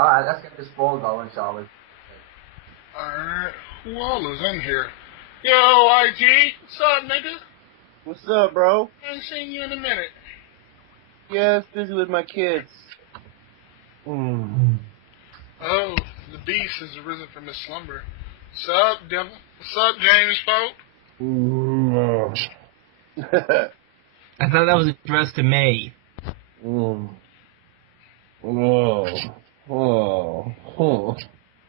Alright, let's get this ball going, shall we? Alright, who all is in here? Yo, IG, what's up, nigga? What's up, bro? I ain't seen you in a minute. Yeah, it's busy with my kids. Oh, the beast has arisen from his slumber. What's up, Devil? What's up, James Pope? I thought that was addressed to me.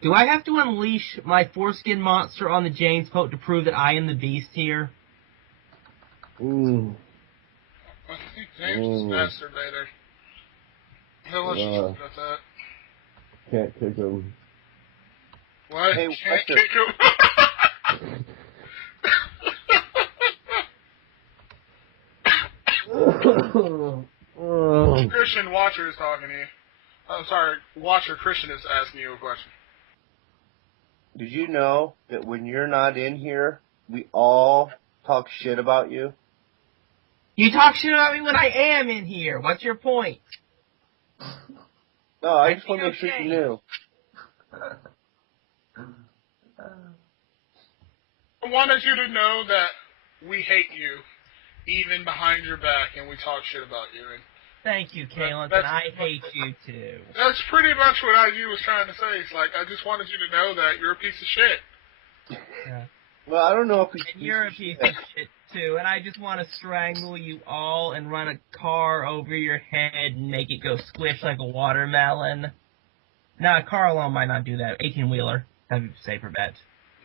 Do I have to unleash my foreskin monster on the James Pope to prove that I am the beast here? I think James is masturbator. He'll let you talk about that. Can't kick him. What? Hey, Can't Watcher. kick him? Christian Watcher is talking to you. I'm sorry, Watcher Christian is asking you a question. Did you know that when you're not in here, we all talk shit about you? You talk shit about me when I am in here. What's your point? No, I just want to make sure you knew. I wanted you to know that we hate you, even behind your back, and we talk shit about you. And Thank you, Kalen, and I hate you too. that's pretty much what IG was trying to say. It's like, I just wanted you to know that you're a piece of shit. Yeah. Well, I don't know if we... And you're a piece of shit too, and I just want to strangle you all and run a car over your head and make it go squish like a watermelon. Nah, a car alone might not do that. 18-wheeler. That'd be a safer bet.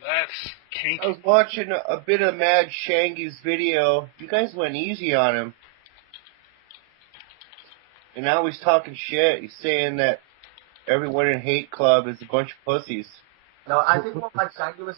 That's kinky. I was watching a bit of Mad Shangy's video. You guys went easy on him. And now he's talking shit. He's saying that everyone in Hate Club is a bunch of pussies. No, I think what Mike Shanky was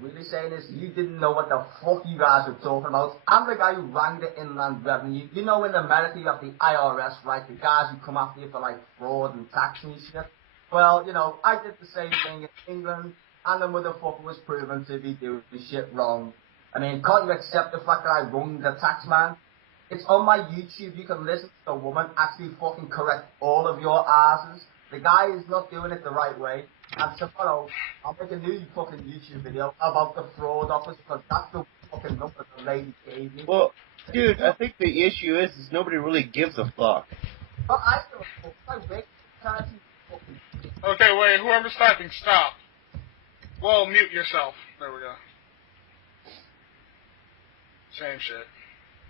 really saying is you didn't know what the fuck you guys were talking about. I'm the guy who rang the Inland Revenue. You know in America you have the IRS, right? The guys who come after you for like fraud and tax and shit. Well, you know, I did the same thing in England, and the motherfucker was proven to be doing the shit wrong. I mean, can't you accept the fact that I rung the tax man? It's on my YouTube. You can listen to the woman actually fucking correct all of your asses. The guy is not doing it the right way. And tomorrow, I'll make a new fucking YouTube video about the fraud office because that's the fucking number the lady gave me. Well, dude, I think the issue is nobody really gives a fuck. But I give a fuck. I wait. Fucking... Okay, wait, whoever's typing, stop. Well, mute yourself. There we go. Same shit.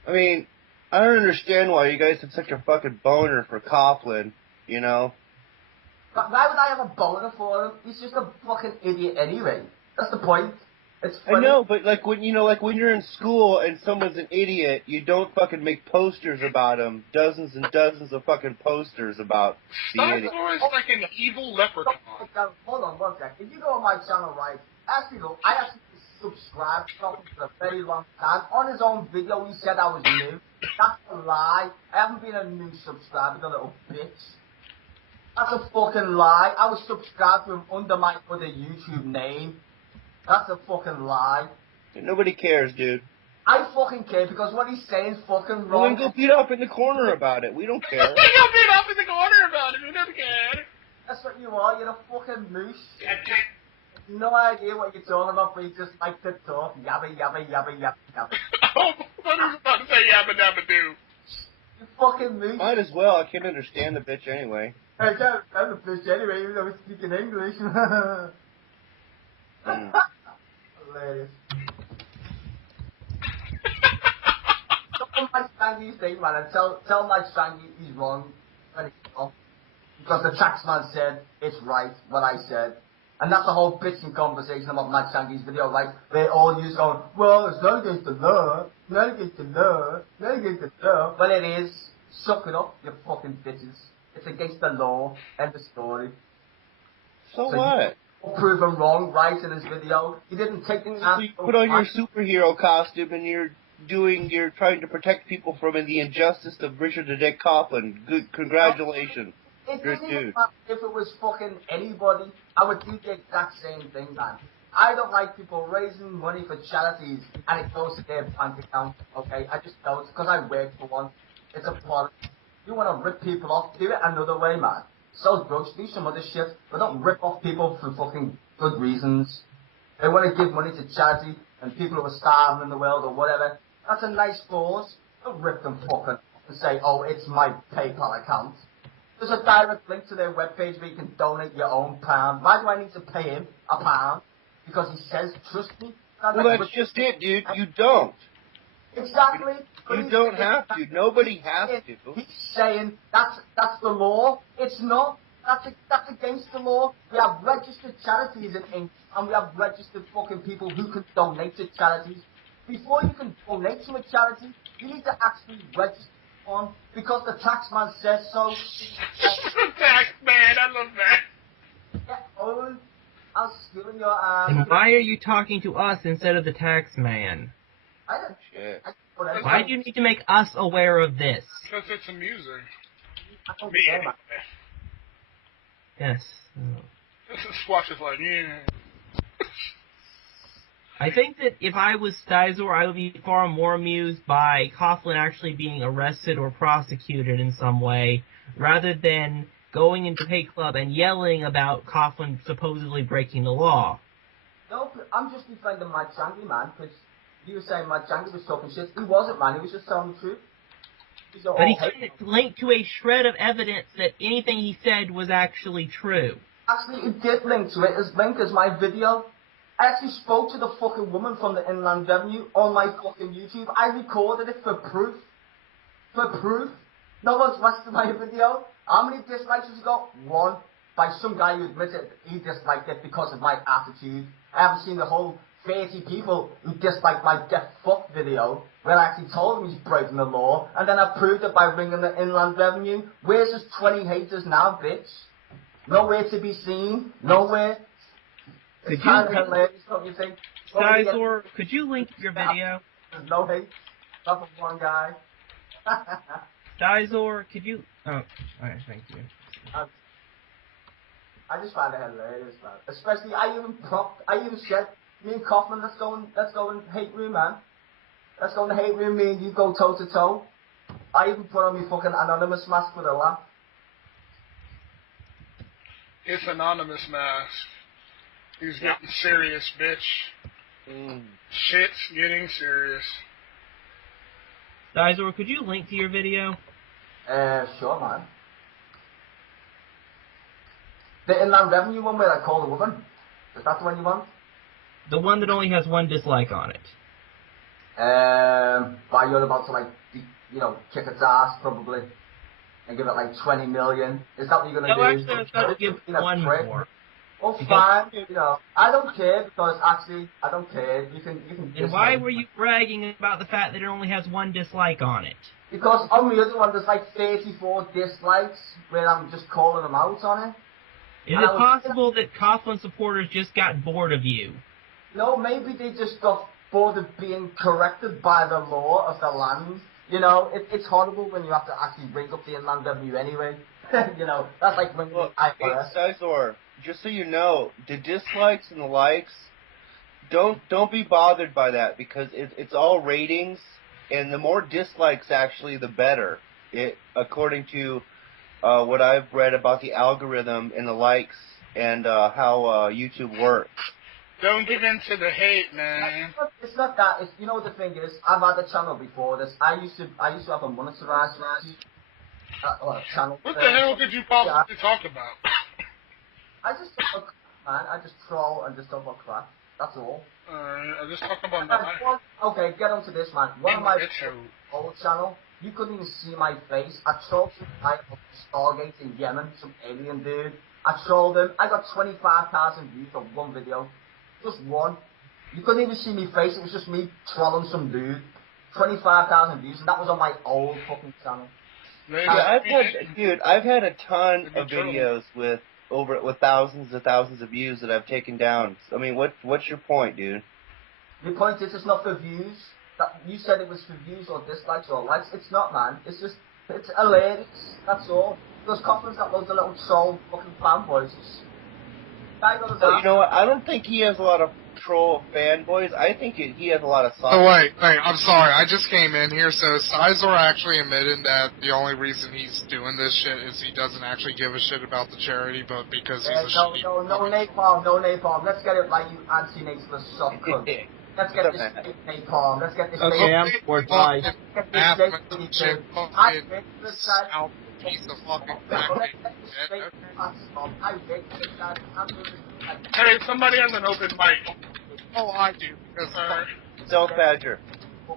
I mean, I don't understand why you guys have such a fucking boner for Coughlin, you know? But why would I have a boner for him? He's just a fucking idiot anyway. That's the point. It's funny. I know, but like when you're in school and someone's an idiot, you don't fucking make posters about him. Dozens and dozens of fucking posters about the idiot. Styzor is like an evil leprechaun. Hold on one second. If you go on my channel, right, I actually subscribed to something for a very long time. On his own video, he said I was new. That's a lie. I haven't been a new subscriber, you little bitch. That's a fucking lie. I was subscribed to him under my other YouTube name. That's a fucking lie. Nobody cares, dude. I fucking care because what he's saying is fucking Well, wrong. then go beat up in the corner about it. We don't care. They got beat up in the corner about it. We don't care. That's what you are. You're a fucking moose. No idea what you're talking about, but you just like to talk. Yabba, yabba, yabba, yabba, yabba. Oh, what was about to say yabba dabba doo? You fucking moose. Might as well. I can't understand the bitch anyway. I can't stand the fish anyway, even though we speak in English. Hilarious. Tell Mike Stanley's thing, man, and tell Mike Stanley he's wrong. Because the taxman said it's right, what I said. And that's the whole bitching conversation about Mike Stanley's video, right? They all use going, well, it's not against the law, not against the law, not against the law. Well, it is. Suck it up, you fucking bitches. It's against the law. End of story. So what? Proven wrong, right, in his video. He didn't take the So you put on your superhero costume and you're trying to protect people from the injustice of Richard the Dick Coughlin. Good, congratulations. It Good doesn't dude. matter if it was fucking anybody, I would do the exact same thing, man. I don't like people raising money for charities and it goes to their bank account, okay? I just don't, because I work for one. It's a product. You want to rip people off, do it another way, man. sell drugs, do some other shit, but don't rip off people for fucking good reasons. They want to give money to charity and people who are starving in the world or whatever. That's a nice cause. Don't rip them fucking off and say, oh, it's my PayPal account. There's a direct link to their webpage where you can donate your own pound. Why do I need to pay him a pound? Because he says, trust me. Well, that's just it, dude. You don't. Exactly. You don't have to. Nobody has to. He's saying that's the law. It's not. That's against the law. We have registered charities in England, and we have registered fucking people who can donate to charities. Before you can donate to a charity, you need to actually register one because the taxman says so. Taxman, I love that. Yeah, oh, I'll steal in your ass. And why are you talking to us instead of the tax man? I don't. Shit. Why do you need to make us aware of this? Because it's amusing. I don't Me, care, anyway. man. Yes. Oh. This is Squash is like, yeah. I think that if I was Styzor, I would be far more amused by Coughlin actually being arrested or prosecuted in some way, rather than going into Hate Club and yelling about Coughlin supposedly breaking the law. No, I'm just defending Mike Shangy, man, because you were saying Mike Shangy was talking shit. He wasn't, man. He was just telling the truth. But he couldn't link to a shred of evidence that anything he said was actually true. Actually, it did link to it. His link is my video. I actually spoke to the fucking woman from the Inland Revenue on my fucking YouTube. I recorded it for proof. For proof. No one's watched my video. How many dislikes has it got? One. By some guy who admitted he disliked it because of my attitude. I haven't seen the whole 30 people who disliked my get fucked video where I actually told him he's breaking the law, and then I proved it by ringing the Inland Revenue. Where's his 20 haters now, bitch? Nowhere to be seen. Nowhere. It's kind of hilarious, don't you think? Styzor, could you link your video? There's no hate. Not for one guy. Styzor, could you... Oh, alright, thank you. I just find it hilarious, man. Especially, I even said, me and Kaufman, let's go and hate room, man. Let's go in the hate room, me and you go toe to toe. I even put on my fucking anonymous mask with a laugh. It's anonymous mask. He's getting serious, bitch. Shit's getting serious. Styzor, could you link to your video? Sure, man. The Inland Revenue one where I call the woman. Is that the one you want? The one that only has one dislike on it. Why you're about to, like, kick its ass, probably. And give it, like, 20 million. Is that what you're going to do? No, actually, I was going to give one more. Well, fine, I don't care, because actually, I don't care. You can And why were you bragging about the fact that it only has one dislike on it? Because on the other one, there's like 34 dislikes, where I'm just calling them out on it. Is it possible that Coughlin supporters just got bored of you? No, maybe they just got bored of being corrected by the law of the land. It's horrible when you have to actually bring up the Inland Revenue anyway. That's like when Styzor, just so you know, the dislikes and the likes, don't be bothered by that, because it's all ratings, and the more dislikes actually, the better. According to what I've read about the algorithm and the likes and how YouTube works. Don't give in to the hate, man. It's not that. The thing is, I've had a channel before this. I used to have a monetized channel. What the hell could you possibly talk about? I just talk crap, man. I just troll and just talk about crap. That's all. I'm just talking about nothing. Okay, get onto this, man. One of my old channel, you couldn't even see my face. I trolled some guy of Stargate in Yemen, some alien dude. I trolled him. I got 25,000 views on one video. Just one. You couldn't even see me face. It was just me trolling some dude. 25,000 views, and that was on my old fucking channel. Yeah, I've had a ton of videos with thousands and thousands of views that I've taken down. I mean, what's your point, dude? The point is, it's not for views. You said it was for views or dislikes or likes. It's not, man. It's hilarious. That's all. Those Coughlin's got loads of little troll fucking fanboys. You know what? I don't think he has a lot of troll fanboys. I think he has a lot of sauce. Oh, wait, I'm sorry. I just came in here, so Styzor actually admitted that the only reason he's doing this shit is he doesn't actually give a shit about the charity, but because he's a shitty... No napalm. Let's get it right, you anti-nationalist soft cunt. Let's get this napalm. Let's get this Okay, napalm. I'm Piece of fucking crack. Hey, somebody has an open mic. Oh, I do. Stealth Badger.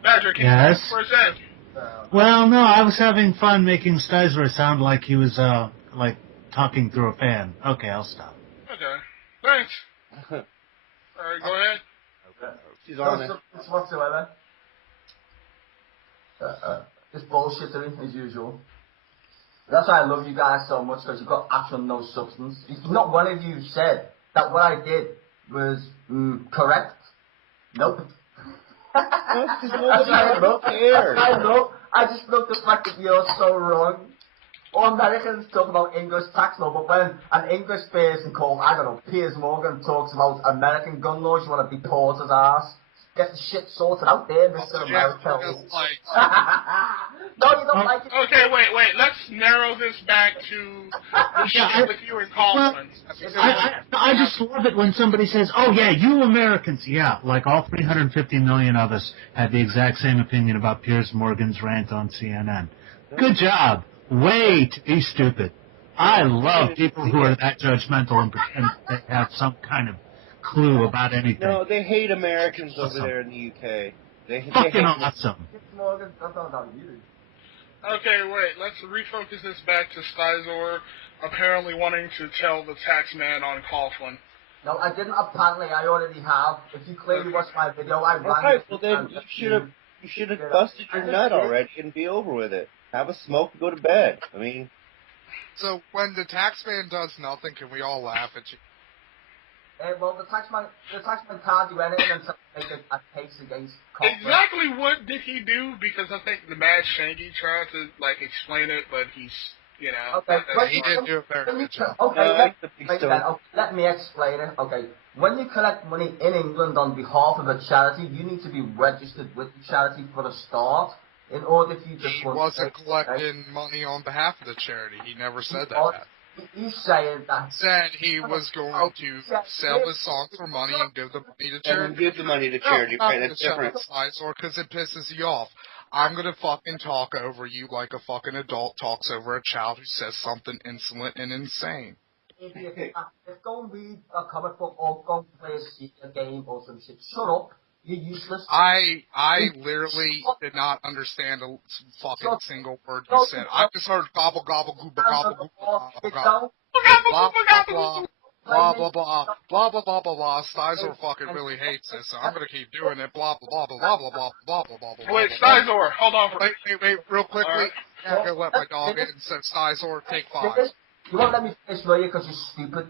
Badger, can Yes. you for a sec? Well, no, I was having fun making Styzor sound like he was, like, talking through a fan. Okay, I'll stop. Okay. Thanks. Alright, go ahead. She's on it. Whatsoever. Just bullshittery, as usual. That's why I love you guys so much, because you've got actual no substance. Not one of you said that what I did was correct. Nope. I just love the fact that you're so wrong. All Americans talk about English tax law, but when an English person called, I don't know, Piers Morgan talks about American gun laws, you want to deport his ass. Get the shit sorted out there, Mr. America. No, you don't like it. Okay, wait. Let's narrow this back to the shit with you and Coughlin. I just love it when somebody says, oh, yeah, you Americans. Yeah, like all 350 million of us had the exact same opinion about Piers Morgan's rant on CNN. Good job. Way to be stupid. I love people who are that judgmental and pretend they have some kind of clue about anything. No, they hate Americans over there in the UK. They fucking hate awesome. Okay, wait, let's refocus this back to Styzor apparently wanting to tell the tax man on Coughlin. No, I didn't apparently, I already have. If you clearly watched my video, I ran Alright, well then you should have busted your nut already and be over with it. Have a smoke and go to bed. I mean... So, when the tax man does nothing, can we all laugh at you? Well, the taxman can't do anything until they make a case against Coughlin. Exactly what did he do? Because I think the Mad Shanky tried to, explain it, but he's, Okay, he didn't do a very good job. Okay, let me explain it. Okay, when you collect money in England on behalf of a charity, you need to be registered with the charity for a start. In order for you to... He wasn't collecting money on behalf of the charity. He never said that. He's saying that... He said he was going to sell his songs for money and give the money to charity. And give the money to charity, right? That's different. Because it pisses you off. I'm gonna fucking talk over you like a fucking adult talks over a child who says something insolent and insane. If go and read a comic book or go and play a game or some shit, shut up. You're useless. I literally did not understand a fucking single word you said. I just heard gobble gobble gooba gobble gooba gobble blah blah blah blah blah blah blah blah blah blah blah. Styzor fucking really hates this, so I'm gonna keep doing it. Blah blah blah blah blah blah blah blah blah blah. Wait, Styzor, hold on for wait, real quickly. I'm gonna let my dog in and say Styzor, take 5. You won't let me finish, will you? Because you're stupid.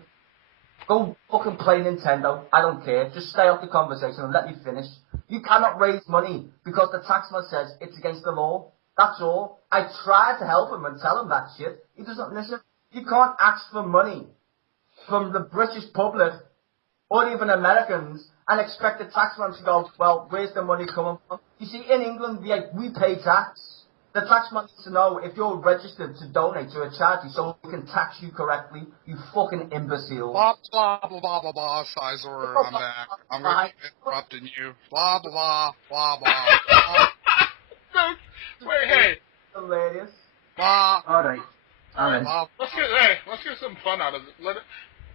Go fucking play Nintendo. I don't care. Just stay off the conversation and let me finish. You cannot raise money because the taxman says it's against the law. That's all. I tried to help him and tell him that shit. He doesn't listen. You can't ask for money from the British public or even Americans and expect the taxman to go, well, where's the money coming from? You see, in England, we pay tax. The taxman needs to know if you're registered to donate to a charity so we can tax you correctly, you fucking imbecile. Blah, blah, blah, blah, blah, blah, Styzor, I'm back. I'm going to keep interrupting you. Blah, blah, blah, blah, blah. Wait, hey. Hilarious. Blah. Alright. Let's get some fun out of it.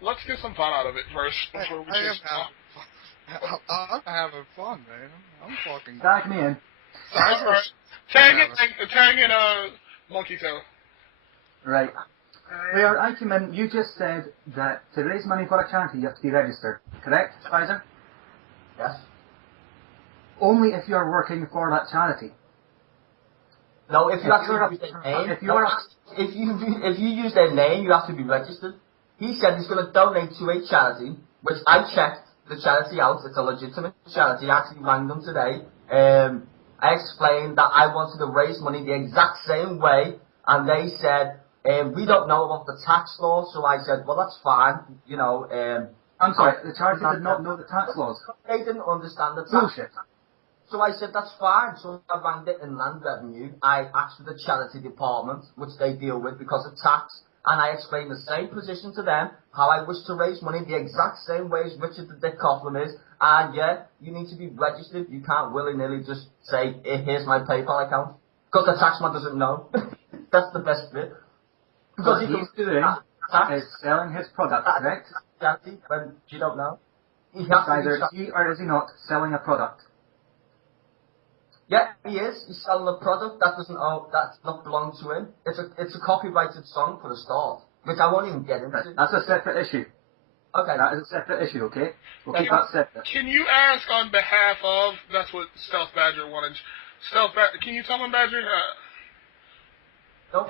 Let's get some fun out of it first before we change I'm having fun, man. I'm fucking... Tag me in. Styzor. Tag in Monkey Tail. Right. Where I came in, you just said that to raise money for a charity, you have to be registered. Correct, Styzor? Yes. Only if you're working for that charity. No, if you actually use their name, if you use their name, you have to be registered. He said he's going to donate to a charity, which I checked the charity out. It's a legitimate charity. I actually rang them today. I explained that I wanted to raise money the exact same way, and they said, we don't know about the tax law, so I said, well, that's fine, I'm sorry, the charity did not know the tax laws. They didn't understand the tax. Bullshit. So I said, that's fine. So I rang the Inland Revenue. I asked for the charity department, which they deal with because of tax. And I explained the same position to them, how I wish to raise money the exact same way as Richard the Dick Coughlin is. And yeah, you need to be registered. You can't willy-nilly just say, here's my PayPal account. Because the taxman doesn't know. That's the best bit. What he's doing is selling his product, correct? Charity, when you don't know. He has to Either be he or is he not selling a product? Yeah, he is. He's selling a product that doesn't not belong to him. It's a copyrighted song for a start, which I won't even get into. That's a separate issue. Okay. That is a separate issue, okay? We'll keep that separate. Can you ask on behalf of, that's what Stealth Badger wanted. Stealth Badger, can you tell him, Badger?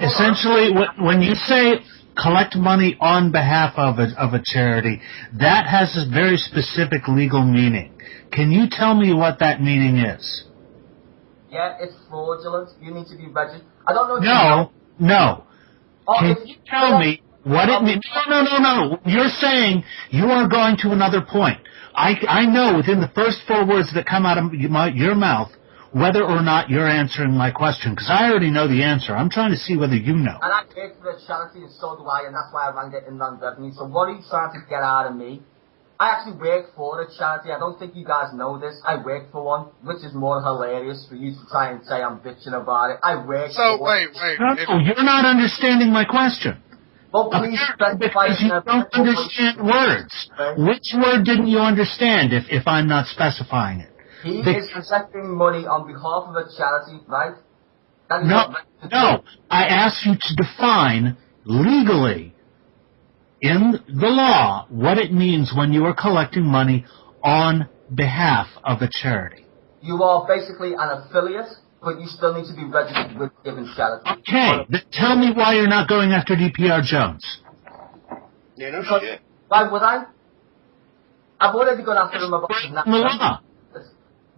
Essentially, when you say collect money on behalf of a charity, that has a very specific legal meaning. Can you tell me what that meaning is? Yeah, it's fraudulent. You need to be registered. I don't know if No. Oh, Can if you tell me what it means? No. You're saying you are going to another point. I know within the first 4 words that come out of your mouth whether or not you're answering my question, because I already know the answer. I'm trying to see whether you know. And I work for a charity, and so do I, and that's why I rang it Inland Revenue. So what are you trying to get out of me? I actually work for a charity. I don't think you guys know this. I work for one, which is more hilarious for you to try and say I'm bitching about it. I work So, for wait. No, you're not understanding my question. Well, please specify Because you don't understand words. Which word didn't you understand if I'm not specifying it? He is collecting money on behalf of a charity, right? That is No. I asked you to define legally in the law what it means when you are collecting money on behalf of a charity. You are basically an affiliate, but you still need to be registered with given charity. Okay, then tell me why you're not going after DPR Jones. Yeah, no shit. Why would I? I've already gone after him about The law.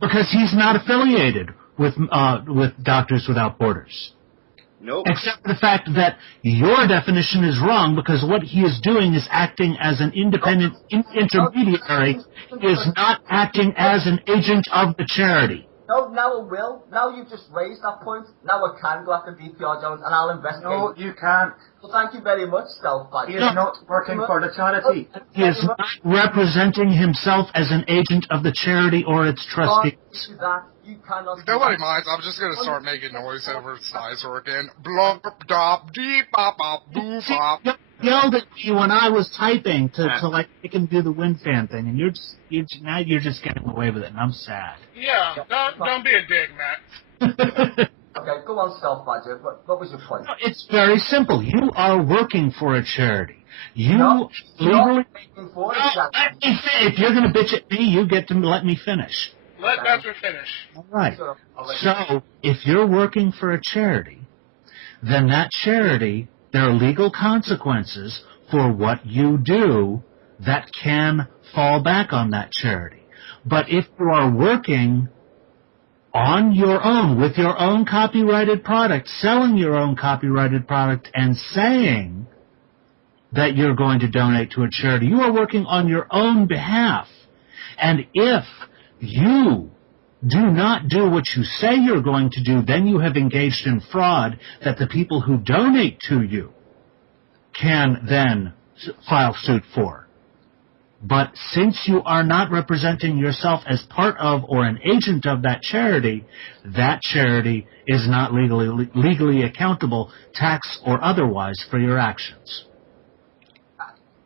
Because he's not affiliated with Doctors Without Borders. Nope. Except for the fact that your definition is wrong, because what he is doing is acting as an independent intermediary. He is not acting as an agent of the charity. No, now it will. Now you've just raised that point. Now I can go after DPR Jones and I'll investigate. No, you can't. Well, thank you very much, Stealth Badger. He is not working for the charity. He is not representing himself as an agent of the charity or its trustees. You cannot. Nobody minds. I'm just gonna start making noise over Styzor again. Blop, dop, dee, bop, bop, boo, bop. You yelled at me when I was typing to like make him do the wind fan thing, and now you're just getting away with it, and I'm sad. Yeah, don't be a dick, Matt. Okay, go on, Stealth Badger. What was your point? It's very simple. You are working for a charity. No, legally. charity. If you're going to bitch at me, you get to let me finish. Let Badger finish. All right. So, if you're working for a charity, then that charity, there are legal consequences for what you do that can fall back on that charity. But if you are working on your own, with your own copyrighted product, selling your own copyrighted product, and saying that you're going to donate to a charity, you are working on your own behalf. And if you do not do what you say you're going to do, then you have engaged in fraud that the people who donate to you can then file suit for. But since you are not representing yourself as part of or an agent of that charity is not legally accountable, tax or otherwise, for your actions.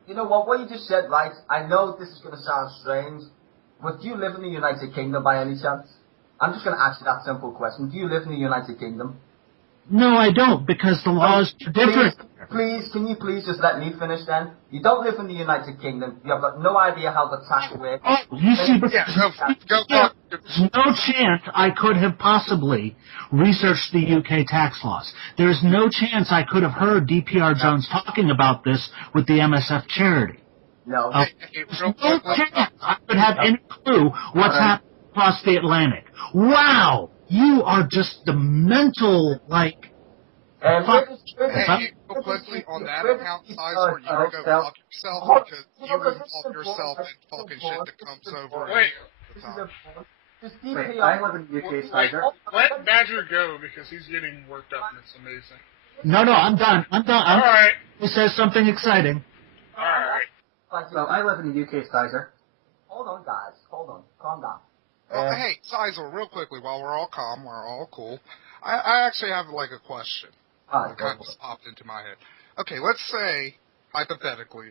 You know what you just said, right? I know this is going to sound strange, but do you live in the United Kingdom by any chance? I'm just going to ask you that simple question. Do you live in the United Kingdom? No, I don't, because the laws are different. Please, can you please just let me finish then? You don't live in the United Kingdom. You have got no idea how the tax works. Oh, you see, Go. there's no chance I could have possibly researched the UK tax laws. There's no chance I could have heard DPR Jones talking about this with the MSF charity. No. No chance I could have any clue what's happening across the Atlantic. Wow! You are just the mental, Hey, real quickly on that account, Styzor, you can go fuck yourself because you involve yourself in fucking shit that comes over. Wait. Wait, I live in the UK, Styzor. Let Badger go because he's getting worked up and it's amazing. No, I'm done. Alright. He says something exciting. Alright. So I live in the UK, Styzor. Hold on, guys. Hold on. Calm down. Well, hey, Styzor, real quickly, while we're all calm, we're all cool, I actually have, like, a question. It kind of popped into my head. Okay, let's say, hypothetically,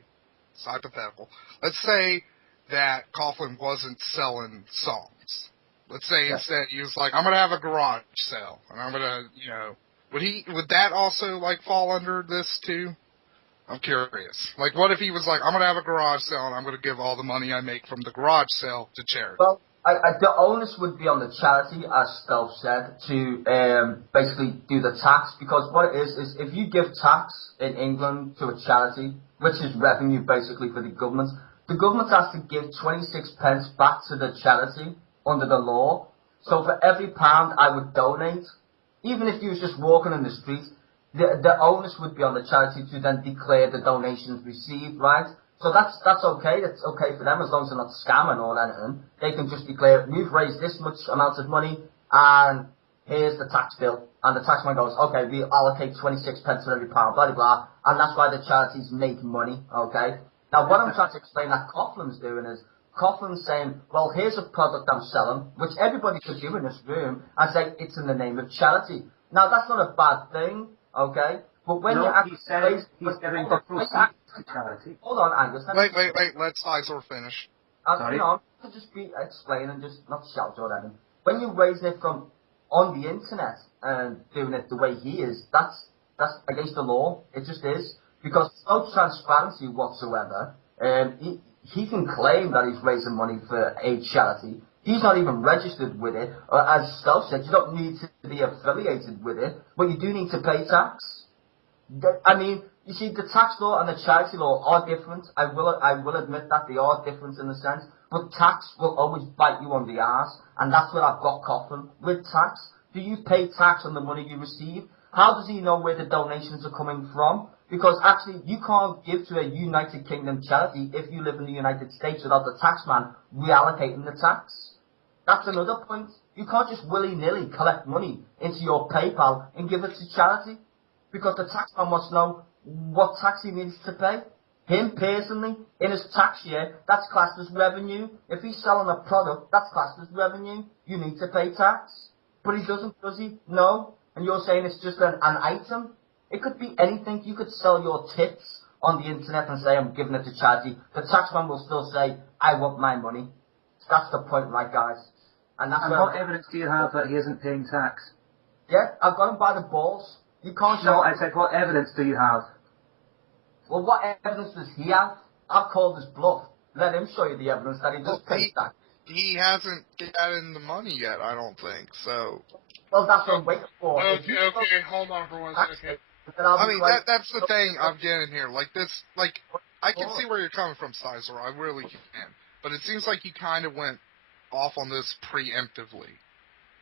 it's hypothetical, let's say that Coughlin wasn't selling songs. Let's say instead he was like, I'm going to have a garage sale, and I'm going to, would that also, like, fall under this, too? I'm curious. Like, what if he was like, I'm going to have a garage sale, and I'm going to give all the money I make from the garage sale to charity? Well, the onus would be on the charity, as Stove said, to basically do the tax, because what it is if you give tax in England to a charity, which is revenue basically for the government has to give 26 pence back to the charity under the law. So for every pound I would donate, even if you was just walking in the street, the onus would be on the charity to then declare the donations received, right? So that's okay. That's okay for them as long as they're not scamming or anything. They can just declare, we've raised this much amount of money, and here's the tax bill. And the taxman goes, okay, we allocate 26 pence for every pound, blah, blah, blah. And that's why the charities make money, okay? Now, what I'm trying to explain that Coughlin's doing is, Coughlin's saying, well, here's a product I'm selling, which everybody could do in this room, and say it's in the name of charity. Now, that's not a bad thing, okay? But when you actually he's giving the proceeds to charity. Hold on, Angus. Wait, let Styzor finish. Sorry? To just explain and just not shout or anything. When you're raising it from on the internet and doing it the way he is, that's against the law. It just is. Because there's no transparency whatsoever. He can claim that he's raising money for a charity. He's not even registered with it. As Stove said, you don't need to be affiliated with it, but you do need to pay tax. I mean, you see, the tax law and the charity law are different. I will admit that they are different in a sense. But tax will always bite you on the ass, and that's what I've got Coughlin. With tax, do you pay tax on the money you receive? How does he know where the donations are coming from? Because actually, you can't give to a United Kingdom charity if you live in the United States without the taxman reallocating the tax. That's another point. You can't just willy-nilly collect money into your PayPal and give it to charity. Because the taxman must know what tax he needs to pay. Him personally, in his tax year, that's classed as revenue. If he's selling a product, that's classed as revenue. You need to pay tax. But he doesn't, does he? No. And you're saying it's just an item? It could be anything. You could sell your tips on the internet and say, I'm giving it to charity. The taxman will still say, I want my money. That's the point, right, guys? And what evidence do you have that he isn't paying tax? Yeah, I've got him by the balls. You can't show... No, I said, what evidence do you have? Well, what evidence does he have? I've called his bluff. Let him show you the evidence that he does pay tax. He hasn't gotten the money yet, I don't think, so... Well, that's what I'm waiting for. Okay, hold on for 1 second. I mean, that's the thing I'm getting here. Like, this, like, I can see where you're coming from, Styzor. I really can. But it seems like you kind of went off on this preemptively.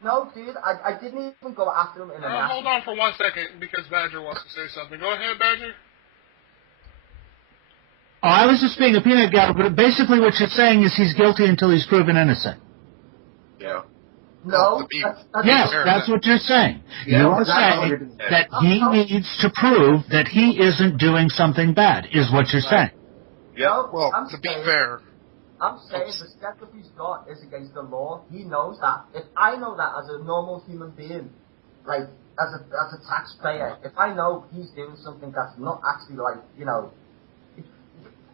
No, dude, I didn't even go after him in a hold on for 1 second, because Badger wants to say something. Go ahead, Badger. Oh, I was just being a peanut gallery, but basically what you're saying is he's guilty until he's proven innocent. Yeah. No. Yes, that's what you're saying. Yeah, you're saying that he needs to prove that he isn't doing something bad, is what you're saying. Yeah. Well, to be fair... I'm saying the setup he's got is against the law. He knows that. If I know that as a normal human being, like, as a taxpayer, if I know he's doing something that's not actually, like,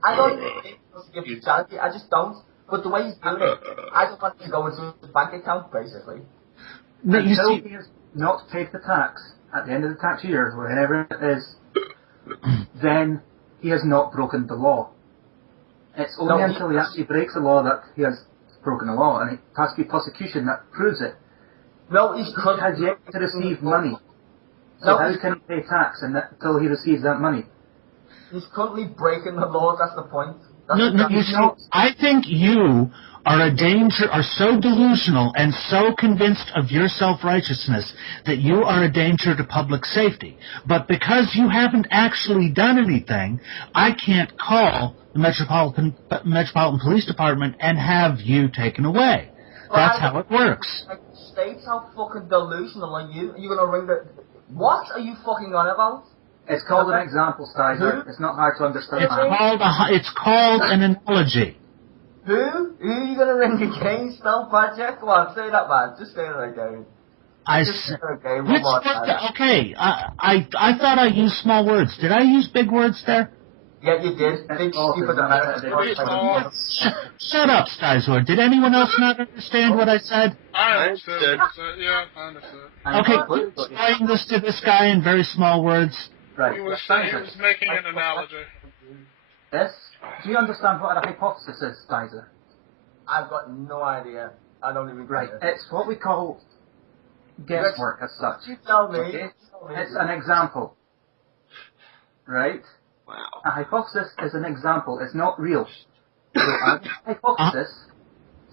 I don't even think he wants to give to charity. I just don't. But the way he's doing it, I don't want it to go into his bank account, basically. Until he has not paid the tax at the end of the tax year, whenever it is, then he has not broken the law. It's only until he actually breaks the law that he has broken the law, and it has to be prosecution that proves it. No, he has yet to receive money. So how can he pay tax until he receives that money? He's currently breaking the law, that's the point. I think you are so delusional and so convinced of your self-righteousness that you are a danger to public safety. But because you haven't actually done anything, I can't call the Metropolitan Police Department and have you taken away. That's how it works. States, how fucking delusional are you? Are you gonna ring the... What are you fucking on about? It's called an example, Styzor. It's not hard to understand. It's called an analogy. Who are you gonna ring again? Stealth Project? Come on, say that, man. Just say it again. Okay, I thought I used small words. Did I use big words there? Yeah, you did. Big stupid American. Shut up, Styzor. Did anyone else not understand what I said? I understood. Yeah, I understood. Okay, explain this to this guy in very small words. Right. He was making an analogy. Do you understand what a hypothesis is, Styzor? I've got no idea. I don't even get it. It's what we call guesswork as such. You tell me. Okay? It's an example. Right? Wow. A hypothesis is an example. It's not real. So a hypothesis,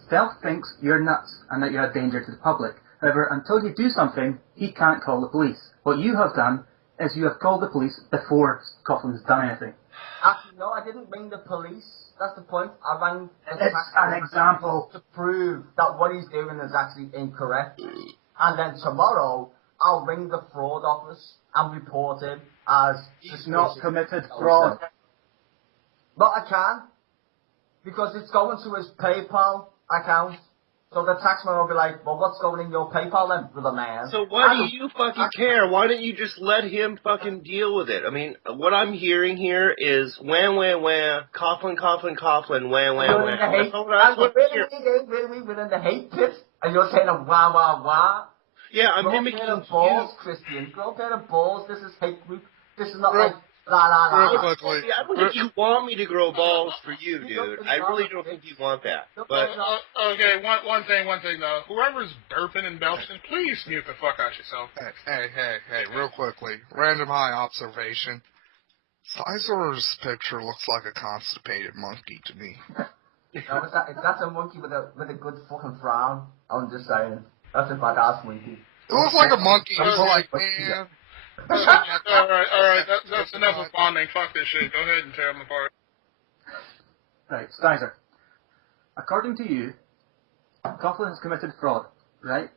Stealth thinks you're nuts and that you're a danger to the public. However, until you do something, he can't call the police. What you have done is you have called the police before Coughlin's done anything. Actually, no, I didn't ring the police. That's the point. I rang... It's an example. To prove that what he's doing is actually incorrect. And then tomorrow, I'll ring the fraud office and report him as... He's not committed fraud. But I can. Because it's going to his PayPal account. So the taxman will be like, well, what's going in your PayPal then, brother man? So why do you fucking care? Why don't you just let him fucking deal with it? I mean, what I'm hearing here is wham, wham, wham, Coughlin, wham, wham, wham. That's what I'm hearing. We're in the hate pit, and you're saying a wah, wah, wah. Yeah, I'm mimicking you. Balls, Christian. Grow a pair of balls. This is hate group. This is not like la, la, la. I don't think you want me to grow balls for you, dude. I really don't think you want that. But okay, one thing though. Whoever's burping and belching, please mute the fuck out yourself. Hey, real quickly. Random high observation. Styzor's picture looks like a constipated monkey to me. No, that's a monkey with a good fucking frown. I'm just saying. That's a badass monkey. It looks like a monkey. It's like, man. Alright, that's enough of bonding. Fuck this shit. Go ahead and tear them apart. Right, Styzor. According to you, Coughlin has committed fraud, right?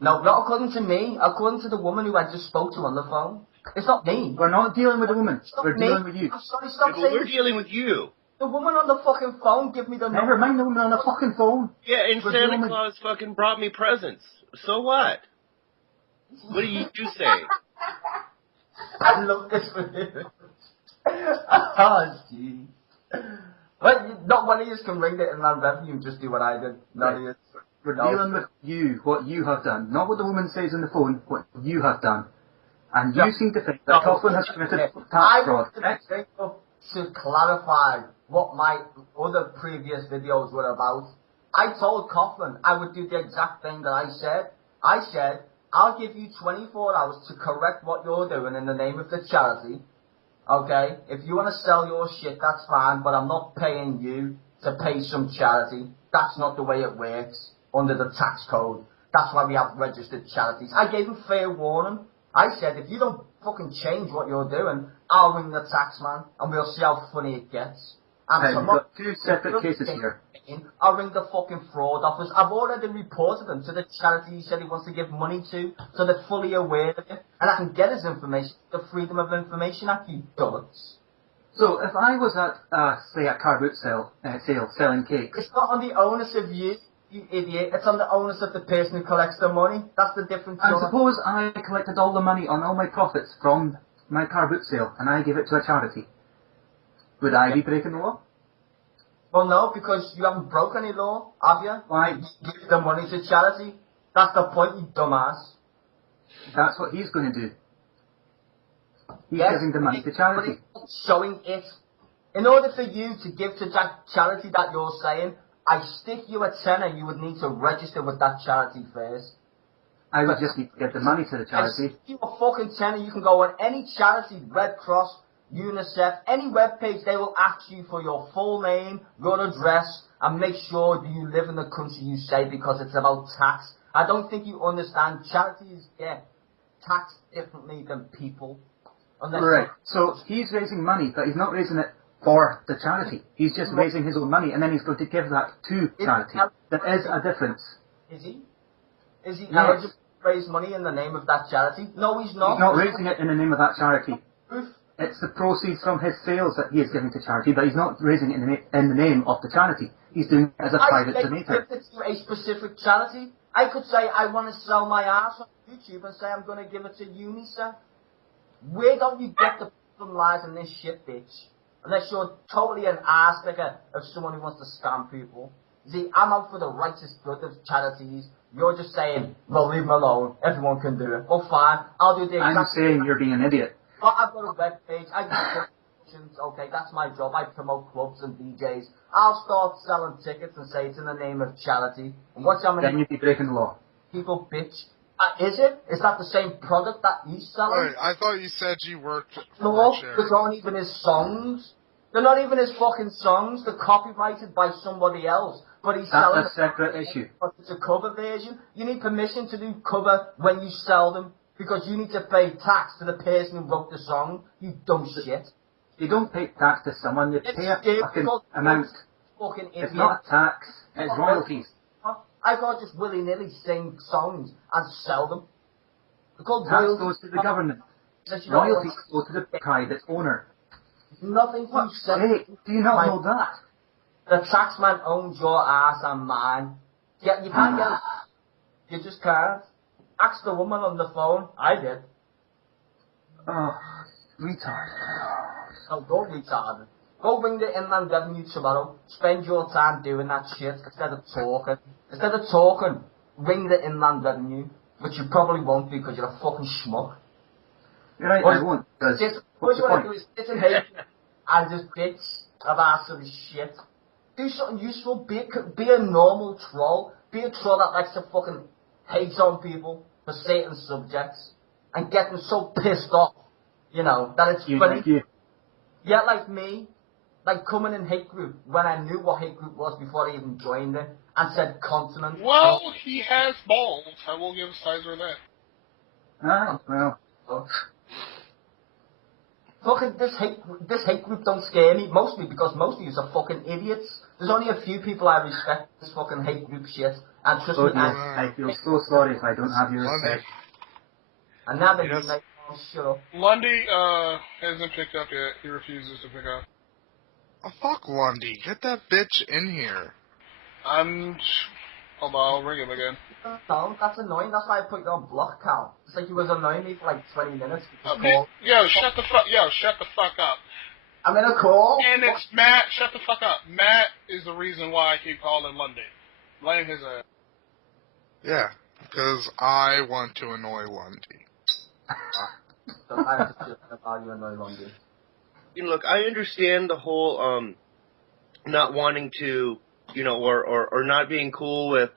No, not according to me. According to the woman who I just spoke to on the phone. It's not me. We're not dealing with the woman. We're dealing with you. I'm sorry, stop saying we're dealing with you. The woman on the fucking phone give me the number. Never mind the woman on the fucking phone. Yeah, and Santa Claus fucking brought me presents. So what? What do you say? I love this video. Oh, gee. Well, not one of you can ring the inland revenue and just do what I did. None of you. We're dealing with you, what you have done. Not what the woman says on the phone, what you have done. And you seem to think that Coughlin has committed tax fraud. To clarify what my other previous videos were about, I told Coughlin I would do the exact thing that I said. I said, I'll give you 24 hours to correct what you're doing in the name of the charity. Okay? If you want to sell your shit, that's fine, but I'm not paying you to pay some charity. That's not the way it works under the tax code. That's why we have registered charities. I gave him fair warning. I said, if you don't fucking change what you're doing, I'll ring the taxman and we'll see how funny it gets. And we've got two separate cases here. I'll ring the fucking fraud office. I've already reported him to the charity he said he wants to give money to, so they're fully aware of it. And I can get his information, the Freedom of Information Act, you dullets. So if I was at, say, a car boot sale selling cakes... It's not on the onus of you, you idiot. It's on the onus of the person who collects the money. That's the difference. And suppose I collected all the money on all my profits from my car boot sale and I gave it to a charity. Would I be breaking the law? Well, no, because you haven't broken any law, have you? Why? You give the money to charity. That's the point, you dumbass. That's what he's going to do. He's giving the money to charity. But it's showing it. In order for you to give to that charity that you're saying, I stick you a tenner, you would need to register with that charity first. I would just need to get the money to the charity. I stick you a fucking tenner, you can go on any charity, Red Cross, UNICEF, any webpage, they will ask you for your full name, your address, and make sure that you live in the country you say, because it's about tax. I don't think you understand. Charities get taxed differently than people. Right. So he's raising money, but he's not raising it for the charity. He's just raising his own money, and then he's going to give that to charity. There is a difference. Is he? Is he eligible to raise money in the name of that charity? No, he's not. He's not raising it in the name of that charity. It's the proceeds from his sales that he is giving to charity, but he's not raising it in the name of the charity. He's doing it as a private donator. If it's to a specific charity, I could say I want to sell my ass on YouTube and say I'm going to give it to UNICEF. Where don't you get the problem lies in this shit, bitch? Unless you're totally an ass nigga of someone who wants to scam people. See, I'm out for the righteous good of charities. You're just saying, well, leave them alone. Everyone can do it. Well, fine. I'll do the exact I'm saying you're being an idiot. Well, I've got a web page. I do promotions. Okay, that's my job. I promote clubs and DJs. I'll start selling tickets and say it's in the name of charity. And watch how many Then you'd be breaking the law. people bitch. Is it? Is that the same product that he's selling? Wait, I thought you said you worked for No, charity. those aren't even his songs. They're not even his fucking songs. They're copyrighted by somebody else. But he's selling That's a separate issue. But it's a cover version. You need permission to do cover when you sell them, because you need to pay tax to the person who wrote the song. You dumb shit. You don't pay tax to someone, you pay a fucking amount. Fucking idiot. It's not a tax, it's royalties. I can't just willy-nilly sing songs and sell them. They're called Tax royalties. goes to the government. Unless you don't know Royalties go to the private owner. nothing you said. Hey, do you not know that? The taxman owns your ass and mine. Yeah, you can't get it. You just can't. Ask the woman on the phone. I did. Oh, retard. So go retarded. Go ring the Inland Revenue tomorrow. Spend your time doing that shit instead of talking. Instead of talking, ring the Inland Revenue, which you probably won't do because you're a fucking schmuck. You're right, I won't. What you want to do is sit and hate and just bitch about silly shit. Do something useful. Be a normal troll. Be a troll that likes to fucking hate on people for certain subjects and get them so pissed off, you know, that it's funny. Like you. Yeah, like me. Like coming in hate group when I knew what hate group was before I even joined it and said continent. Well, he has balls. I will give Styzor that. Ah, well. Fucking this hate group don't scare me, mostly because most of you are fucking idiots. There's only a few people I respect this fucking hate group shit, and trust me, I feel so sorry if I don't have your respect. And now they're like, oh, shut up. Lundy hasn't picked up yet. He refuses to pick up. Oh, fuck Lundy. Get that bitch in here. Hold on, I'll ring him again. No, that's annoying. That's why I put you on block count. It's like he was annoying me for like 20 minutes. Shut the fuck up. I'm in a call. And it's Matt. Shut the fuck up. Matt is the reason why I keep calling Lundy. Blame his ass. Yeah, because I want to annoy Lundy. So I have to about you annoy Lundy. Look, I understand the whole not wanting to, or not being cool with,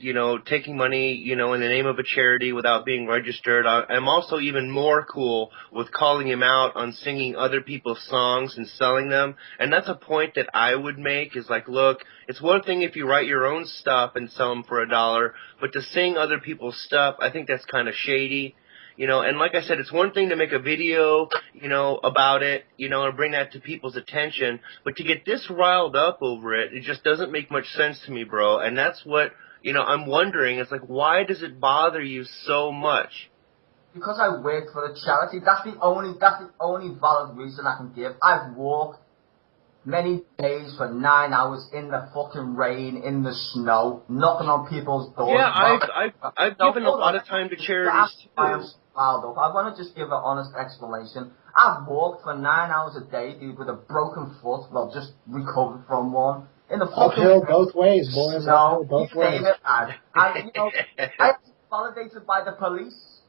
taking money, in the name of a charity without being registered. I'm also even more cool with calling him out on singing other people's songs and selling them. And that's a point that I would make is like, look, it's one thing if you write your own stuff and sell them for $1, but to sing other people's stuff, I think that's kind of shady. And like I said, it's one thing to make a video, about it, and bring that to people's attention. But to get this riled up over it, it just doesn't make much sense to me, bro. And that's what, I'm wondering. It's like, why does it bother you so much? Because I work for a charity. That's the only valid reason I can give. I've walked many days for 9 hours in the fucking rain, in the snow, knocking on people's doors. Yeah, I've given a lot of time to charities too. I want to just give an honest explanation. I've walked for 9 hours a day, dude, with a broken foot, well, just recovered from one. In the fucking uphill both ways, boys. No, Uphill both ways. I have to be validated by the police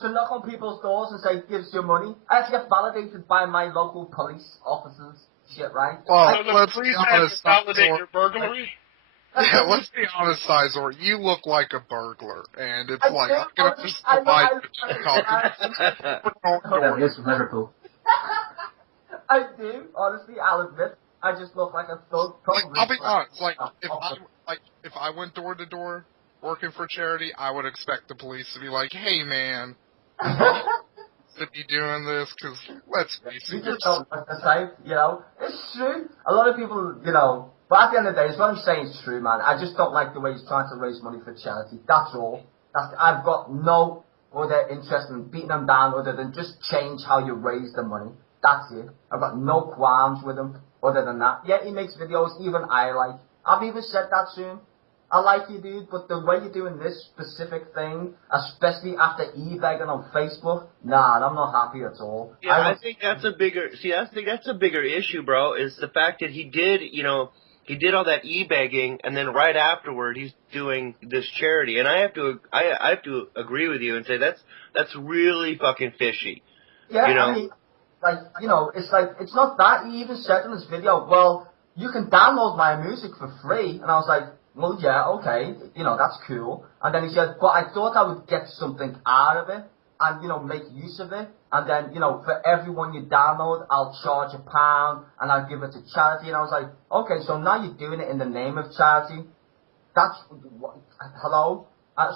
to knock on people's doors and say, gives you money. I have to get validated by my local police officers. Shit, right? Well, So the let's police be have honest, to validate Styzor. your burglary? Yeah, let's be honest, Styzor. You look like a burglar, and it's I like, do. I'm gonna just divide the That is from Liverpool. I do, honestly, I'll admit. I just look like a thug. Like, Probably. I'll be honest. Like, if I went door to door working for charity, I would expect the police to be like, "Hey, man, to be doing this, because let's face You it, just don't want the type, you know. It's true. A lot of people, you know. But at the end of the day, it's what I'm saying is true, man. I just don't like the way he's trying to raise money for charity. That's all. I've got no other interest in beating him down other than just change how you raise the money. That's it. I've got no qualms with him other than that. Yeah, he makes videos even I like. I've even said that soon. I like you, dude, but the way you're doing this specific thing, especially after e-begging on Facebook, nah, I'm not happy at all. Yeah, I think that's a bigger. See, I think that's a bigger issue, bro. Is the fact that he did, he did all that e-begging, and then right afterward, he's doing this charity. And I have to agree with you and say that's really fucking fishy. Yeah, You know? I mean, like, it's not that. He even said in this video, well, you can download my music for free. And I was like, well, yeah, okay, that's cool. And then he said, but I thought I would get something out of it and, make use of it. And then, for everyone you download, I'll charge £1 and I'll give it to charity. And I was like, okay, so now you're doing it in the name of charity. That's, hello?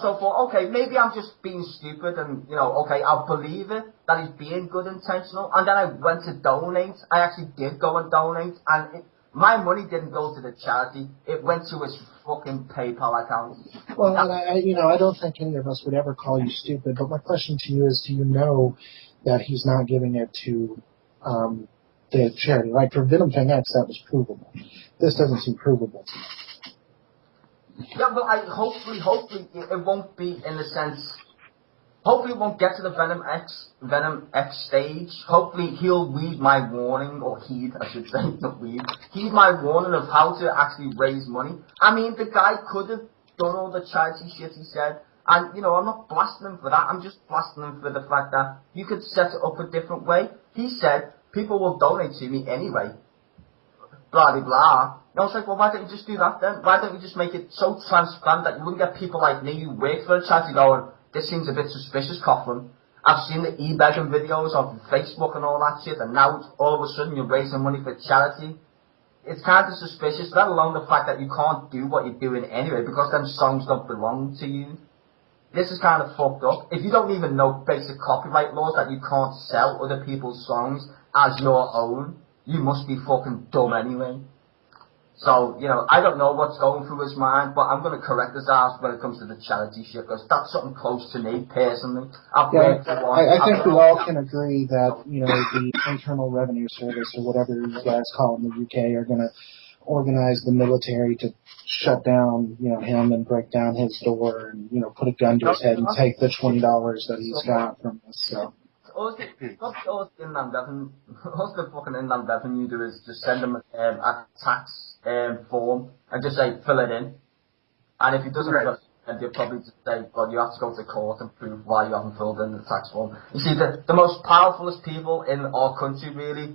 So I thought, okay, maybe I'm just being stupid and, okay, I'll believe it, that he's being good intentional. And then I went to donate. I actually did go and donate. And my money didn't go to the charity. It went to his fucking PayPal account. Well, and I don't think any of us would ever call you stupid, but my question to you is, do you know that he's not giving it to the charity? Like for Venom Thing X, that was provable. This doesn't seem provable to me. Yeah, but hopefully it won't be in the sense. Hopefully it won't get to the Venom X stage. Hopefully he'll read my warning, or heed, I should say, not read. Heed my warning of how to actually raise money. I mean, the guy could have done all the charity shit he said. And, I'm not blasting him for that. I'm just blasting him for the fact that you could set it up a different way. He said, people will donate to me anyway. Blah, blah, blah. And I was like, well, why don't you just do that then? Why don't you just make it so transparent that you wouldn't get people like me who work for a charity going, this seems a bit suspicious, Coughlin. I've seen the e-begging videos on Facebook and all that shit, and now all of a sudden you're raising money for charity. It's kind of suspicious, let alone the fact that you can't do what you're doing anyway because them songs don't belong to you. This is kind of fucked up. If you don't even know basic copyright laws that you can't sell other people's songs as your own, you must be fucking dumb anyway. So, I don't know what's going through his mind, but I'm going to correct his ass when it comes to the charity shit, because that's something close to me, personally. I think we all can agree that, the Internal Revenue Service, or whatever you guys call it in the UK, are going to organize the military to shut down, him and break down his door and, put a gun to his head and take the $20 that he's got from us, so. All the fucking inland revenue do is just send them a tax form and just say, fill it in. And if he doesn't fill it in, they'll probably just say, well, you have to go to court and prove why you haven't filled in the tax form. You see, the most powerfulest people in our country, really,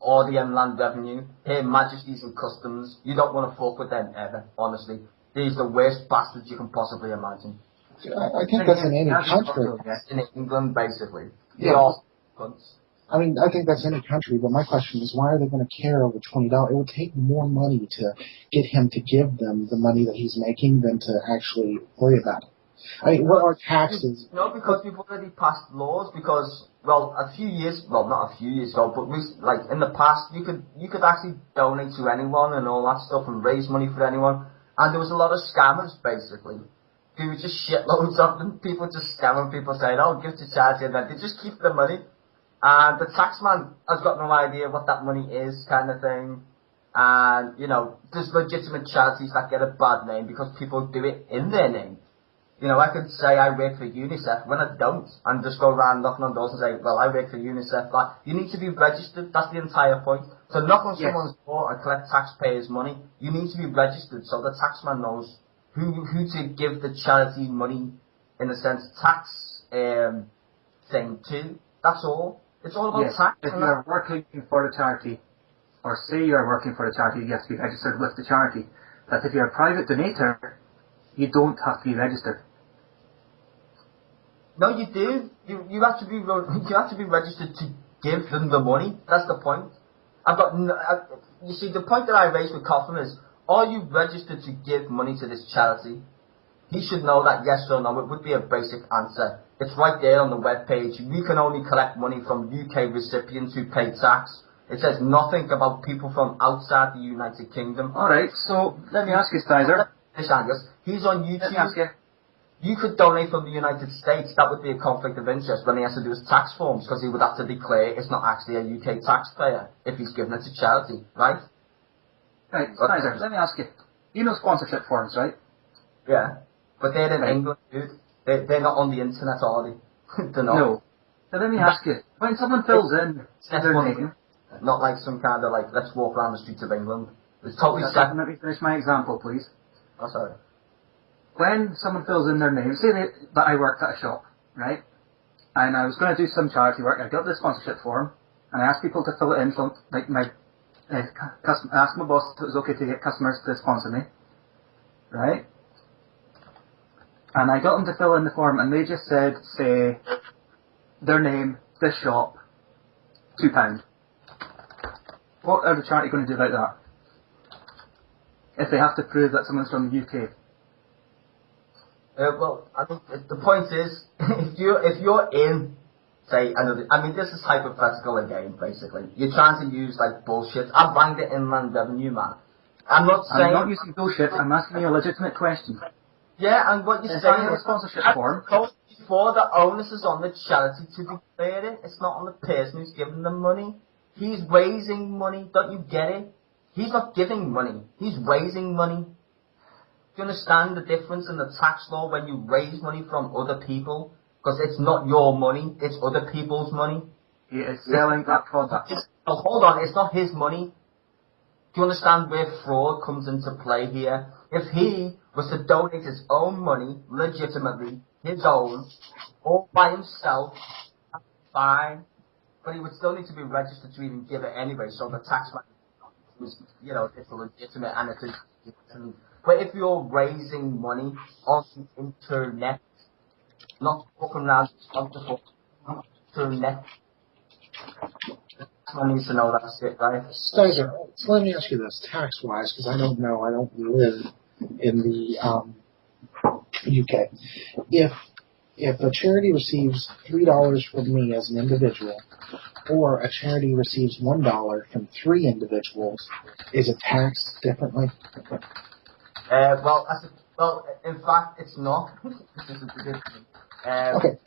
are the inland revenue. Her Majesties and Customs. You don't want to fuck with them ever, honestly. These are the worst bastards you can possibly imagine. I think that's in any country. In England, basically. Yeah. I mean, I think that's any country, but my question is, why are they going to care over $20? It would take more money to get him to give them the money that he's making than to actually worry about it. I mean, what are taxes? No, because we've already passed laws, because, well, not a few years ago, but in the past, you could actually donate to anyone and all that stuff and raise money for anyone, and there was a lot of scammers, basically. There were just shitloads of them, people just scamming people saying, oh, give to charity, and then they just keep the money. And the taxman has got no idea what that money is, kind of thing. And, there's legitimate charities that get a bad name because people do it in their name. I could say I work for UNICEF when I don't, and just go around knocking on doors and say, well, I work for UNICEF. Like, you need to be registered, that's the entire point. So knock on someone's door and collect taxpayers' money, you need to be registered so the taxman knows who to give the charity money, in a sense, tax thing to. That's all. It's all about tax. If you are working for a charity, or say you are working for a charity, you have to be registered with the charity. But if you're a private donator, you don't have to be registered. No, you do. You have to be registered to give them the money. That's the point. You see, the point that I raised with Coughlin is, are you registered to give money to this charity? He should know that yes or no. It would be a basic answer. It's right there on the webpage. We can only collect money from UK recipients who pay tax. It says nothing about people from outside the United Kingdom. Alright, so let me ask you, Styzor. He's on YouTube. You could donate from the United States. That would be a conflict of interest when he has to do his tax forms, because he would have to declare it's not actually a UK taxpayer if he's given it to charity, right? Right, Styzor, let me ask you. You know sponsorship forms, right? Yeah. But they're in England, dude. They're not on the internet, are they? They're not. No. So let me ask you, when someone fills in their name... Not like some kind of, like, let's walk around the streets of England. It's totally separate. Let me finish my example, please. Oh, sorry. When someone fills in their name, say that I worked at a shop, right? And I was going to do some charity work. I got the sponsorship form, and I asked people to fill it in. So, like I asked my boss if it was okay to get customers to sponsor me, right? And I got them to fill in the form, and they just said, say, their name, this shop, £2. What are the charity going to do about that? If they have to prove that someone's from the UK? Well, I think the point is, if you're in, say, this is hypothetical again, basically. You're trying to use, like, bullshit. I banged the Inland Revenue, man. I'm not using bullshit. I'm asking you a legitimate question. Yeah, and what you're saying is a sponsorship form. Before the onus is on the charity to declare it. It's not on the person who's giving them money. He's raising money. Don't you get it? He's not giving money. He's raising money. Do you understand the difference in the tax law when you raise money from other people? Because it's not your money. It's other people's money. He is selling that product. Hold on. It's not his money. Do you understand where fraud comes into play here? If he was to donate his own money, legitimately, his own, all by himself, that's fine. But he would still need to be registered to even give it anyway, so the tax man was, it's legitimate and it's legitimate. But if you're raising money on the internet, not walking around on the internet, someone needs to know that's it, right? Styzor, so let me ask you this, tax-wise, because I don't know, I don't live in the UK. If a charity receives $3 from me as an individual, or a charity receives $1 from 3 individuals, is it taxed differently? Well, in fact, it's not. Okay.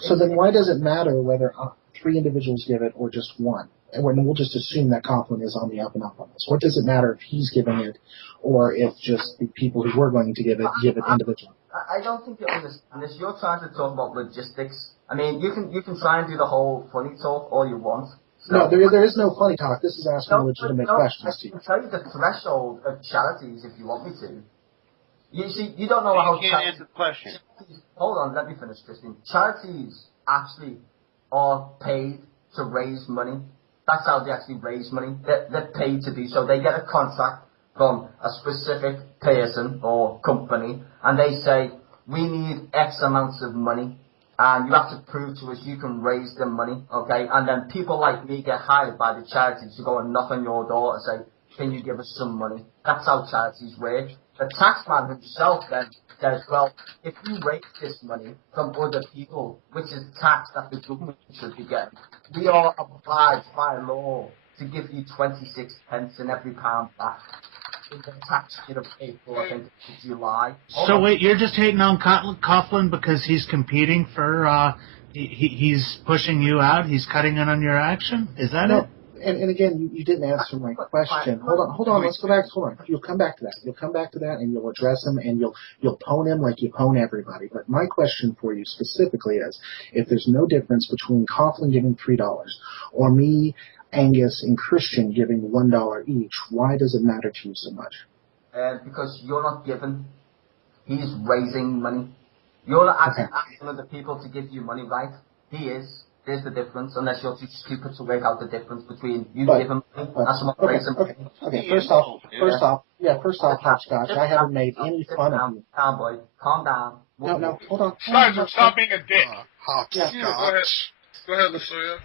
So then why does it matter whether 3 individuals give it or just 1? And we'll just assume that Coughlin is on the up and up on this. What does it matter if he's giving it or if just the people who were going to give it individually? I don't think you understand this. You're trying to talk about logistics. I mean, you can try and do the whole funny talk all you want. So, no, there is no funny talk. This is asking legitimate questions to you. I can tell you the threshold of charities if you want me to. You see, you don't know how charities... answer the question. Hold on, let me finish, Christine. Charities actually are paid to raise money. That's how they actually raise money. They're paid to do so. They get a contract from a specific person or company, and they say, we need X amounts of money, and you have to prove to us you can raise the money, okay? And then people like me get hired by the charities to go and knock on your door and say, can you give us some money? That's how charities work. The taxman himself then says, well, if you raise this money from other people, which is tax that the government should be getting, we are obliged by law to give you 26 pence in every pound back. In the tax year of April, I think it's July. So wait, you're just hating on Coughlin because he's competing for, he's pushing you out, he's cutting in on your action? Is that it? And again, you didn't answer my question. Hold on, let's go back. Hold on. You'll come back to that. You'll come back to that, and you'll address him, and you'll pwn him like you pwn everybody. But my question for you specifically is, if there's no difference between Coughlin giving $3 or me, Angus, and Christian giving $1 each, why does it matter to you so much? Because you're not giving. He's raising money. You're not asking other people to give you money, right? He is. There's the difference, unless you're too stupid to work out the difference between you giving money and someone raising money. Okay. First off, Hopscotch, I haven't made any fun of you. Calm, boy. Calm down. No, hold on. Styzor, stop being a dick. Hopscotch. Go ahead, Latoya.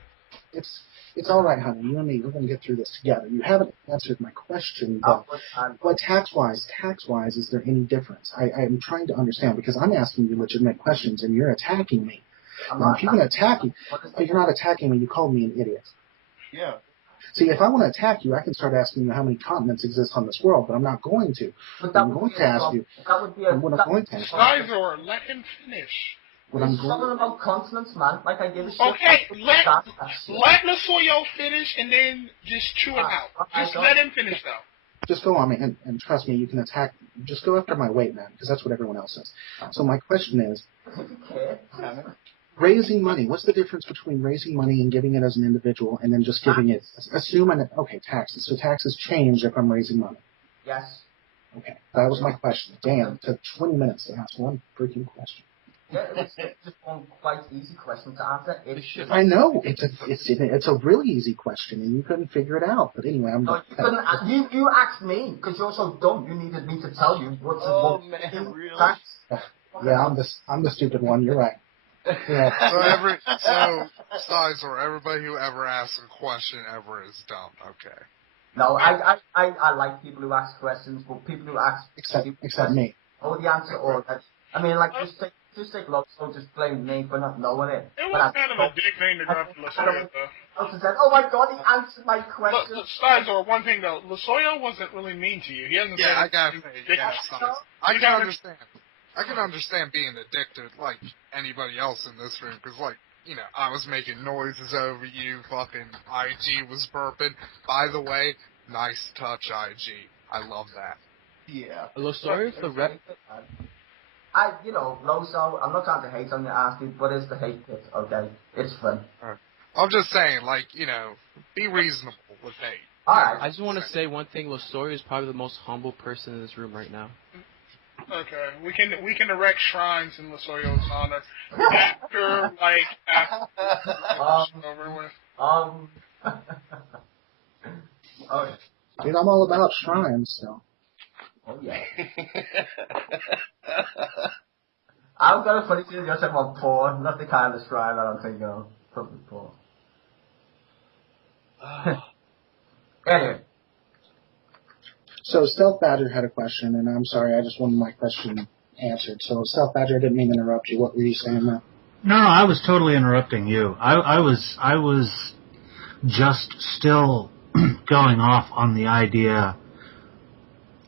It's all right, honey. You and me, we're going to get through this together. You haven't answered my question, but tax-wise, is there any difference? I'm trying to understand because I'm asking you legitimate questions and you're attacking me. Now, if you're going to attack me, you're not attacking me. You called me an idiot. Yeah. See, if I want to attack you, I can start asking you how many continents exist on this world, but I'm not going to. I'm going to ask you. Styzor, let him finish. He's talking about continents, man. Like I give a shit. Okay, let Lasoyo finish and then just chew it out. Just let him finish, though. Just go on me, and trust me, you can attack. Just go after my weight, man, because that's what everyone else says. So my question is, raising money. What's the difference between raising money and giving it as an individual, and then just giving it? Okay, taxes. So taxes change if I'm raising money. Yes. Okay, that was my question. Damn, it took 20 minutes to ask one freaking question. Yeah, it's just one quite easy question to answer. I know it's a really easy question, and you couldn't figure it out. But anyway, I'm. No, you couldn't. You asked me because you're so dumb. You needed me to tell you what's what. Man, really? Tax. Yeah, I'm the stupid one. You're right. Yeah. So Styzor, everybody who ever asks a question ever is dumb. Okay. No, I like people who ask questions, but people who ask except me. Oh, the answer already. I mean, like just take Loso, just blame me for not knowing it. It was kind of a dick thing to grab from Lasoyo, though. Said, oh my God, he answered my question. Look, Styzor, one thing though, Lasoyo wasn't really mean to you. He hasn't said I can understand. I can understand being a dick to like anybody else in this room because like. You know, I was making noises over you, fucking IG was burping. By the way, nice touch, IG. I love that. Yeah. Losoyo's the rep. Loso, I'm not trying to hate on your ass, dude, but it's the hate pit, okay? It's fun. I'm just saying, like, be reasonable with hate. Alright. I just want to say one thing, Losoyo is probably the most humble person in this room right now. Okay, we can erect shrines in Lasoyo's honor after over with. Okay. Dude, I'm all about shrines, so. Oh yeah. I've got a funny thing. You're talking about poor, not the kind of shrine that I'm thinking of. Probably poor. Anyway. So Stealth Badger had a question, and I'm sorry, I just wanted my question answered. So Stealth Badger, I didn't mean to interrupt you. What were you saying now? No, I was totally interrupting you. I was just still going off on the idea.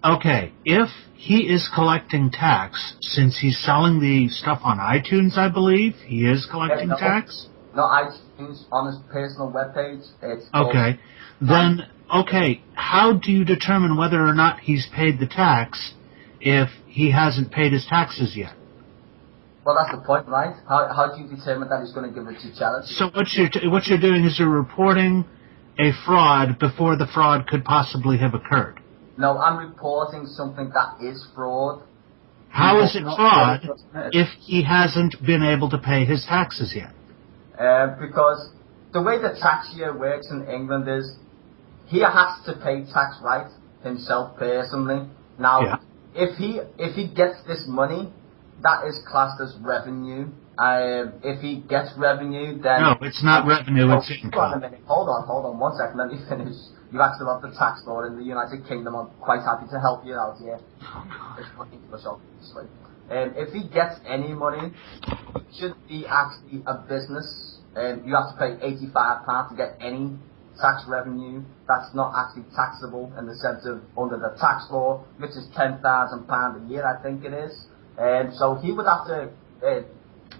Okay, if he is collecting tax, since he's selling the stuff on iTunes, I believe he is collecting tax. No, iTunes on his personal webpage. It's okay. Then, okay, how do you determine whether or not he's paid the tax if he hasn't paid his taxes yet? Well, that's the point, right? How do you determine that he's going to give it to charity? So what you're doing is you're reporting a fraud before the fraud could possibly have occurred. No, I'm reporting something that is fraud. How is it fraud if he hasn't been able to pay his taxes yet? Because the way the tax year works in England is he has to pay tax right himself personally. Now, if he gets this money, that is classed as revenue. If he gets revenue, then... No, it's not revenue, it's income. Hold on 1 second, let me finish. You asked about the tax law in the United Kingdom. I'm quite happy to help you out here. If he gets any money, it should be actually a business. You have to pay £85 to get any tax revenue. That's not actually taxable in the sense of under the tax law, which is £10,000 a year, I think it is. So he would have to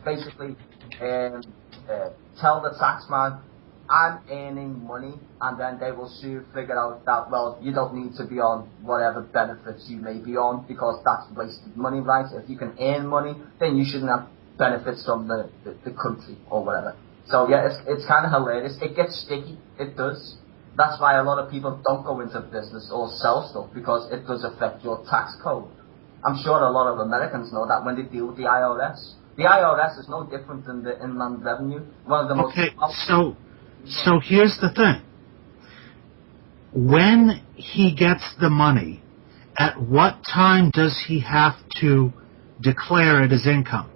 basically tell the taxman, I'm earning money, and then they will soon figure out that, well, you don't need to be on whatever benefits you may be on because that's wasted money, right? If you can earn money, then you shouldn't have benefits from the country or whatever. So yeah, it's kind of hilarious. It gets sticky, it does. That's why a lot of people don't go into business or sell stuff because it does affect your tax code. I'm sure a lot of Americans know that when they deal with the IRS. The IRS is no different than the Inland Revenue. One of the most... Okay, so here's the thing. When he gets the money, at what time does he have to declare it as income?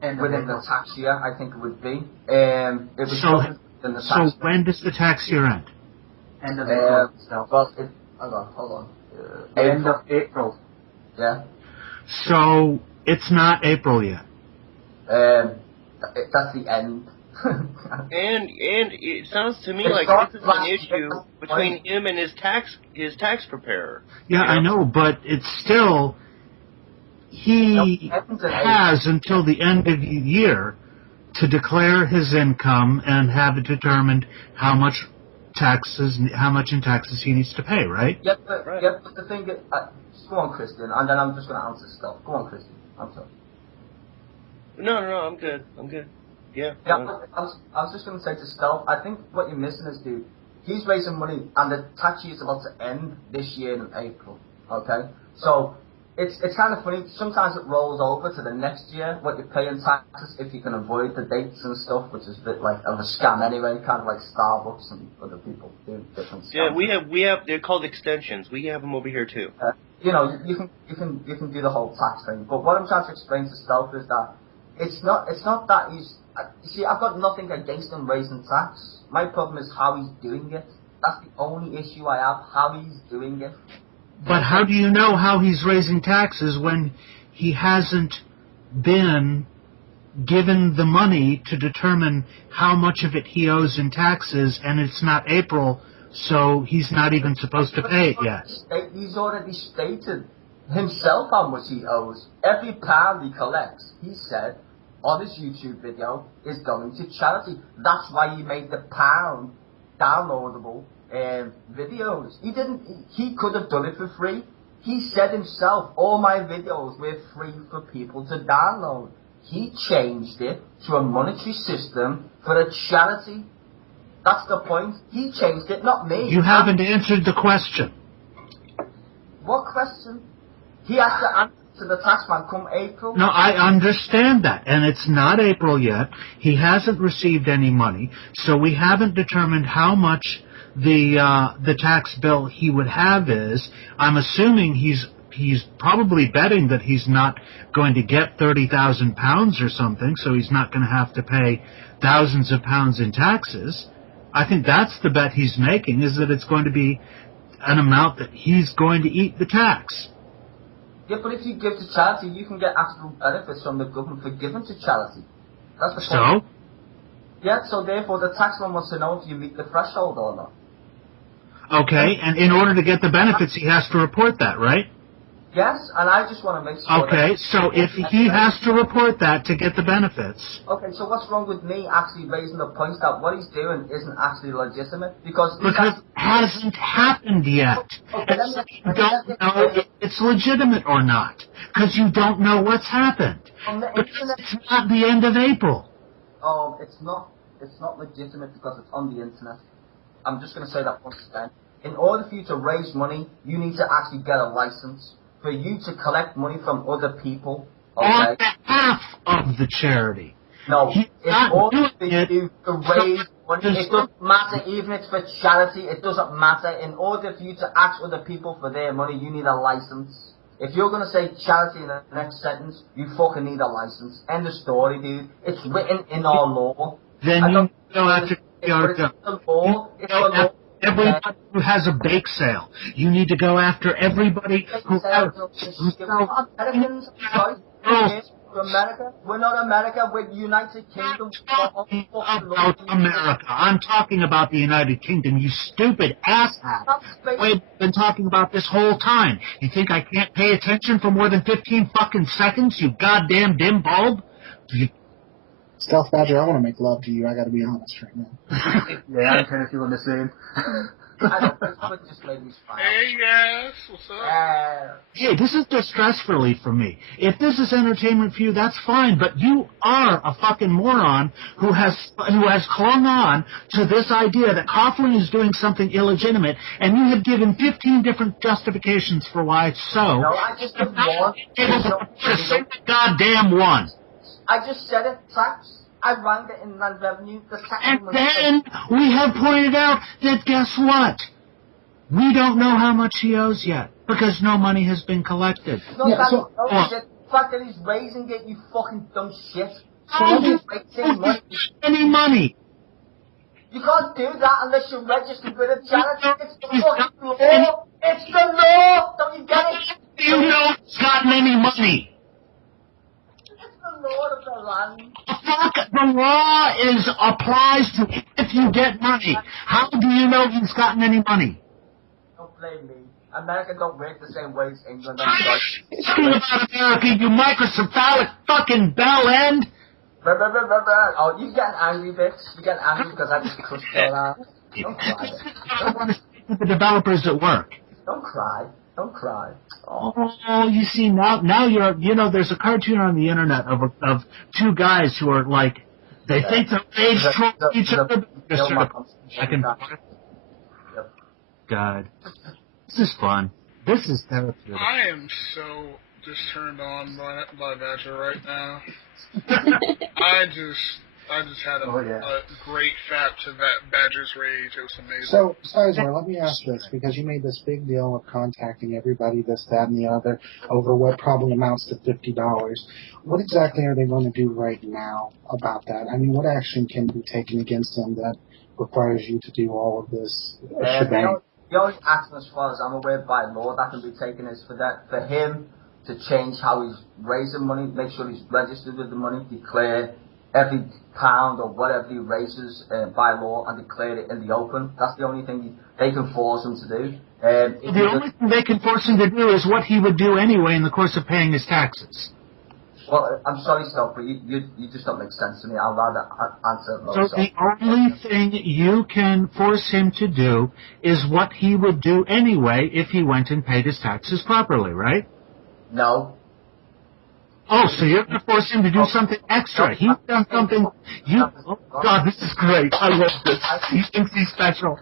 And within the tax year, I think it would be. The than the So tax. when does the tax year end? End of April. Still. Well, hold on. End of April. Yeah. So it's not April yet. That's the end. And it sounds to me It's like not this is an like- issue between him and his tax preparer. Yeah, You know? I know, but it's still, he has until the end of the year to declare his income and have it determined how much in taxes he needs to pay, right? Yep, but the thing is, just go on, Christian, and then I'm just going to answer stuff. Go on, Christian. I'm sorry. No, I'm good. Yeah. Yeah, I was just going to say to Stealth, I think what you're missing is, dude, he's raising money, and the tax year is about to end this year in April, okay? So, it's kind of funny, sometimes it rolls over to the next year, what you're paying taxes, if you can avoid the dates and stuff, which is a bit like of a scam anyway, kind of like Starbucks and other people do different scams. Yeah, we have. They're called extensions. We have them over here too. You know, you can do the whole tax thing, but what I'm trying to explain to Stealth is that it's not that he's. See, I've got nothing against him raising tax. My problem is how he's doing it. That's the only issue I have, how he's doing it. But how do you know how he's raising taxes when he hasn't been given the money to determine how much of it he owes in taxes, and it's not April, so he's not even supposed to pay it yet? He's already stated himself how much he owes. Every pound he collects, he said, on his YouTube video, is going to charity. That's why he made the pound downloadable videos. He could have done it for free. He said himself, all my videos were free for people to download. He changed it to a monetary system for a charity. That's the point. He changed it, not me. You haven't answered the question. What question? He has to answer to the taxman come April. No, I understand that, and it's not April yet. He hasn't received any money, so we haven't determined how much the tax bill he would have is. I'm assuming he's probably betting that he's not going to get £30,000 or something, so he's not going to have to pay thousands of pounds in taxes. I think that's the bet he's making, is that it's going to be an amount that he's going to eat the tax. Yeah, but if you give to charity, you can get actual benefits from the government for giving to charity. That's the point. So? Yeah, so therefore the taxman wants to know if you meet the threshold or not. Okay, and in order to get the benefits, he has to report that, right? Yes, and I just want to make sure Okay, so if he has to report that to get the benefits... Okay, so what's wrong with me actually raising the point that what he's doing isn't actually legitimate? Because it hasn't happened yet. Okay, You don't know if it's legitimate or not, because you don't know what's happened. Because it's not the end of April. It's not legitimate because it's on the internet. I'm just going to say that once again. In order for you to raise money, you need to actually get a license. For you to collect money from other people, okay? On behalf of the charity. No, He's in not order for doing you to raise money, there's it doesn't matter, even if it's for charity, it doesn't matter. In order for you to ask other people for their money, you need a license. If you're going to say charity in the next sentence, you fucking need a license. End of story, dude. It's written in our law. Then you go after the law. It's the law. Everybody who has a bake sale. You need to go after everybody who Americans, sorry, America. We're not America. We're United Kingdom. About America. I'm talking about the United Kingdom, you stupid asshat. We've been talking about this whole time. You think I can't pay attention for more than 15 fucking seconds, you goddamn dim bulb? Stealth Badger, I want to make love to you. I got to be honest right now. Yeah, I'm kind of feeling the same. I don't think it just made me smile. Hey, yes, what's up? Hey, this is just stress relief for me. If this is entertainment for you, that's fine, but you are a fucking moron who has clung on to this idea that Coughlin is doing something illegitimate, and you have given 15 different justifications for why it's so. No, I just did one. Just say the goddamn one. I just said it, tax. I rang the inland revenue. The tax And then we have pointed out that guess what? We don't know how much he owes yet because no money has been collected. No, Yeah, that's so- shit. The fact that he's raising it, you fucking dumb shit. How do you raising money. any money? You can't do that unless you're registered with a charity. It's the fucking law. It's the law. Don't you get it? Do you know he's gotten any money? It's the law of the land. Fuck, the law applies to if you get money. How do you know he's gotten any money? Don't blame me. America don't work the same way as England. I'm sorry. Talking about America, you microcephalic fucking bell end. Oh, you getting angry, bitch? You getting angry because I just crushed your ass? Don't cry. I want to speak to the developers at work. Don't cry. Don't cry. Oh, you see, now there's a cartoon on the internet of two guys who are like, they think they're age troll each other. God. This is fun. This is therapeutic. I am so just turned on by Badger right now. I just had a great fap to that Badger's rage. It was amazing. So, Styzor, let me ask this, because you made this big deal of contacting everybody, this, that, and the other, over what probably amounts to $50. What exactly are they going to do right now about that? I mean, what action can be taken against them that requires you to do all of this shebang? The only action, as far as I'm aware, by law that can be taken is for him to change how he's raising money, make sure he's registered with the money, declare every pound or whatever he raises by law and declare it in the open. That's the only thing they can force him to do. The only thing they can force him to do is what he would do anyway in the course of paying his taxes. Well, I'm sorry, Stel, but you just don't make sense to me. I'll rather answer So the only thing you can force him to do is what he would do anyway if he went and paid his taxes properly, right? No. Oh, so you're going to force him to do something extra. He's done something. Oh, God, this is great. I love this. He thinks he's special.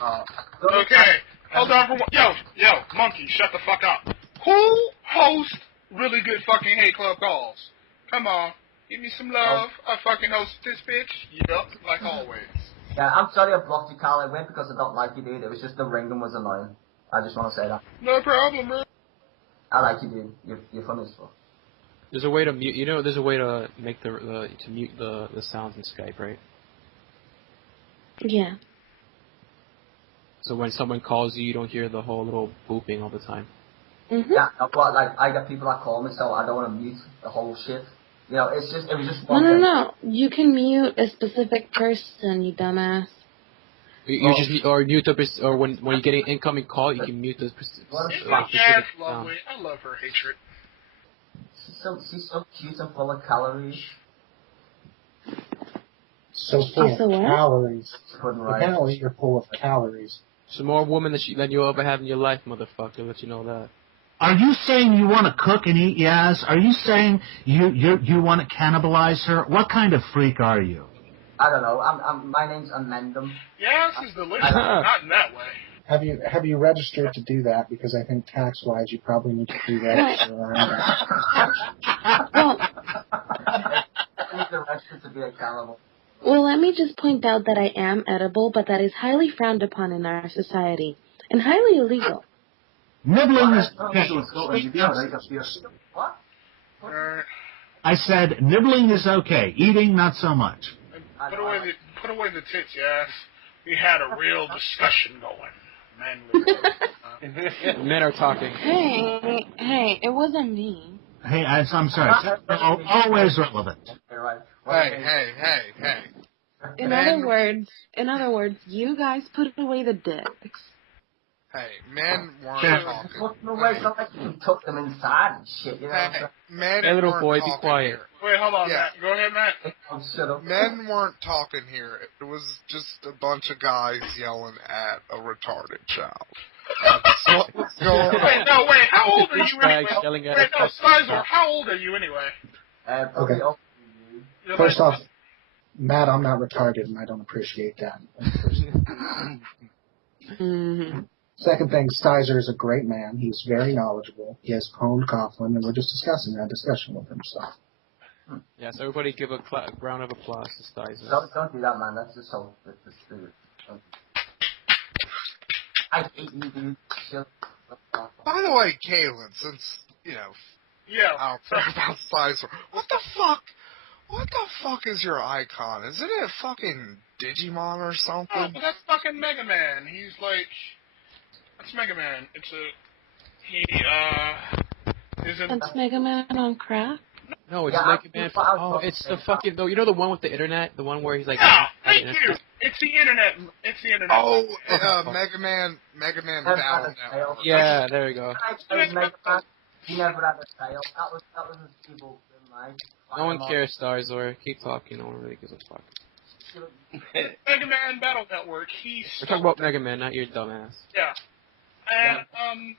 Okay, hold on for one. Yo, monkey, shut the fuck up. Who hosts really good fucking hate club calls? Come on, give me some love. I fucking host this bitch. Yup, like always. Yeah, I'm sorry I blocked you, Carl. It went because I don't like you, dude. It was just the ringing was annoying. I just want to say that. No problem, bro. I like you, dude. You're funny as fuck. There's a way to mute. There's a way to make to mute the sounds in Skype, right? Yeah. So when someone calls you, you don't hear the whole little booping all the time. Mm-hmm. Yeah, but like I get people that call me, so I don't want to mute the whole shit. You know, it was just one thing. No. You can mute a specific person, you dumbass. You just mute up, or when you get an incoming call, you can mute the specific Yes, sound. lovely. I love her hatred. She's so cute and full of calories. So full of calories. Right. Apparently you're full of calories. Some more women than you ever have in your life, motherfucker. Let you know that. Are you saying you want to cook and eat Yaz? Are you saying you want to cannibalize her? What kind of freak are you? I don't know. My name's Amendum. Yes, is delicious. Not in that way. Have you registered to do that? Because I think tax-wise you probably need to pre-register around that. Well, I need the register to be accountable. Well, let me just point out that I am edible, but that is highly frowned upon in our society, and highly illegal. Nibbling is okay. What? I said nibbling is okay. Eating, not so much. Put away the tits, yes. We had a real discussion going. Men are talking. Hey, it wasn't me. Hey, I'm sorry. Always relevant. Hey. In other words, you guys put away the dicks. Hey, men weren't talking. Put them away, so like you took them inside and shit, you know what I'm saying? Men Hey, little weren't boy, be talking quiet. here. Wait, hold on, Matt. Go ahead, Matt. Shut up. Men weren't talking here. It was just a bunch of guys yelling at a retarded child. That's what was going on. Wait, how old are you anyway? Yelling at Styzor, how old are you anyway? Probably Okay. up. First off, Matt, I'm not retarded, and I don't appreciate that. Mm-hmm. Second thing, Styzor is a great man. He's very knowledgeable. He has pwned Coughlin, and we're just discussing that discussion with him. So. Yes, everybody give a round of applause to Styzor. Don't do that, man. That's just so stupid. I hate you, dude. By the way, Kaylin, since, Yeah. I'll talk about Styzor. What the fuck What the fuck is your icon? Isn't it fucking Digimon or Oh, something? but that's fucking Mega Man. He's like, that's Mega Man. That's Mega Man on crack? No, it's Yeah, Mega I- Man. I- Oh, it's the fucking. You know the one with the internet, the one where he's like. Yeah, thank you. It's the internet. It's the internet. Oh, Mega Man Battle Network. Yeah, there we go. Mega Man, he never had a tail. That was his evil thing, like. No one cares, Styzor. Keep talking. No one really gives a fuck. Mega Man Battle Network. We're talking about Mega Man, not your dumbass. Yeah. And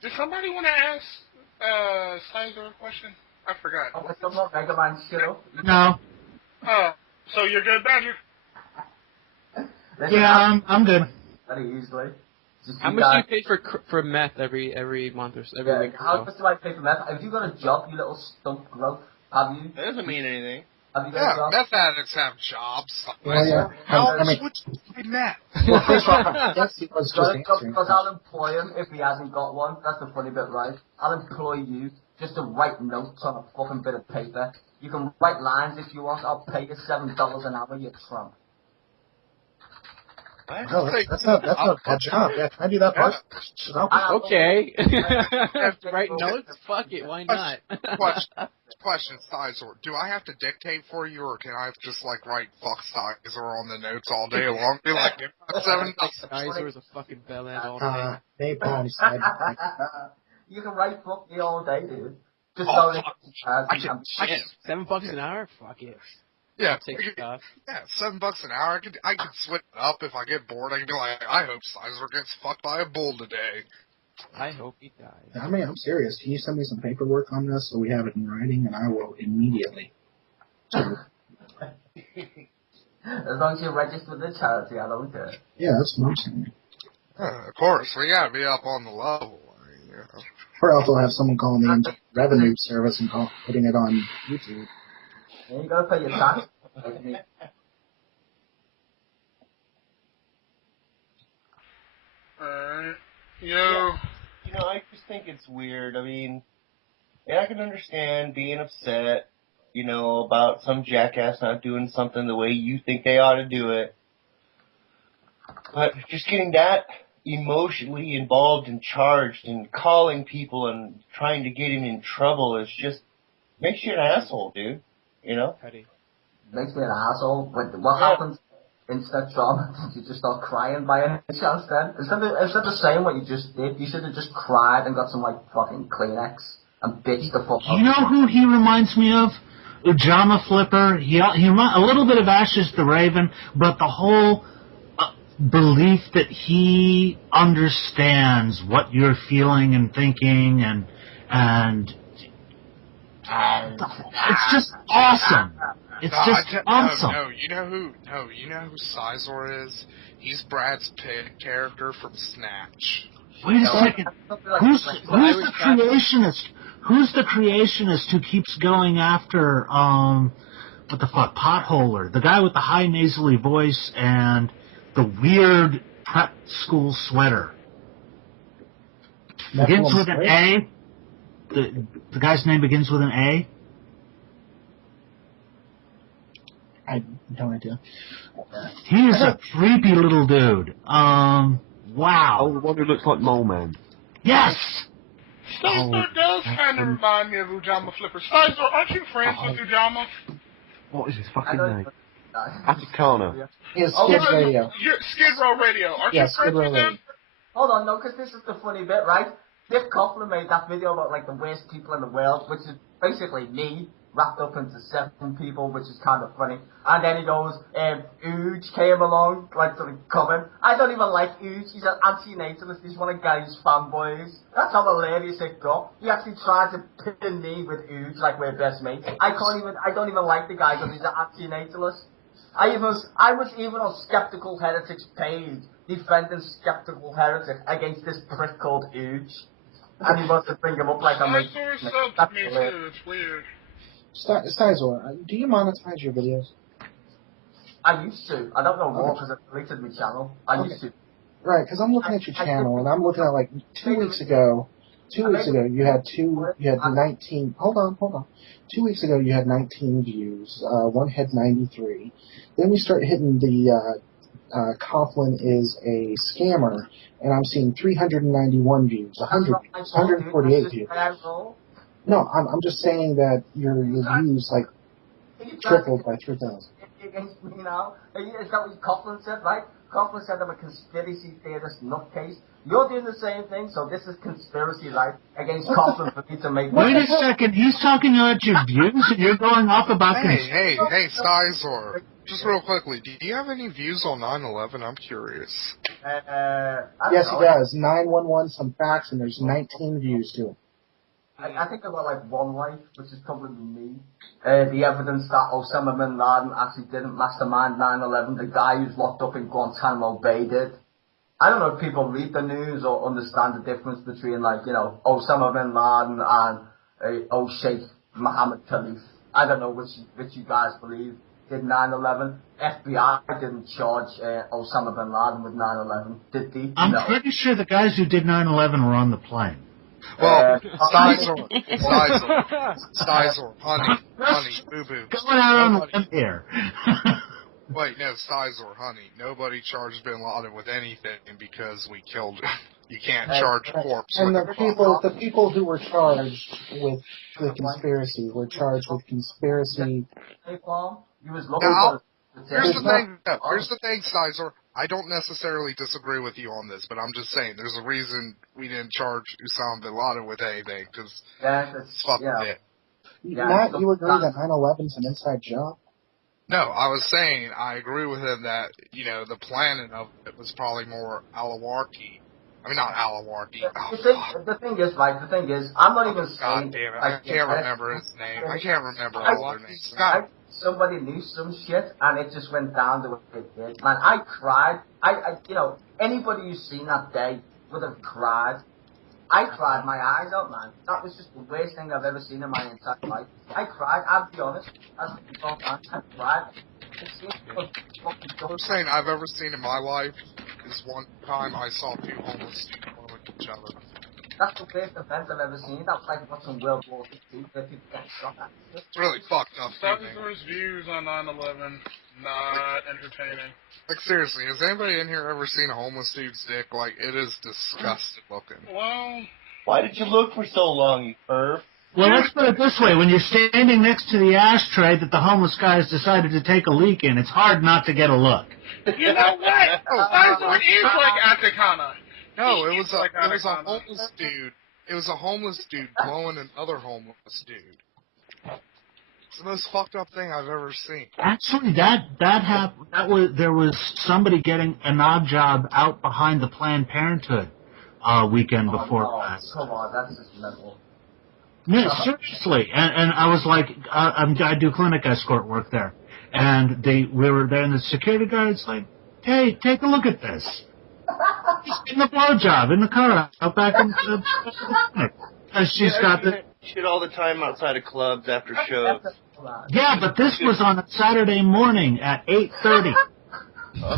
did somebody want to ask Styzor a question? I forgot. Oh, we're talking about Mega Man show? No. Oh, so you're good, Badger? Yeah, I'm good. Very easily. How much do you pay for meth every month or every week? How much do I pay for meth? Have you got a job, you little stump growth? Have you? That doesn't mean anything. Have you got a job? Meth addicts have jobs. Well, yeah. How I mean, would you pay meth? well, first of all, that's just answering. Because I'll employ him if he hasn't got one. That's the funny bit, right? I'll employ you just to write notes on a fucking bit of paper. You can write lines if you want. I'll pay you $7 an hour, you trump. No, that's not a bad job. Yeah, can I do that part? Okay. Have to write notes? Fuck it, why not? Question, Styzor. Do I have to dictate for you, or can I just like write "fuck Styzor" on the notes all day long? Be like, $7. Styzor is a fucking bellend all day. Napalm said. You can write fuck me all day, dude. Just Oh, don't fuck. I can. $7 an hour? Fuck it. Yeah, Take stuff. yeah, $7 an hour. I could switch it up if I get bored. I can be like, I hope Styzor gets fucked by a bull today. I hope he dies. I mean, I'm serious. Can you send me some paperwork on this so we have it in writing, and I will immediately. As long as you register with the charity, I don't care. Yeah, that's what I'm saying. Of course, we gotta be up on the level. I mean, you know. Or else I'll have someone calling the Internal Revenue Service and putting it on YouTube. Yeah, you gotta pay your tax. Yo. You know, I just think it's weird. I mean, and I can understand being upset, you know, about some jackass not doing something the way you think they ought to do it. But just getting that emotionally involved and charged and calling people and trying to get him in trouble is just makes you an asshole, dude. You know? Makes me an asshole. What happens instant trauma? Did you just start crying by any chance then? Instead of saying what you just did, you should have just cried and got some like fucking Kleenex and bitched the fuck out. You know who he reminds me of? Ujama Flipper. He a little bit of Ashes the Raven, but the whole belief that he understands what you're feeling and thinking and it's just awesome. It's just awesome. No, you know who Styzor is? He's Brad's Pitt character from Snatch. Wait a second. Who's the creationist? Who's the creationist who keeps going after what the fuck, Potholer? The guy with the high nasally voice and the weird prep school sweater. Begins with an A. The guy's name begins with an A. I have no idea. He is a creepy little dude. Wow. Oh, the one who looks like Mole Man. Yes! Styzor does kind of remind me of Ujama Flipper. Styzor, aren't you friends with Ujama? What is his fucking name? Atacana. Yeah, Skid Radio. Skid Row Radio. Aren't you friends with them? Hold on, no, because this is the funny bit, right? Dick Coughlin made that video about like the worst people in the world, which is basically me wrapped up into 7 people, which is kind of funny. And then he goes, Ooge came along, like sort of comment. I don't even like Ooge. He's an anti-natalist. He's one of Guy's fanboys. That's how hilarious it got. He actually tried to pin me with Ooge like we're best mates. I don't even like the guy because he's an anti-natalist. I was even on Skeptical Heretics page defending Skeptical Heretic against this prick called Ooge. And he wants to bring him up like I'm like... That's me too. It's weird. Styzor, do you monetize your videos? I used to. I don't know more because I deleted my channel. I used to. Right, because I'm looking at your channel, and I'm looking at, like, 2 weeks ago, 2 weeks ago you had 19. Hold on. 2 weeks ago you had 19 views. One had 93. Then we start hitting the Coughlin is a scammer, and I'm seeing 391 views, 148 views. No, I'm just saying that your views like tripled by 3,000. You know, is that what Coughlin said, right? Coughlin said I'm a conspiracy theorist nutcase. You're doing the same thing, so this is conspiracy, right? Against Coughlin for me to make. Wait a second, he's talking about your views, and you're going off about. Hey, Styzor. Just real quickly, do you have any views on 9/11? I'm curious. Yes, he does. 911, some facts, and there's 19 views to it. I think I got like one life, which is probably me. The evidence that Osama bin Laden actually didn't mastermind 9/11. The guy who's locked up in Guantanamo Bay did. I don't know if people read the news or understand the difference between, like, you know, Osama bin Laden and Sheikh Mohammed Khalif. I don't know which you guys believe did 9/11. FBI didn't charge Osama bin Laden with 9/11, did they? I'm pretty sure the guys who did 9/11 were on the plane. Well, Styzor, honey, boo-boo. Going out on the limb here. Wait, no, Styzor, honey. Nobody charged Bin Laden with anything because we killed him. You can't charge a corpse. And the people who were charged with the conspiracy were charged with conspiracy. Now, here's the thing, Styzor. I don't necessarily disagree with you on this, but I'm just saying there's a reason we didn't charge Osama bin Laden with anything, because it's fucking it. Matt, you agree that 9/11's an inside job? No, I was saying I agree with him that, you know, the planning of it was probably more Alawarki. I mean, not Alawarki. The thing is, I'm not even saying... God damn it, I can't remember his name. I can't remember all their names. Somebody knew some shit, and it just went down the way it did. Man, I cried. You know, anybody who's seen that day would have cried. I cried my eyes out, man. That was just the worst thing I've ever seen in my entire life. I cried, I'll be honest. I cried. The worst thing I've ever seen in my life is one time I saw two homeless dudes blowing each other. That's the worst event I've ever seen. That's like watching World War II, where people get shot at. It's really fucked up. Styzor's views on 9/11, not entertaining. Like, seriously, has anybody in here ever seen a homeless dude's dick? Like, it is disgusting looking. Well, why did you look for so long, you perv? Well, let's put it this way. When you're standing next to the ashtray that the homeless guys decided to take a leak in, it's hard not to get a look. You know what? Styzor is like Atacana. No, it was a homeless dude. It was a homeless dude blowing another homeless dude. It's the most fucked up thing I've ever seen. Actually, that happened. There was somebody getting a knob job out behind the Planned Parenthood weekend before last. Come on, that's just mental. No, seriously. And I was like, I do clinic escort work there, and we were there, and the security guard's like, "Hey, take a look at this." She's getting a blowjob in the car out back in the clinic. She's got the shit all the time outside of clubs after shows. Yeah, but this was on a Saturday morning at 8:30.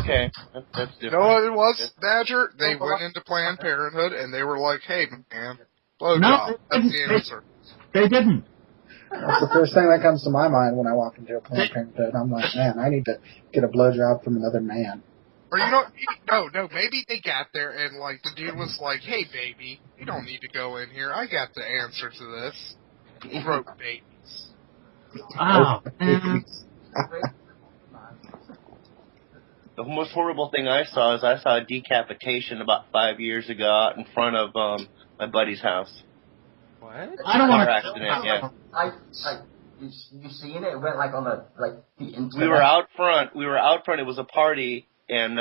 Okay, that's different. You know what it was, Badger? They went into Planned Parenthood and they were like, "Hey, man, blowjob." No, that's the answer. They didn't. That's the first thing that comes to my mind when I walk into a Planned Parenthood. I'm like, man, I need to get a blowjob from another man. Or no, maybe they got there and, like, the dude was like, "Hey, baby, you don't need to go in here. I got the answer to this. Throat babies." Oh, The most horrible thing I saw is I saw a decapitation about 5 years ago out in front of my buddy's house. What? I don't want to. Accident, yeah. You seen it? It went like on the internet. We were out front. It was a party, and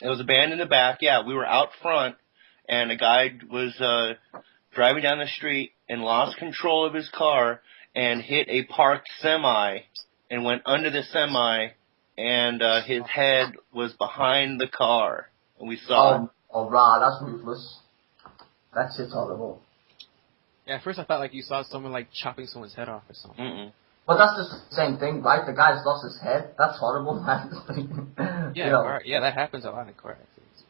it was a band in the back. Yeah, we were out front, and a guy was driving down the street and lost control of his car and hit a parked semi and went under the semi, and his head was behind the car, and we saw it. Oh, right, that's ruthless. That shit's horrible. Yeah, at first I thought like you saw someone like chopping someone's head off or something. Mm-mm. But that's just the same thing, right? The guy's lost his head. That's horrible, man. Yeah, that happens a lot in car accidents.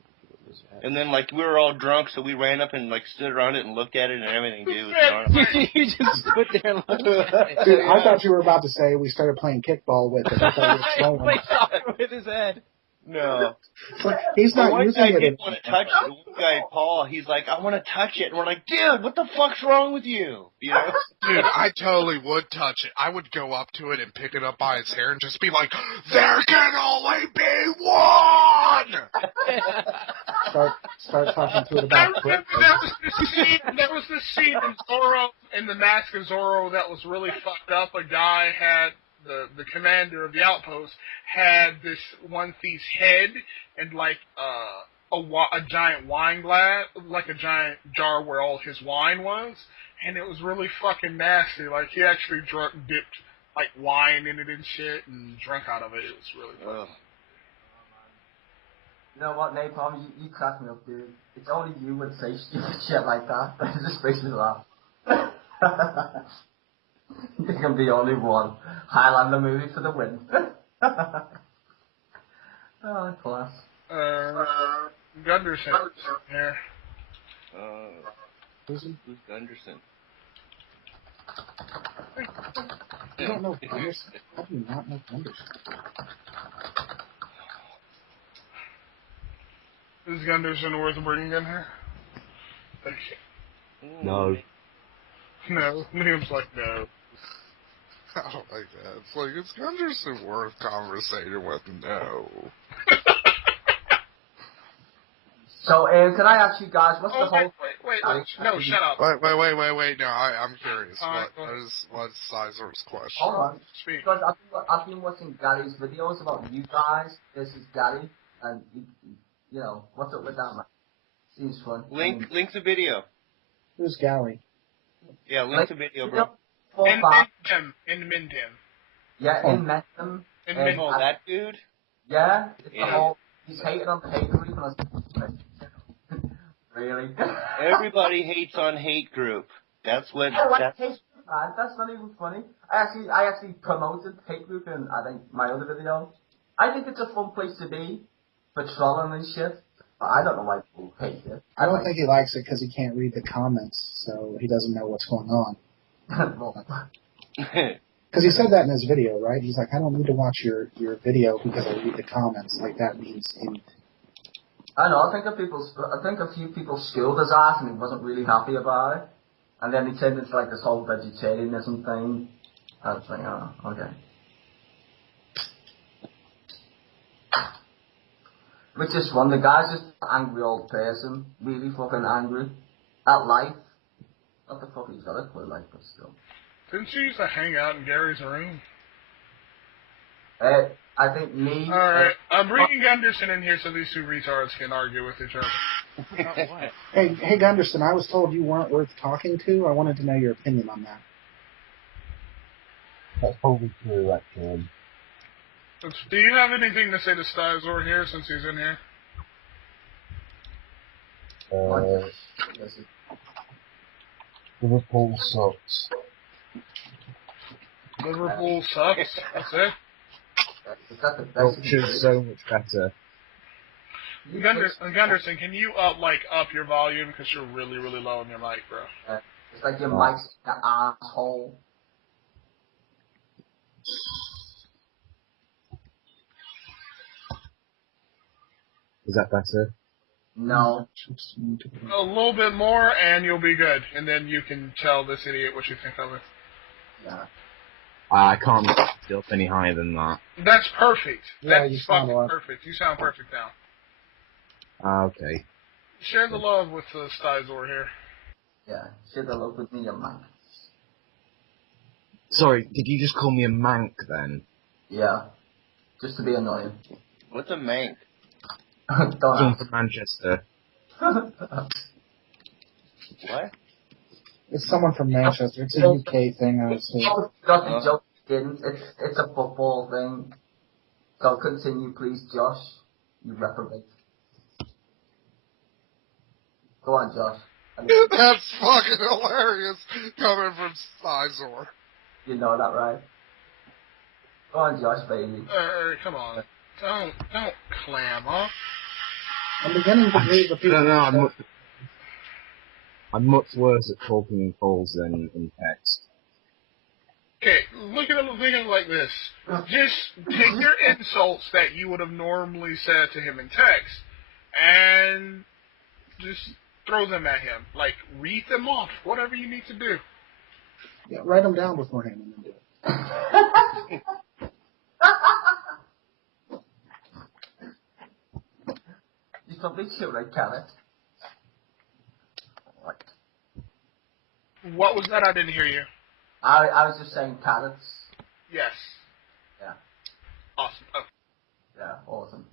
And then, like, we were all drunk, so we ran up and, like, stood around it and looked at it and everything, dude. Was You just stood there and looked at it. Dude, I thought you were about to say we started playing kickball with it. I thought you were He trolling. played soccer with his head. No. But he's not One using guy it. did want to touch it. One guy, Paul, he's like, I want to touch it. And we're like, dude, what the fuck's wrong with you? You know? Dude, I totally would touch it. I would go up to it and pick it up by its hair and just be like, there can only be one! Start talking to it I about remember there was this scene in Zorro, in the Mask of Zorro, that was really fucked up. A guy had, the commander of the outpost, had this one thief's head and, like, a giant wine glass, like a giant jar where all his wine was, and it was really fucking nasty. Like, he actually dipped, like, wine in it and shit and drank out of it. It was really fucking... You know what, Napalm, you crack me up, dude. It's only you would say stupid shit like that. It just makes me laugh. You can be only one. Highlander movie for the win. Oh, class. Gunderson here. Who's Gunderson? I don't know Gunderson. How do you not know Gunderson? Is Gunderson worth bringing in here? No. No. Liam's like, no. I don't like that. It's like, is Gunderson worth conversating with? No. So, can I ask you guys, what's the whole... Wait, no, shut up. Wait, no, I'm curious. What's Styzor's question? Hold on. Speak. Because I've been watching Gary's videos about you guys. This is Gary, and, you know, what's up with that, man? Seems fun. Link's a video. Who's Gary? Yeah, link's a video, bro. In Mintim. Yeah, in Mentum. Oh, that dude? Yeah, it's the whole... He's hating on the hate group, and I was really? Everybody hates on hate group. That's what... I like hate group, man. That's not even funny. I actually promoted hate group in, I think, my other video. I think it's a fun place to be for trolling and shit. But I don't know why people hate it. I don't think he likes it because he can't read the comments, so he doesn't know what's going on. Because he said that in his video, right? He's like, I don't need to watch your video because I read the comments. Like, that means anything. I know, I think a few people schooled his ass and he wasn't really happy about it. And then he turned into like this whole vegetarianism thing. I was like, oh, okay. Which is fun. The guy's just an angry old person. Really fucking angry. At life. What the fuck, he's got a clue like, but still. Didn't you used to hang out in Gary's room? I think me... Alright, I'm bringing Gunderson in here so these two retards can argue with each other. Hey, Gunderson, I was told you weren't worth talking to. I wanted to know your opinion on that. That's probably true, actually. Do you have anything to say to Styzor here since he's in here? Liverpool sucks. Liverpool sucks. That's it. Culture's so much better. Gunderson, can you up your volume because you're really, really low on your mic, bro? It's like your mic's an asshole. Is that better? No. A little bit more, and you'll be good. And then you can tell this idiot what you think of it. Yeah. I can't get up any higher than that. That's perfect. Yeah, That's you sound fucking like... perfect. You sound perfect now. Okay. Share the love with Styzor here. Yeah, share the love with me, your mic. Sorry, did you just call me a mank then? Yeah. Just to be annoying. What's a mank? Someone from Manchester. What? It's someone from Manchester. It's a UK thing, I would say. Got the joke, didn't. It's a football thing. So continue, please, Josh. You reprobate. Go on, Josh. That's fucking hilarious coming from Styzor. You know that, right? Go on, Josh, baby. Come on. Don't clam up. I'm beginning to believe the people. I don't know. I'm much worse at talking in calls than in text. Okay, look at it like this. Just take your insults that you would have normally said to him in text and just throw them at him. Like, read them off, whatever you need to do. Yeah, write them down beforehand and then do it. You probably should, right, Kenneth? Right. What was that? I didn't hear you. I was just saying carrots. Yes. Yeah. Awesome. Oh. Yeah, awesome.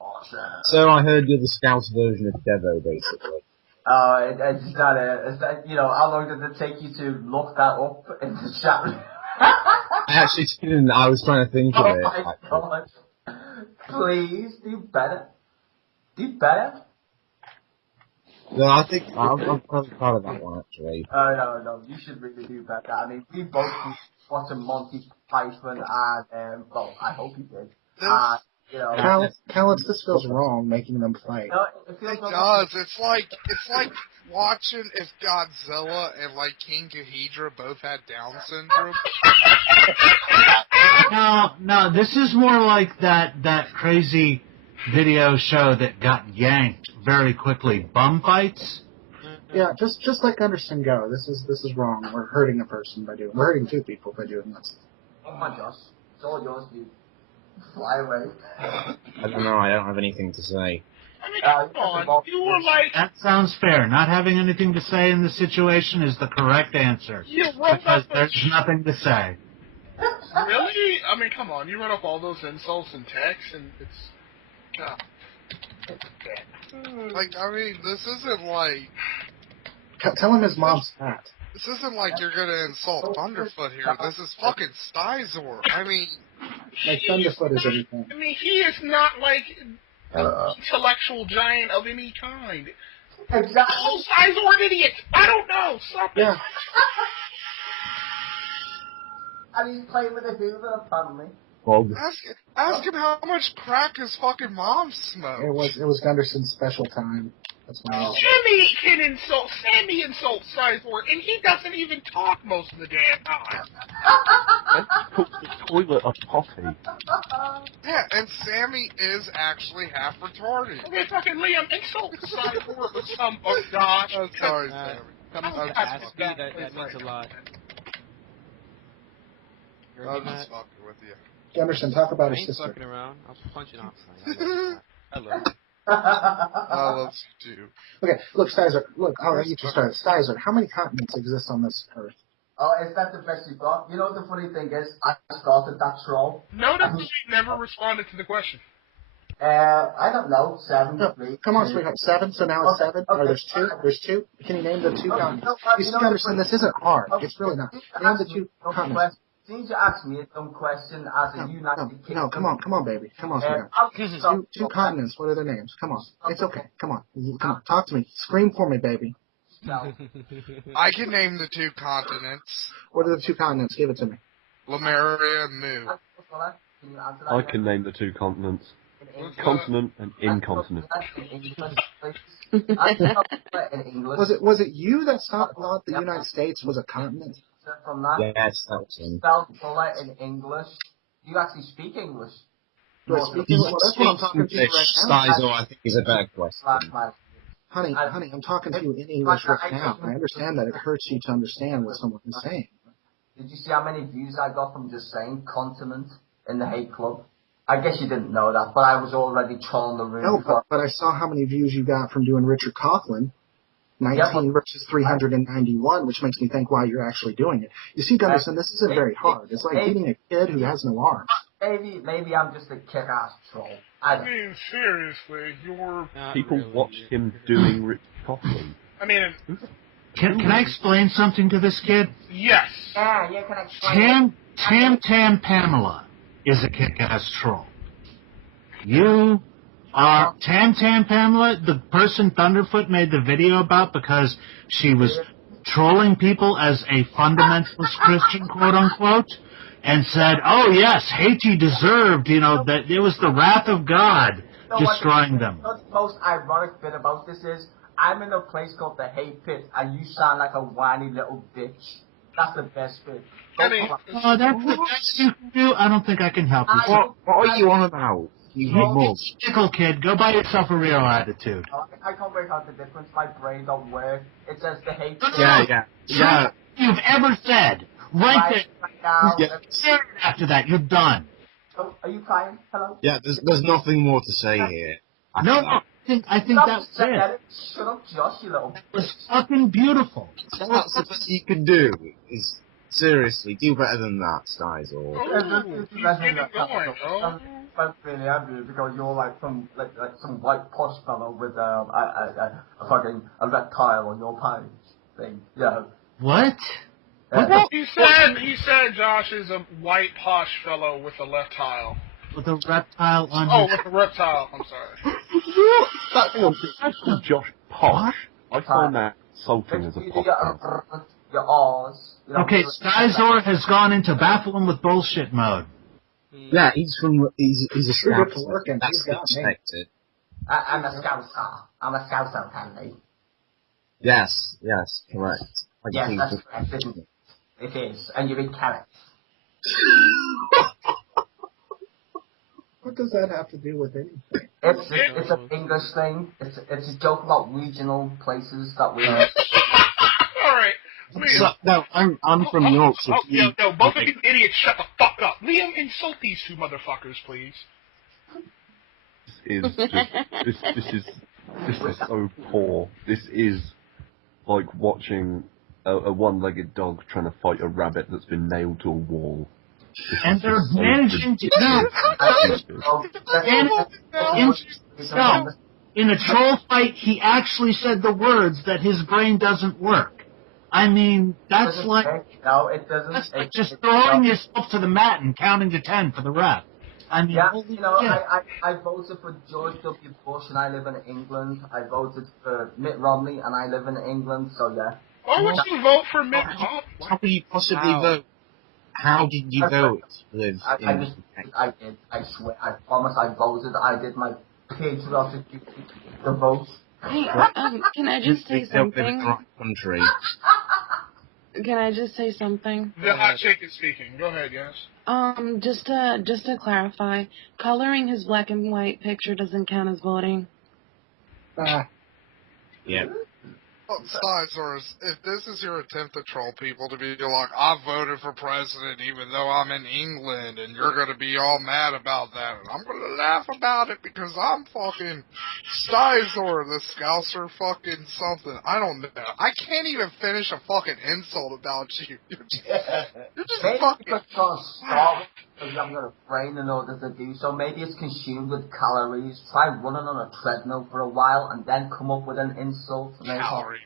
Awesome. So I heard you're the Scouts version of Devo, basically. It's not it's that, how long did it take you to look that up in the chat room? I actually didn't. I was trying to think of it. Oh my God. Please, do better. Do better. No, I think I'm kind of proud of that one, actually. No, you should really do better. I mean, we both watched Monty Python and, I hope you did. Callus, this feels wrong, making them fight. No, it does. It's like watching if Godzilla and like King Ghidorah both had Down syndrome. No, this is more like that crazy video show that got yanked very quickly. Bum fights. Yeah, just like Gunderson Go. This is wrong. We're hurting a person by doing. We're hurting two people by doing this. Oh my gosh, it's all yours, dude. Fly away. I don't know. I don't have anything to say. I mean, come on. You were like... That sounds fair. Not having anything to say in the situation is the correct answer. You wrote because there's nothing to say. Really? I mean, come on. You wrote up all those insults in text, and it's... God. Like, I mean, this isn't like... Tell him his mom's fat. This isn't like you're gonna insult Thunderfoot here. This is fucking Styzor. I mean... Like, Thunderfoot is everything. I mean, he is not, like, an intellectual giant of any kind. Exactly. Oh, Styzor an idiot! I don't know! Something. Yeah. And he's playing with a Hoover, apparently. Well, ask him how much crack his fucking mom smoked. It was Gunderson's special time. That's why. Sammy insults Styzor, and he doesn't even talk most of the damn time. He calls the toilet a potty. Yeah, and Sammy is actually half retarded. Okay, fucking Liam, insult Styzor with some... Oh, gosh. I'm sorry, Sammy. Ask me, that means a lot. I'm just fucking with you. Gunderson, talk about I his ain't sister. fucking around. I'm punching off. I love you. I love you too. Okay, look, Styzor. Look, I'll let you to start. Styzor, how many continents exist on this earth? Oh, is that the best you got? You know what the funny thing is? I started that troll. Notice he never responded to the question. I don't know. 7, No, 3. come on, sweetheart. 7, so now it's 7. Okay. Or there's 2. There's 2. Can you name the 2 continents? You see, Gunderson, this isn't hard. It's really not. Name the 2 continents. Since you asked me a dumb question as a United Kingdom... No, come on, baby. Come on, sweetheart. Two continents. What are their names? Come on. It's okay. Come on. Talk to me. Scream for me, baby. No. I can name the 2 continents. What are the 2 continents? Give it to me. Lemuria and Mu. I can name the 2 continents. Continent and incontinent. Was it you that thought the United States was a continent? From that, yes, that was him. Spelled bullet in English. You actually speak English. Do I speak English? Well, that's what I'm talking to you right now. Styzor, I think, is a better question. Honey, I'm talking to you in English right now. I understand that it hurts you to understand what someone is saying. Did you see how many views I got from just saying continent in the hate club? I guess you didn't know that, but I was already trolling the room. No, but I saw how many views you got from doing Richard Coughlin. 19 versus 391, which makes me think why you're actually doing it. You see, Gunderson, this isn't very hard. It's like beating a kid who has no arms. Maybe I'm just a kick-ass troll. I mean, seriously, you're... People watch him doing Richard Coughlin. I mean... Can I explain something to this kid? Yes. Yeah, you can explain Tam Pamela is a kick-ass troll. You are Tam Pamela, the person Thunderfoot made the video about because she was trolling people as a fundamentalist Christian, quote-unquote, and said, oh, yes, Haiti deserved, that it was the wrath of God destroying them. The most ironic bit about this is, I'm in a place called the Hay Pit, and you sound like a whiny little bitch. That's the best bit. That's the best you can do. I don't think I can help you. What are you on about? You mug. Pickle kid, go buy yourself a real attitude. I can't work out the difference. My brain don't work. It says the Hay Pit. Yeah. You've ever said. Right now. there. After that, you're done. Oh, are you crying? Hello? Yeah, there's nothing more to say here. No, I think that's it. Shut up, Josh, you little... It was fucking beautiful. That's the best you can do. Is seriously, do better than that, Styzor. That's really angry because you're like some white posh fellow with a fucking reptile on your page thing. Yeah. What? Well, he said Josh is a white posh fellow with a reptile. With a reptile on with a reptile, I'm sorry. That's Josh posh. I find that insulting as a podcast. Your R's. Okay, Styzor has gone into baffle him with bullshit mode. Yeah, he's a scout. That's expected. I'm a scouser. I'm a scouser, Hanley. Yes, correct. Yes, that's correct, isn't it? It is, and you eat carrots. What does that have to do with anything? It's an English thing. It's a joke about regional places that we. All right. No, I'm from Yorkshire. No, both of you idiots, shut the fuck up. Liam, insult these two motherfuckers, please. This is so poor. This is like watching a one-legged dog trying to fight a rabbit that's been nailed to a wall. And they're managing to do. In a troll fight, he actually said the words that his brain doesn't work. I mean, that's like no, it doesn't. That's like just throwing yourself to the mat and counting to 10 for the rep. I mean, yeah, I voted for George W. Bush and I live in England. I voted for Mitt Romney and I live in England. So yeah. Why would you vote for Mitt Romney? How could you possibly vote? How did you vote? I did. I swear. I promise. I voted. I did my patriotic duty to vote. Hey, can I just say something? Country. Can I just say something? The hot chick is speaking. Go ahead, yes. Just to clarify, coloring his black and white picture doesn't count as voting. Yeah. Well, Styzor, if this is your attempt to troll people to be like, I voted for president even though I'm in England, and you're going to be all mad about that, and I'm going to laugh about it because I'm fucking Styzor, the Scouser fucking something. I don't know. I can't even finish a fucking insult about you. You're just fucking... Because you haven't got a brain in order to do so. Maybe it's consumed with calories. Try running on a treadmill for a while and then come up with an insult. Calories.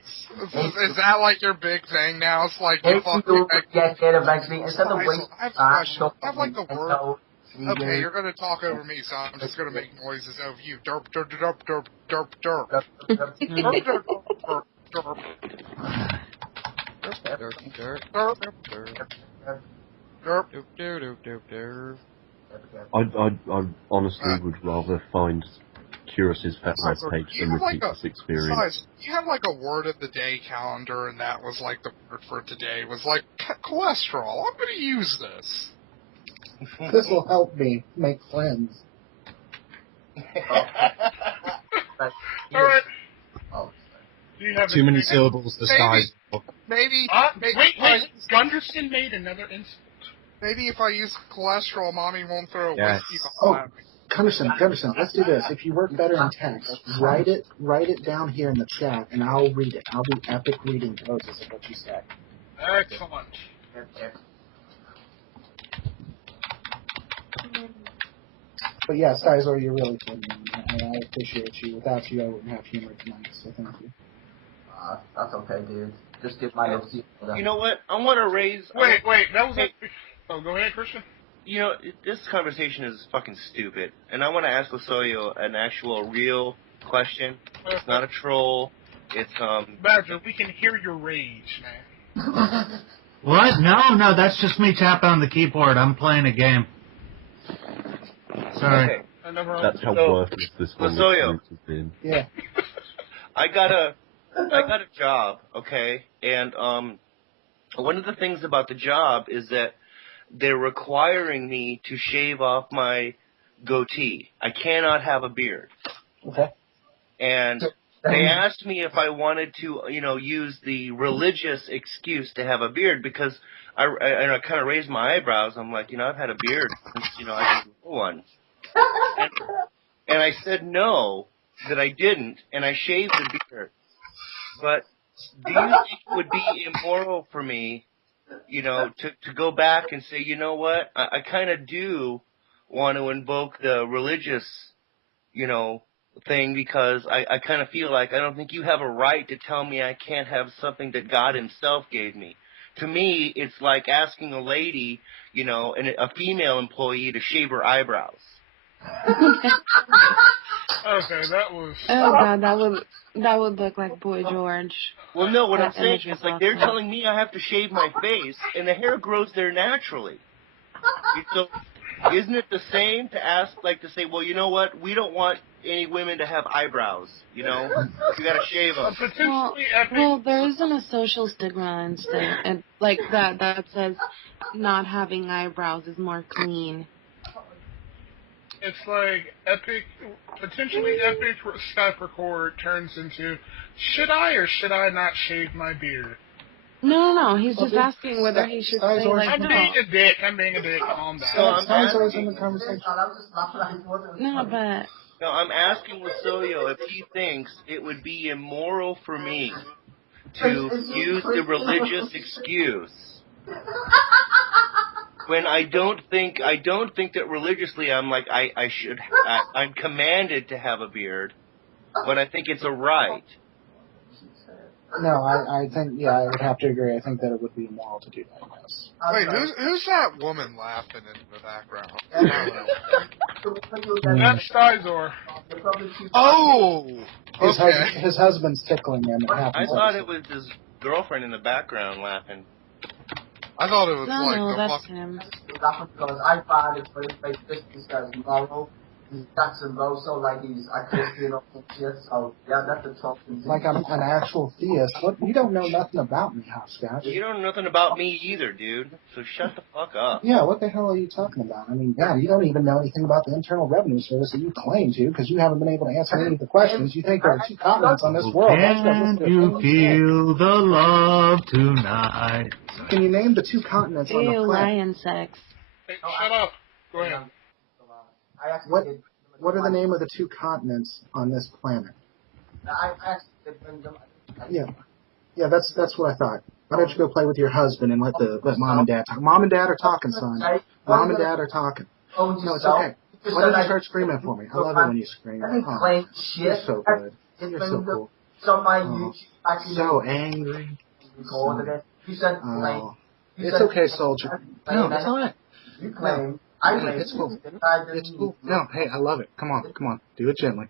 Is that like your big thing now? It's like you fucking... Get it eventually. Instead of wasting I have a question. I have like the word... Okay, you're going to talk over me, so I'm just going to make noises over you. Derp, derp, derp, derp, derp, derp. Derp, derp, derp, derp. I honestly would rather find Curious's Pet Life page than repeat this experience. You have like a word of the day calendar, and that was like the word for today was like cholesterol. I'm going to use this. This will help me make friends. Alright. Too many syllables to size. Maybe. Wait, Gunderson made another insult. Maybe if I use cholesterol, Mommy won't throw a whiskey at me. Gunderson, let's do this. If you work better in text, write it down here in the chat, and I'll read it. I'll do epic reading poses of what you said. Excellent. But yeah, Styzor, you're really funny, and I appreciate you. Without you, I wouldn't have humor tonight, so thank you. That's okay, dude. Just give my notes. You know what? I want to raise... Wait, that was... Oh, go ahead, Christian. You know, this conversation is fucking stupid, and I want to ask Osoyo an actual, real question. It's not a troll. It's, Badger, we can hear your rage, man. What? No, that's just me tapping on the keyboard. I'm playing a game. Sorry. I never That's how So, worthless this whole Lasoyo. experience has been. Yeah. I got a job, okay, and one of the things about the job is that they're requiring me to shave off my goatee. I cannot have a beard. Okay. And they asked me if I wanted to, use the religious excuse to have a beard because I kind of raised my eyebrows. I'm like, I've had a beard since, I didn't grow one. And I said no, that I didn't, and I shaved the beard. But do you think it would be immoral for me, to go back and say, you know what, I kind of do want to invoke the religious, thing because I kind of feel like I don't think you have a right to tell me I can't have something that God himself gave me. To me, it's like asking a lady, a female employee to shave her eyebrows. Okay, that was. Oh God, that would look like Boy George. Well, no, what I'm That saying image is was like they're awesome. telling me I have to shave my face, and the hair grows there naturally. So, isn't it the same to ask, like, to say, well, you know what? We don't want any women to have eyebrows. You got to shave them. Well, there isn't a social stigma and like that says not having eyebrows is more clean. It's like potentially epic Skype record turns into, should I or should I not shave my beard? No. He's just asking whether he should say like I'm no. being a dick. Calm down. So I'm asking. in the conversation. No, but No, I'm asking Lasoyo if he thinks it would be immoral for me to use the religious excuse when I don't think that religiously I'm like I'm commanded to have a beard, but I think it's a right. No, I think, I would have to agree. I think that it would be immoral to do that, yes. Wait, who's that woman laughing in the background? That's Styzor. Oh! Okay. His husband's tickling him. It happens. I thought it was his girlfriend in the background laughing. I thought it was no, the that's fucking... him. Because I find it very this guy's moral. He's Jackson Rosso, like he's a Christian or some shit. So yeah, that's a tough thing. Like I'm an actual theist. What? You don't know nothing about me, Hopscotch. You don't know nothing about me either, dude. So shut the fuck up. Yeah, what the hell are you talking about? I mean, damn, you don't even know anything about the Internal Revenue Service that you claim to, because you haven't been able to answer any of the questions. You think there are two continents on this world. Can you feel the love tonight? Can you name the two continents on the Ew, planet? lion sex. Hey, shut up. Go ahead. What are the name of the two continents on this planet? Yeah, that's what I thought. Why don't you go play with your husband and let mom and dad talk? Mom and dad are talking, son. Mom and dad are talking. No, it's okay. Why don't you start screaming for me? I love it when you scream. Oh, you're so good. You're so cool. Oh, so angry. Oh, it's okay, soldier. No, it's not. You claim. It's cool. It's cool. No, hey, I love it. Come on. Do it gently.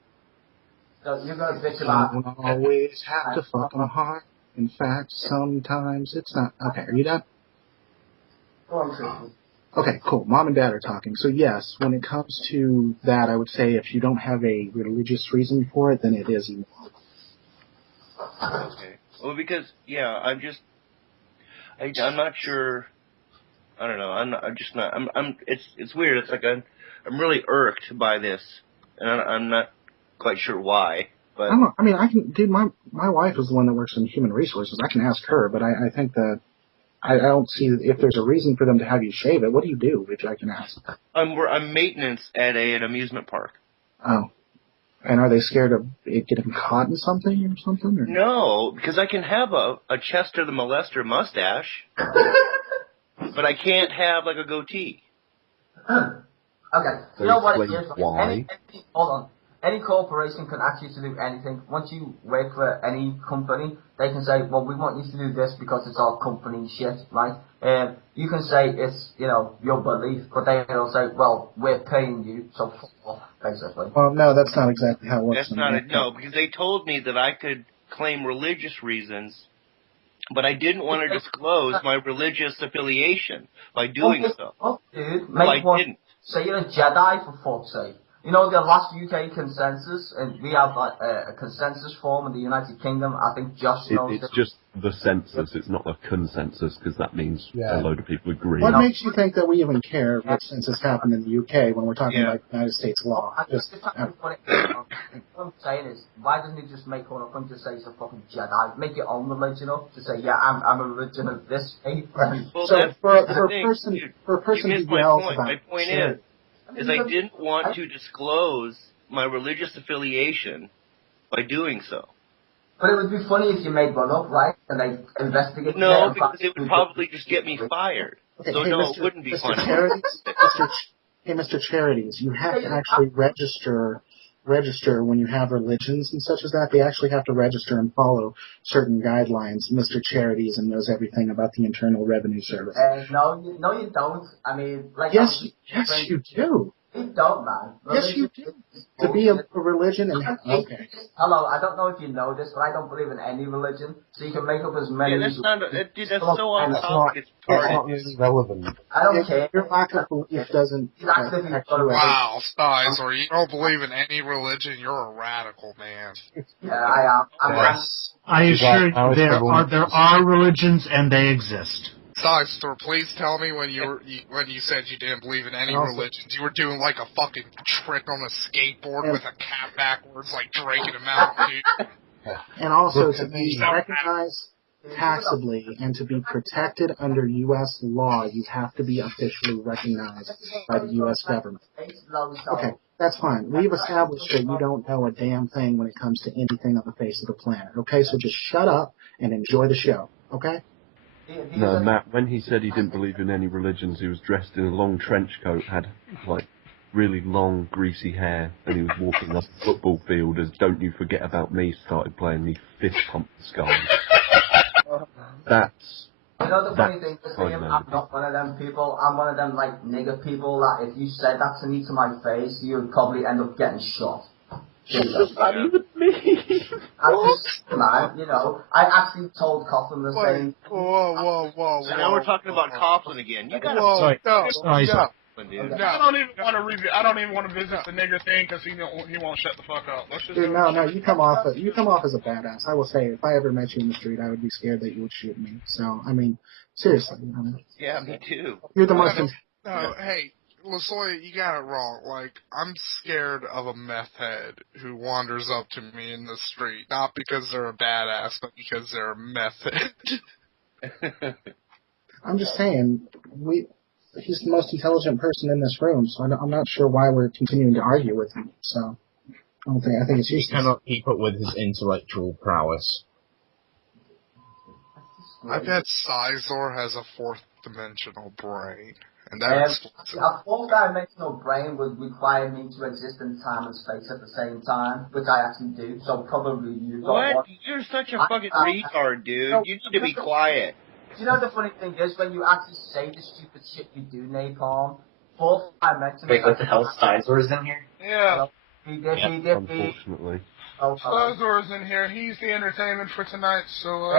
So you're gonna bitch about. You don't always have to fuck 'em hard. In fact, sometimes it's not. Okay, are you done? Okay, cool. Mom and dad are talking. So yes, when it comes to that, I would say if you don't have a religious reason for it, then it is immoral. Okay. Well, because I'm not sure. I don't know. I'm just not. It's weird. It's like I'm really irked by this, and I'm not quite sure why. But I don't know. I mean, I can. Dude, my wife is the one that works in human resources. I can ask her, but I think that I don't see if there's a reason for them to have you shave it. What do you do if I can ask? I'm maintenance at an amusement park. Oh. And are they scared of it getting caught in something or something? Or? No, because I can have a Chester the Molester mustache, but I can't have like a goatee. Okay. So You know what it explain is? why. Hold on. Any corporation can ask you to do anything. Once you work for any company, they can say, well, we want you to do this because it's all company shit, right? You can say it's, your belief, but they'll say, well, we're paying you, so fuck off, basically. Well, no, that's not exactly how it works. That's not it. No, because they told me that I could claim religious reasons, but I didn't want to disclose my religious affiliation by doing so. Oh, dude, I didn't. Say you're a Jedi, for fuck's sake. You know, the last UK consensus, and we have a consensus form in the United Kingdom. I think Josh knows It's just the census, it's not a consensus, because that means a load of people agree. What makes you think that we even care what census happened in the UK when we're talking about United States law? What I'm saying is, why doesn't he just make one up and just say he's a fucking Jedi? Make your own religion up. Just say, yeah, I'm a religion of this faith. Well, so that's for the a thing, person dude, for a person you who missed my yells point. about My point charity, is I didn't want to disclose my religious affiliation by doing so. But it would be funny if you made one up, right? And they investigate. No, because it would probably just get me fired. Okay, So hey, no, Mr. it wouldn't be Mr. funny. Charities, Mr. Charities, you have to actually register when you have religions and such as that. They actually have to register and follow certain guidelines. Mr. Charities and knows everything about the Internal Revenue Service. No, you don't. I mean, like yes, you do. You don't, man. Yes, you do. To be a religion and okay. Hello, I don't know if you know this, but I don't believe in any religion. So you can make up as many. Yeah, that's not. Dude, that's so off topic. It's not really relevant. I don't care. Your lack of belief doesn't. Wow, Styzor, you don't believe in any religion? You're a radical, man. Yeah, I am. I assure you, there are religions and they exist. Styzor, please tell me when you said you didn't believe in any religions, you were doing like a fucking trick on a skateboard with a cat backwards, like Drake in a Mountain Dew. And also to be recognized taxably and to be protected under U.S. law, you have to be officially recognized by the U.S. government. Okay, that's fine. We've established that you don't know a damn thing when it comes to anything on the face of the planet. Okay, so just shut up and enjoy the show. Okay? No, Matt, when he said he didn't believe in any religions, he was dressed in a long trench coat, had, like, really long, greasy hair, and he was walking up a football field as Don't You Forget About Me started playing, and he fist pumped the sky. That's... You know the funny thing is, I'm not one of them people. I'm one of them, like, nigger people that if you said that to me to my face, you would probably end up getting shot. What does that even mean? Man, you know, I actually told Coughlin the same. Whoa. So now we're talking about Coughlin again. You gotta. I don't even want to visit the nigger thing because he won't shut the fuck up. Let's just. Dude, no, you come off as a badass. I will say, if I ever met you in the street, I would be scared that you would shoot me. So, I mean, seriously. Yeah, me too. You're the most. No, hey, LaSoya, you got it wrong. Like, I'm scared of a meth head who wanders up to me in the street, not because they're a badass, but because they're a meth head. I'm just saying, he's the most intelligent person in this room, so I'm not sure why we're continuing to argue with him. So, I think it's useless. He cannot keep up with his intellectual prowess. I bet Styzor has a fourth dimensional brain. And that a fourth-dimensional brain would require me to exist in time and space at the same time, which I actually do. So probably you. What? You're such a fucking retard, dude. You need to be quiet. You know the funny thing is when you actually say the stupid shit you do, Napalm. Fourth dimensional. Wait, what the hell? Styzor's in here? Yeah. He did. Unfortunately. Styzor's in here. He's the entertainment for tonight. So.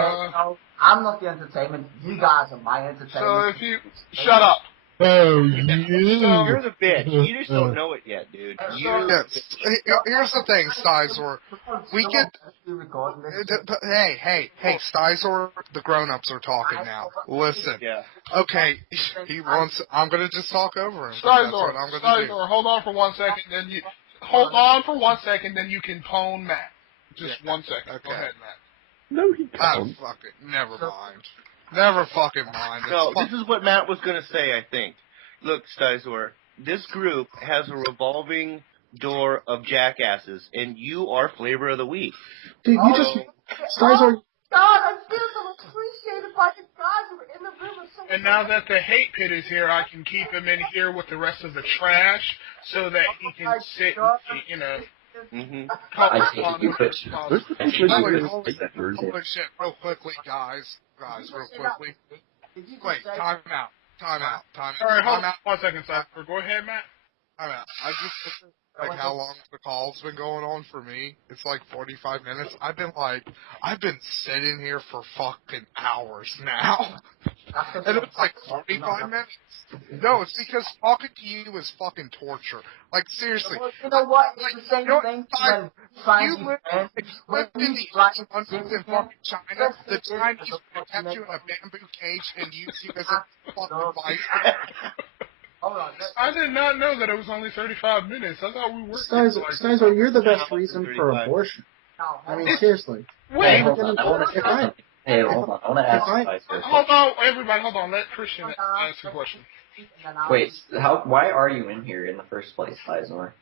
I'm not the entertainment. You guys are my entertainment. So if you shut up. Oh, You're the bitch. You just don't know it yet, dude. Here's the thing, Styzor. We get... Hey, Styzor, the grown-ups are talking now. Listen. Yeah. Okay, he wants... I'm going to just talk over him. Styzor, hold on for 1 second, then you... Hold on for 1 second, then you can pwn Matt. Just 1 second. Okay. Go ahead, Matt. No, he can't. Fuck it. Never mind. Never fucking mind. No, this is what Matt was going to say, I think. Look, Styzor, this group has a revolving door of jackasses, and you are flavor of the week. Dude, you just... Styzor... God, I feel so appreciated by the guys who were in the room. And now that the hate pit is here, I can keep him in here with the rest of the trash so that he can sit and, you know... I think you put Holy shit, real quickly, guys, real quickly. Wait, time out. Alright, hold on 1 second, Styzor. Go ahead, Matt. Time out. I just like how long the call's been going on for me. It's like 45 minutes. I've been sitting here for fucking hours now. And it's like 45 minutes. No, it's because talking to you is fucking torture. Like, seriously. Well, you know what? It's Like, the same thing when you lived in the 1800s in fucking China, the Chinese would have kept you in a bamboo cage and used you as a fucking bison. Hold on. I did not know that it was only 35 minutes. I thought we were. Styzor, you're the best reason for abortion. I mean, seriously. Wait, hold on. I want to ask Styzor. Hold on, everybody, hold on. Let Christian ask a question. Wait, why are you in here in the first place, Styzor?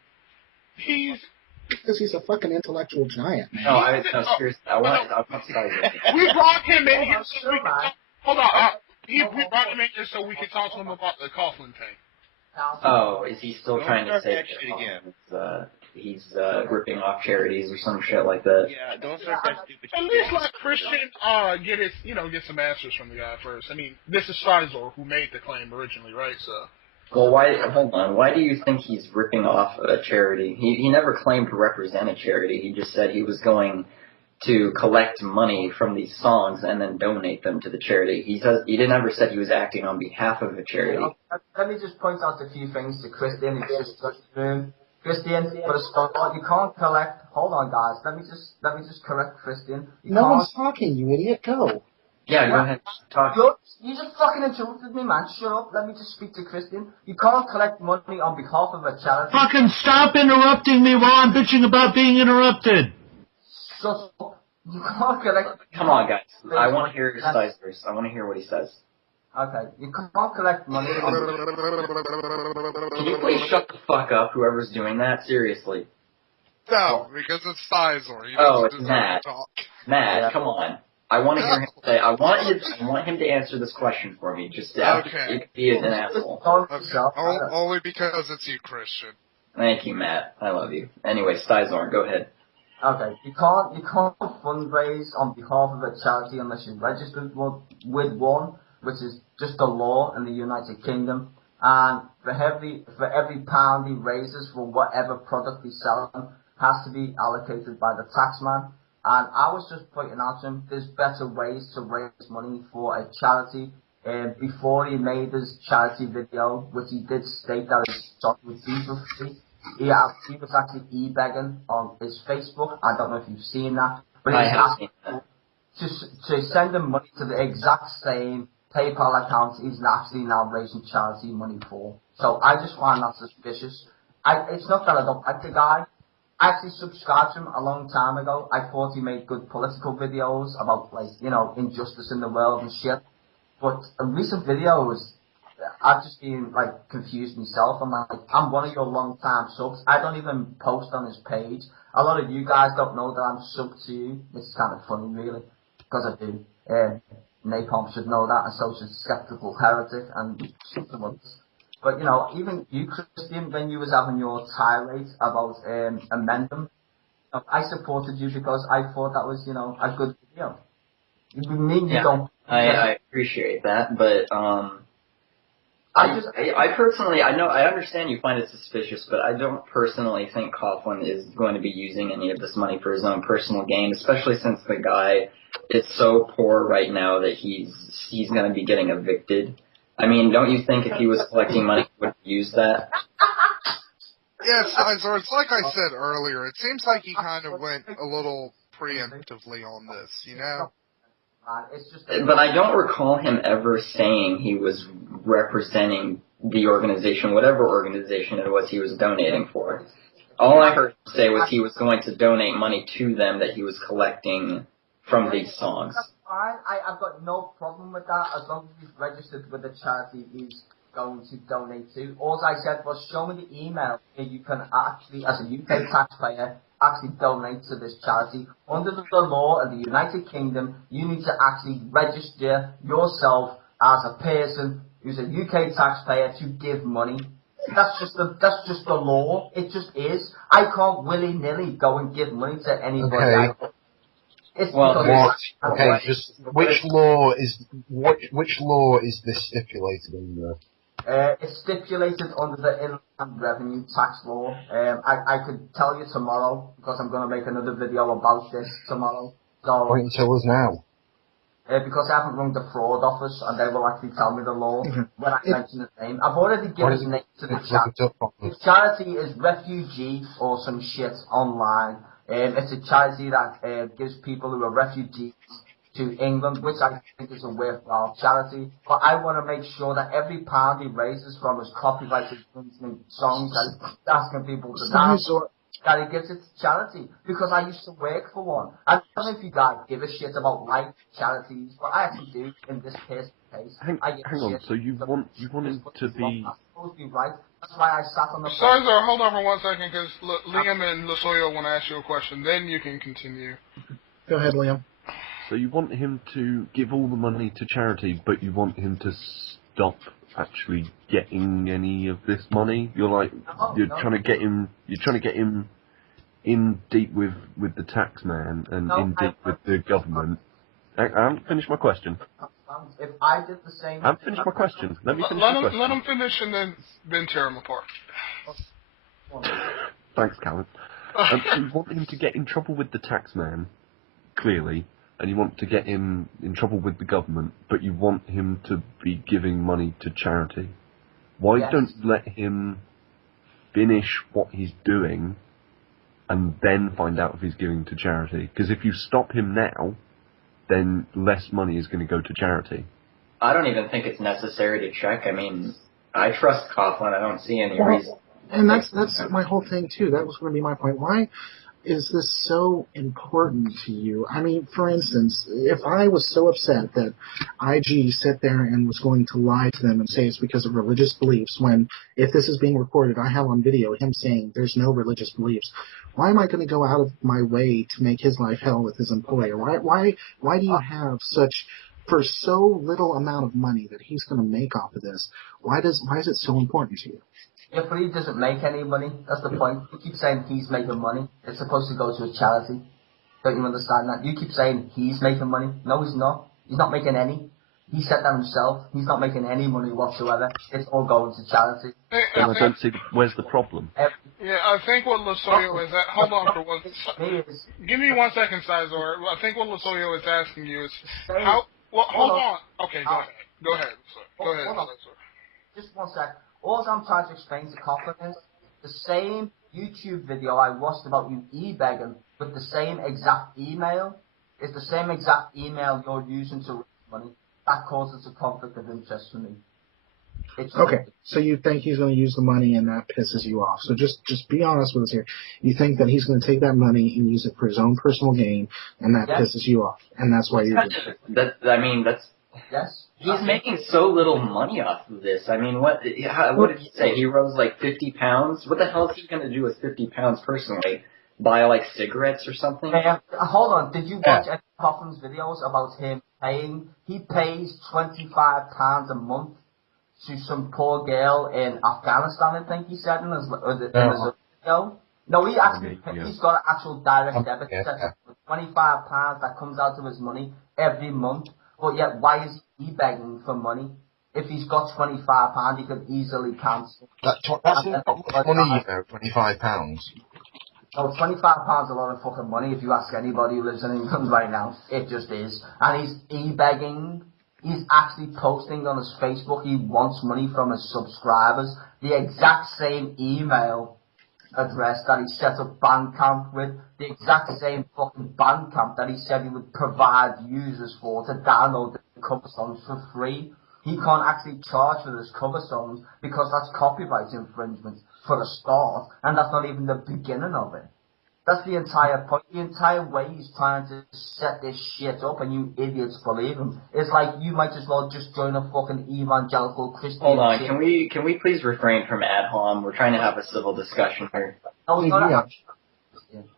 Because he's a fucking intellectual giant, man. No, seriously, I want Styzor. We brought him in here so we can hold on. We brought him in here so we could talk to him about the Coughlin thing. Oh, is he still trying to say that he's ripping off charities or some shit like that? Yeah, don't start that stupid At least let Christian get some answers from the guy first. I mean, this is Styzor who made the claim originally, right? So. Well, hold on. Why do you think he's ripping off a charity? He never claimed to represent a charity. He just said he was going to collect money from these songs and then donate them to the charity. He never said he was acting on behalf of a charity. Let me just point out a few things to Christian. He's just touched the room. Christian, for a start, you can't collect. Hold on, guys. Let me just correct Christian. No one's talking, you idiot. Go. Yeah, go ahead. Talk. You just fucking interrupted me, man. Shut up. Let me just speak to Christian. You can't collect money on behalf of a charity. Fucking stop interrupting me while I'm bitching about being interrupted. Shut up. You can't collect... Come on, guys. I want to hear his size first. I want to hear what he says. Okay. You can't collect money on... Can you please shut the fuck up, whoever's doing that? Seriously. No, because it's Styzor. It's Matt. Matt, come on. I want to hear him say. I want him to answer this question for me. Just be an asshole. Okay. Only because it's you, Christian. Thank you, Matt. I love you. Anyway, Styzor, go ahead. Okay, you can't fundraise on behalf of a charity unless you're registered with one, which is just a law in the United Kingdom. And for every pound he raises for whatever product he's selling has to be allocated by the taxman. And I was just pointing out to him, there's better ways to raise money for a charity. Before he made his charity video, which he did state that his son would be for free, he was actually e-begging on his Facebook. I don't know if you've seen that. But he was asking to send him money to the exact same PayPal account he's actually now raising charity money for. So I just find that suspicious. It's not that I don't like the guy. I actually subscribed to him a long time ago. I thought he made good political videos about, injustice in the world and shit. But in recent videos, I've just been, confused myself. I'm one of your long-time subs. I don't even post on his page. A lot of you guys don't know that I'm subbed to you. It's kind of funny, really, because I do. Napalm should know that, and so should Skeptical Heretic and some others. But, even you, Christian, when you was having your tirade about amendment, I supported you because I thought that was, a good video. I appreciate that, but I personally, I understand you find it suspicious, but I don't personally think Coughlin is going to be using any of this money for his own personal gain, especially since the guy is so poor right now that he's going to be getting evicted. I mean, don't you think if he was collecting money, he would use that? Yeah, Styzor, it's like I said earlier. It seems like he kind of went a little preemptively on this, But I don't recall him ever saying he was representing the organization, whatever organization it was he was donating for. All I heard him say was he was going to donate money to them that he was collecting from these songs. That's fine. I've got no problem with that as long as he's registered with the charity he's going to donate to. All I said was show me the email where you can actually, as a UK taxpayer, actually donate to this charity. Under the law of the United Kingdom, you need to actually register yourself as a person who's a UK taxpayer to give money. That's just the law. It just is. I can't willy-nilly go and give money to anybody. Okay. Which law is this stipulated in? It's stipulated under the Inland Revenue Tax Law. I could tell you tomorrow because I'm going to make another video about this tomorrow. So why don't you tell us now? because I haven't rung the fraud office and they will actually tell me the law when I mention the name. I've already given his name to the charity. The charity is Refugee or some shit online. It's a charity that gives people who are refugees to England, which I think is a worthwhile charity. But I want to make sure that every pound he raises from his copyright infringement songs that he's asking people to dance, that he gives it to charity. Because I used to work for one. I don't know if you guys give a shit about right charities, but I actually do in this case. Hang on, so you want him to be... Right. That's why I sat on the Styzor, hold on for 1 second, because Liam and Lasoyo want to ask you a question. Then you can continue. Go ahead, Liam. So you want him to give all the money to charity, but you want him to stop actually getting any of this money? You're trying to get him in deep with the tax man and in deep with the government. I haven't finished my question. If I did the same... I haven't finished my question. Let me finish the question. Let him finish and then tear him apart. Thanks, Callum. So you want him to get in trouble with the tax man, clearly, and you want to get him in trouble with the government, but you want him to be giving money to charity. Why don't you let him finish what he's doing and then find out if he's giving to charity? Because if you stop him now, then less money is going to go to charity. I don't even think it's necessary to check. I mean, I trust Coughlin. I don't see any reason. And that's my whole thing, too. That was going to be my point. Why is this so important to you? I mean, for instance, if I was so upset that IG sat there and was going to lie to them and say it's because of religious beliefs, when if this is being recorded, I have on video him saying there's no religious beliefs, why am I going to go out of my way to make his life hell with his employer? Why do you have such, for so little amount of money that he's going to make off of this, why is it so important to you? Yeah, but he doesn't make any money. That's the point. You keep saying he's making money. It's supposed to go to a charity. Don't you understand that? You keep saying he's making money. No, he's not. He's not making any. He said that himself. He's not making any money whatsoever. It's all going to charity. And I don't see where's the problem. Yeah, I think what Lasoyo is... Hold on for 1 second. Give me 1 second, Styzor. I think what Lasoyo is asking you is how... Well, hold on. Okay, go ahead. Go ahead, Styzor. Just 1 sec. All I'm trying to explain to Coughlin is the same YouTube video I watched about you e-begging with the same exact email is the same exact email you're using to raise money. That causes a conflict of interest for me. Okay, so you think he's going to use the money and that pisses you off. So just be honest with us here. You think that he's going to take that money and use it for his own personal gain, and that pisses you off, and that's why you're doing it. That's... Yes. He's making so little money off of this. I mean, what did he say? He rose like 50 pounds? What the hell is he going to do with 50 pounds personally? Buy like cigarettes or something? Hold on. Did you watch any Coughlin's videos about him paying? He pays £25 a month to some poor girl in Afghanistan, I think he said in his video. No, he actually, he's got an actual direct debit set for £25 that comes out of his money every month. But yet, why is he begging for money? If he's got £25, he could easily cancel. That's not much money, you know, £25. No, £25 is a lot of fucking money if you ask anybody who lives in England right now. It just is. And he's e-begging. He's actually posting on his Facebook he wants money from his subscribers. The exact same email address that he set up Bandcamp with, the exact same fucking Bandcamp that he said he would provide users for to download the cover songs for free. He can't actually charge for his cover songs because that's copyright infringement for a start, and that's not even the beginning of it. That's the entire point. The entire way he's trying to set this shit up, and you idiots believe him. It's like you might as well just join a fucking evangelical Christian. Hold on, can we please refrain from ad hom? We're trying to have a civil discussion here. No, it's not.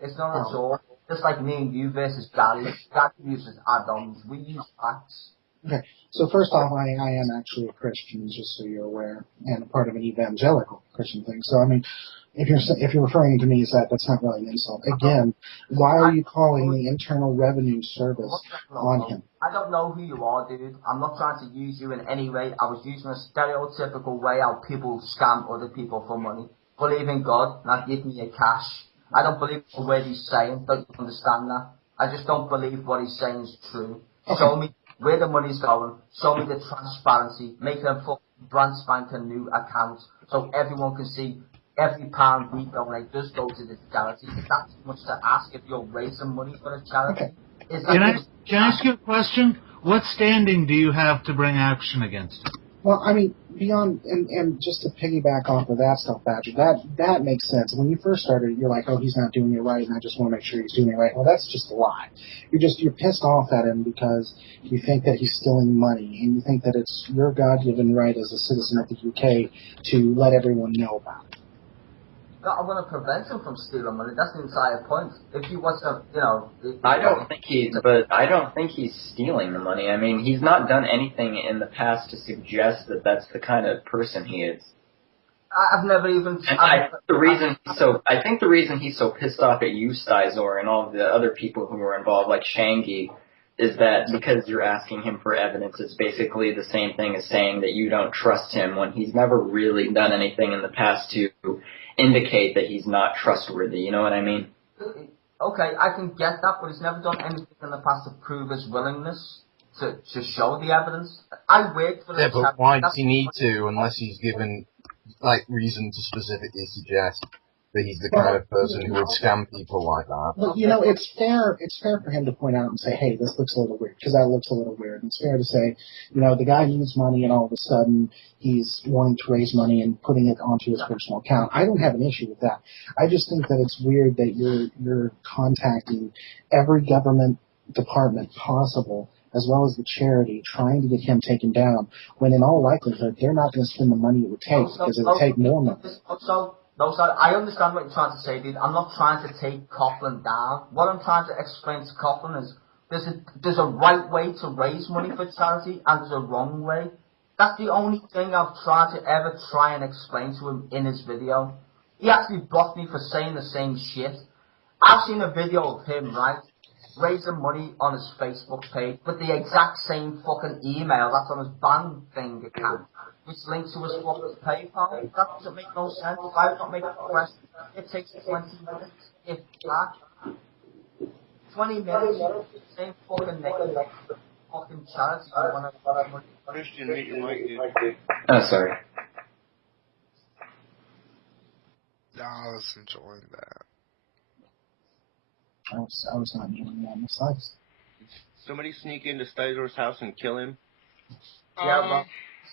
It's not at all. Just like me and you versus Gary. Gary uses add-ons. We use facts. Okay, so first off, I am actually a Christian, just so you're aware, and a part of an evangelical Christian thing. So I mean, if you're referring to me as that's not really an insult. Again, why are you calling the Internal Revenue Service on him? I don't know who you are, dude. I'm not trying to use you in any way. I was using a stereotypical way how people scam other people for money. Believe in God, not give me a cash. I don't believe the word he's saying. Don't you understand that? I just don't believe what he's saying is true. Okay. Show me where the money's going, show me the transparency, make them fucking brand spanking new accounts so everyone can see every pound we donate does go to this charity. Is that too much to ask if you're raising money for a charity? Can I ask you a question? What standing do you have to bring action against him? Well, I mean, beyond, and just to piggyback off of that stuff, Badger, that makes sense. When you first started, you're like, oh, he's not doing it right, and I just want to make sure he's doing it right. Well, that's just a lie. You're pissed off at him because you think that he's stealing money, and you think that it's your God-given right as a citizen of the UK to let everyone know about it. I want to prevent him from stealing money. That's the entire point. If he wants to, I don't think he's stealing the money. I mean, he's not done anything in the past to suggest that that's the kind of person he is. I've never even. And I think the reason he's so pissed off at you, Styzor, and all of the other people who were involved, like Shangy, is that because you're asking him for evidence, it's basically the same thing as saying that you don't trust him when he's never really done anything in the past to indicate that he's not trustworthy. You know what I mean? Okay, I can get that, but he's never done anything in the past to prove his willingness to show the evidence. I wait for the but why does he need to unless he's given reason to specifically suggest that he's the kind of person who would scam people like that? But, it's fair for him to point out and say, hey, this looks a little weird, because that looks a little weird. And it's fair to say, the guy needs money and all of a sudden he's wanting to raise money and putting it onto his personal account. I don't have an issue with that. I just think that it's weird that you're contacting every government department possible, as well as the charity, trying to get him taken down, when in all likelihood they're not going to spend the money it would take, because it would take more money. No, sorry, I understand what you're trying to say, dude. I'm not trying to take Coughlin down. What I'm trying to explain to Coughlin is there's a right way to raise money for charity and there's a wrong way. That's the only thing I've tried to ever try and explain to him in his video. He actually blocked me for saying the same shit. I've seen a video of him, right, raising money on his Facebook page with the exact same fucking email that's on his band thing account, which links to his fucking PayPal. That doesn't make no sense. If I'm not making a request, it takes 20 minutes, if that. 20 minutes, same fucking name, fucking charity. You want to money. Christian, meet your mic, dude. Oh, sorry. No, I was enjoying that. I was not kneeling on the slides. Somebody sneak into Styzor's house and kill him? Yeah, well,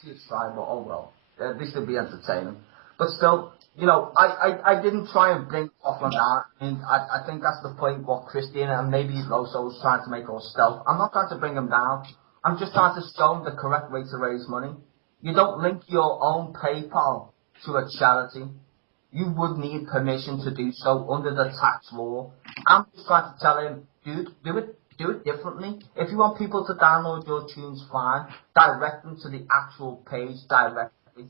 it's fine, but oh well. At least it'll be entertaining. But still, I didn't try and bring Coughlin down. I mean, I think that's the point what Christian and maybe Loso was trying to make all stealth. I'm not trying to bring him down. I'm just trying to show him the correct way to raise money. You don't link your own PayPal to a charity. You would need permission to do so under the tax law. I'm just trying to tell him, dude, do it differently. If you want people to download your tunes, fine. Direct them to the actual page directly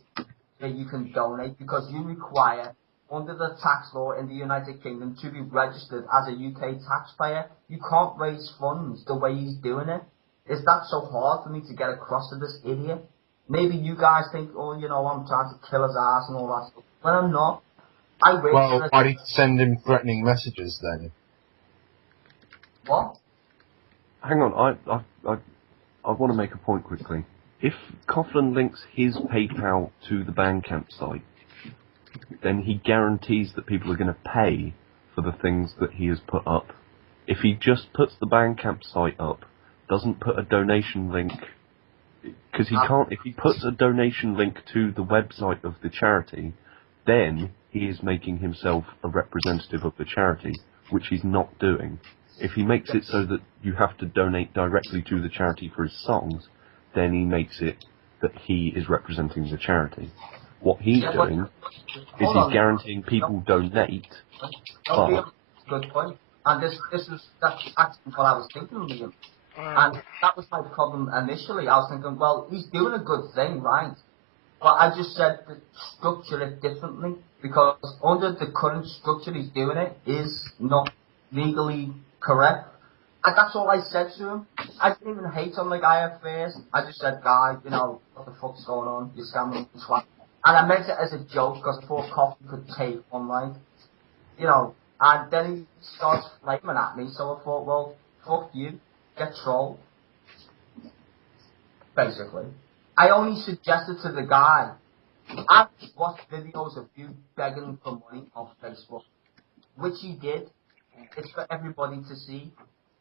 that you can donate, because you require, under the tax law in the United Kingdom, to be registered as a UK taxpayer. You can't raise funds the way he's doing it. Is that so hard for me to get across to this idiot? Maybe you guys think, I'm trying to kill his ass and all that stuff. But I'm not. Well, why did you send him threatening messages then? What? Hang on, I want to make a point quickly. If Coughlin links his PayPal to the Bandcamp site, then he guarantees that people are going to pay for the things that he has put up. If he just puts the Bandcamp site up, doesn't put a donation link, because he can't, if he puts a donation link to the website of the charity, then he is making himself a representative of the charity, which he's not doing. If he makes it so that you have to donate directly to the charity for his songs, then he makes it that he is representing the charity. What he's doing is he's guaranteeing people donate. Good point. And that's actually what I was thinking, Liam. And that was my problem initially. I was thinking, well, he's doing a good thing, right? But I just said to structure it differently, because under the current structure he's doing it is not legally correct. And that's all I said to him. I didn't even hate on the guy at first. I just said, guy, what the fuck's going on? You're scamming me, twat. And I meant it as a joke, because I thought Coughlin could take one line. And then he starts flaming at me, so I thought, well, fuck you, get trolled. basically. I only suggested to the guy, I watched videos of you begging for money on Facebook, which he did. It's for everybody to see.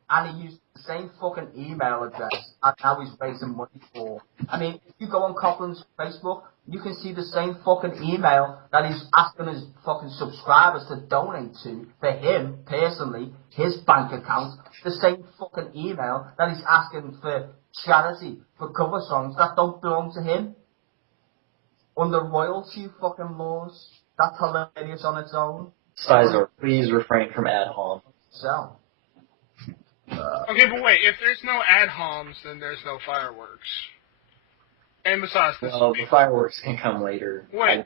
And he used the same fucking email address and now he's raising money for. I mean, if you go on Coughlin's Facebook, you can see the same fucking email that he's asking his fucking subscribers to donate to, for him, personally, his bank account. The same fucking email that he's asking for charity, for cover songs that don't belong to him. Under royalty fucking laws. That's hilarious on its own. Styzor, please refrain from ad hom. So. Okay, but wait, if there's no ad homs, then there's no fireworks. And besides this... Well, the fireworks can come later. Wait,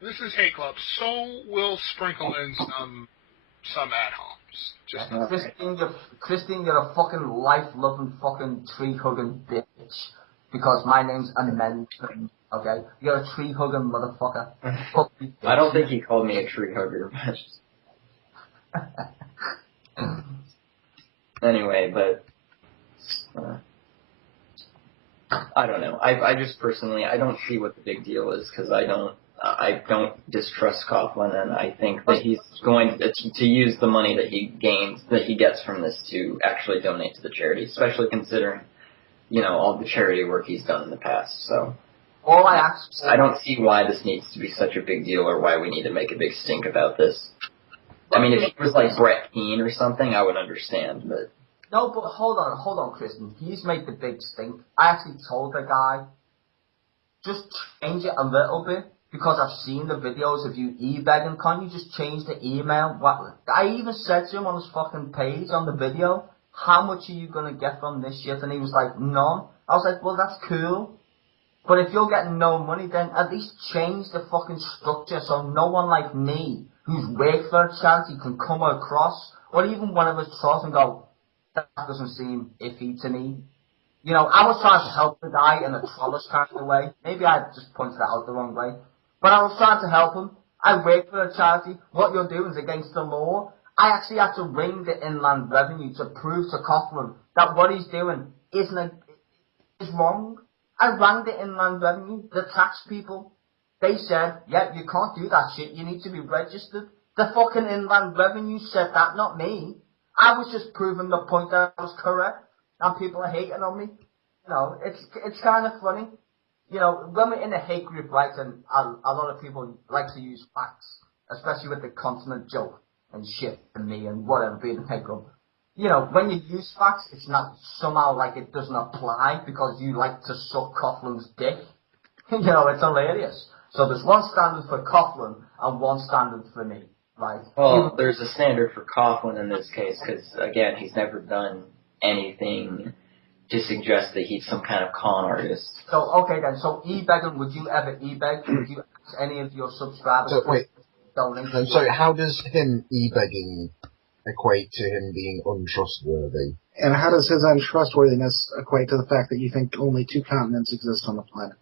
this is Hate Club, so we'll sprinkle in some ad homs. Just Christine, you're a fucking life-loving fucking tree-hugging bitch. Because my name's Amend. Okay? You're a tree-hugging motherfucker. I don't think he called me a tree hugger, but... Anyway, but I don't know. I just personally, I don't see what the big deal is because I don't distrust Coughlin, and I think that he's going to use the money that he gains, that he gets from this, to actually donate to the charity, especially considering, all the charity work he's done in the past. So I don't see why this needs to be such a big deal or why we need to make a big stink about this. I mean, if he was like Brett Keane or something, I would understand, but... No, but hold on, Kristen. He's made the big stink. I actually told the guy, just change it a little bit, because I've seen the videos of you e-begging. Can't you just change the email? I even said to him on his fucking page, on the video, how much are you going to get from this shit? And he was like, none. I was like, well, that's cool. But if you're getting no money, then at least change the fucking structure so no one like me, who's worked for a charity, can come across, or even one of us trolls and go, that doesn't seem iffy to me. I was trying to help the guy in a trollish kind of way. Maybe I just pointed it out the wrong way. But I was trying to help him. I work for a charity. What you're doing is against the law. I actually had to ring the Inland Revenue to prove to Coughlin that what he's doing is wrong. I rang the Inland Revenue, the tax people. They said, yeah, you can't do that shit. You need to be registered. The fucking Inland Revenue said that, not me. I was just proving the point that I was correct, and people are hating on me. It's kind of funny. When we're in a hate group, right, and a lot of people like to use facts, especially with the continent joke and shit and me and whatever being a hate group. When you use facts, it's not somehow like it doesn't apply because you like to suck Coughlin's dick. It's hilarious. So there's one standard for Coughlin and one standard for me. Right. Well, there's a standard for Coughlin in this case because, again, he's never done anything to suggest that he's some kind of con artist. So, okay then, so e-begging, would you ever e-beg? Would you ask any of your subscribers to donate? So how does him e-begging equate to him being untrustworthy? And how does his untrustworthiness equate to the fact that you think only 2 continents exist on the planet?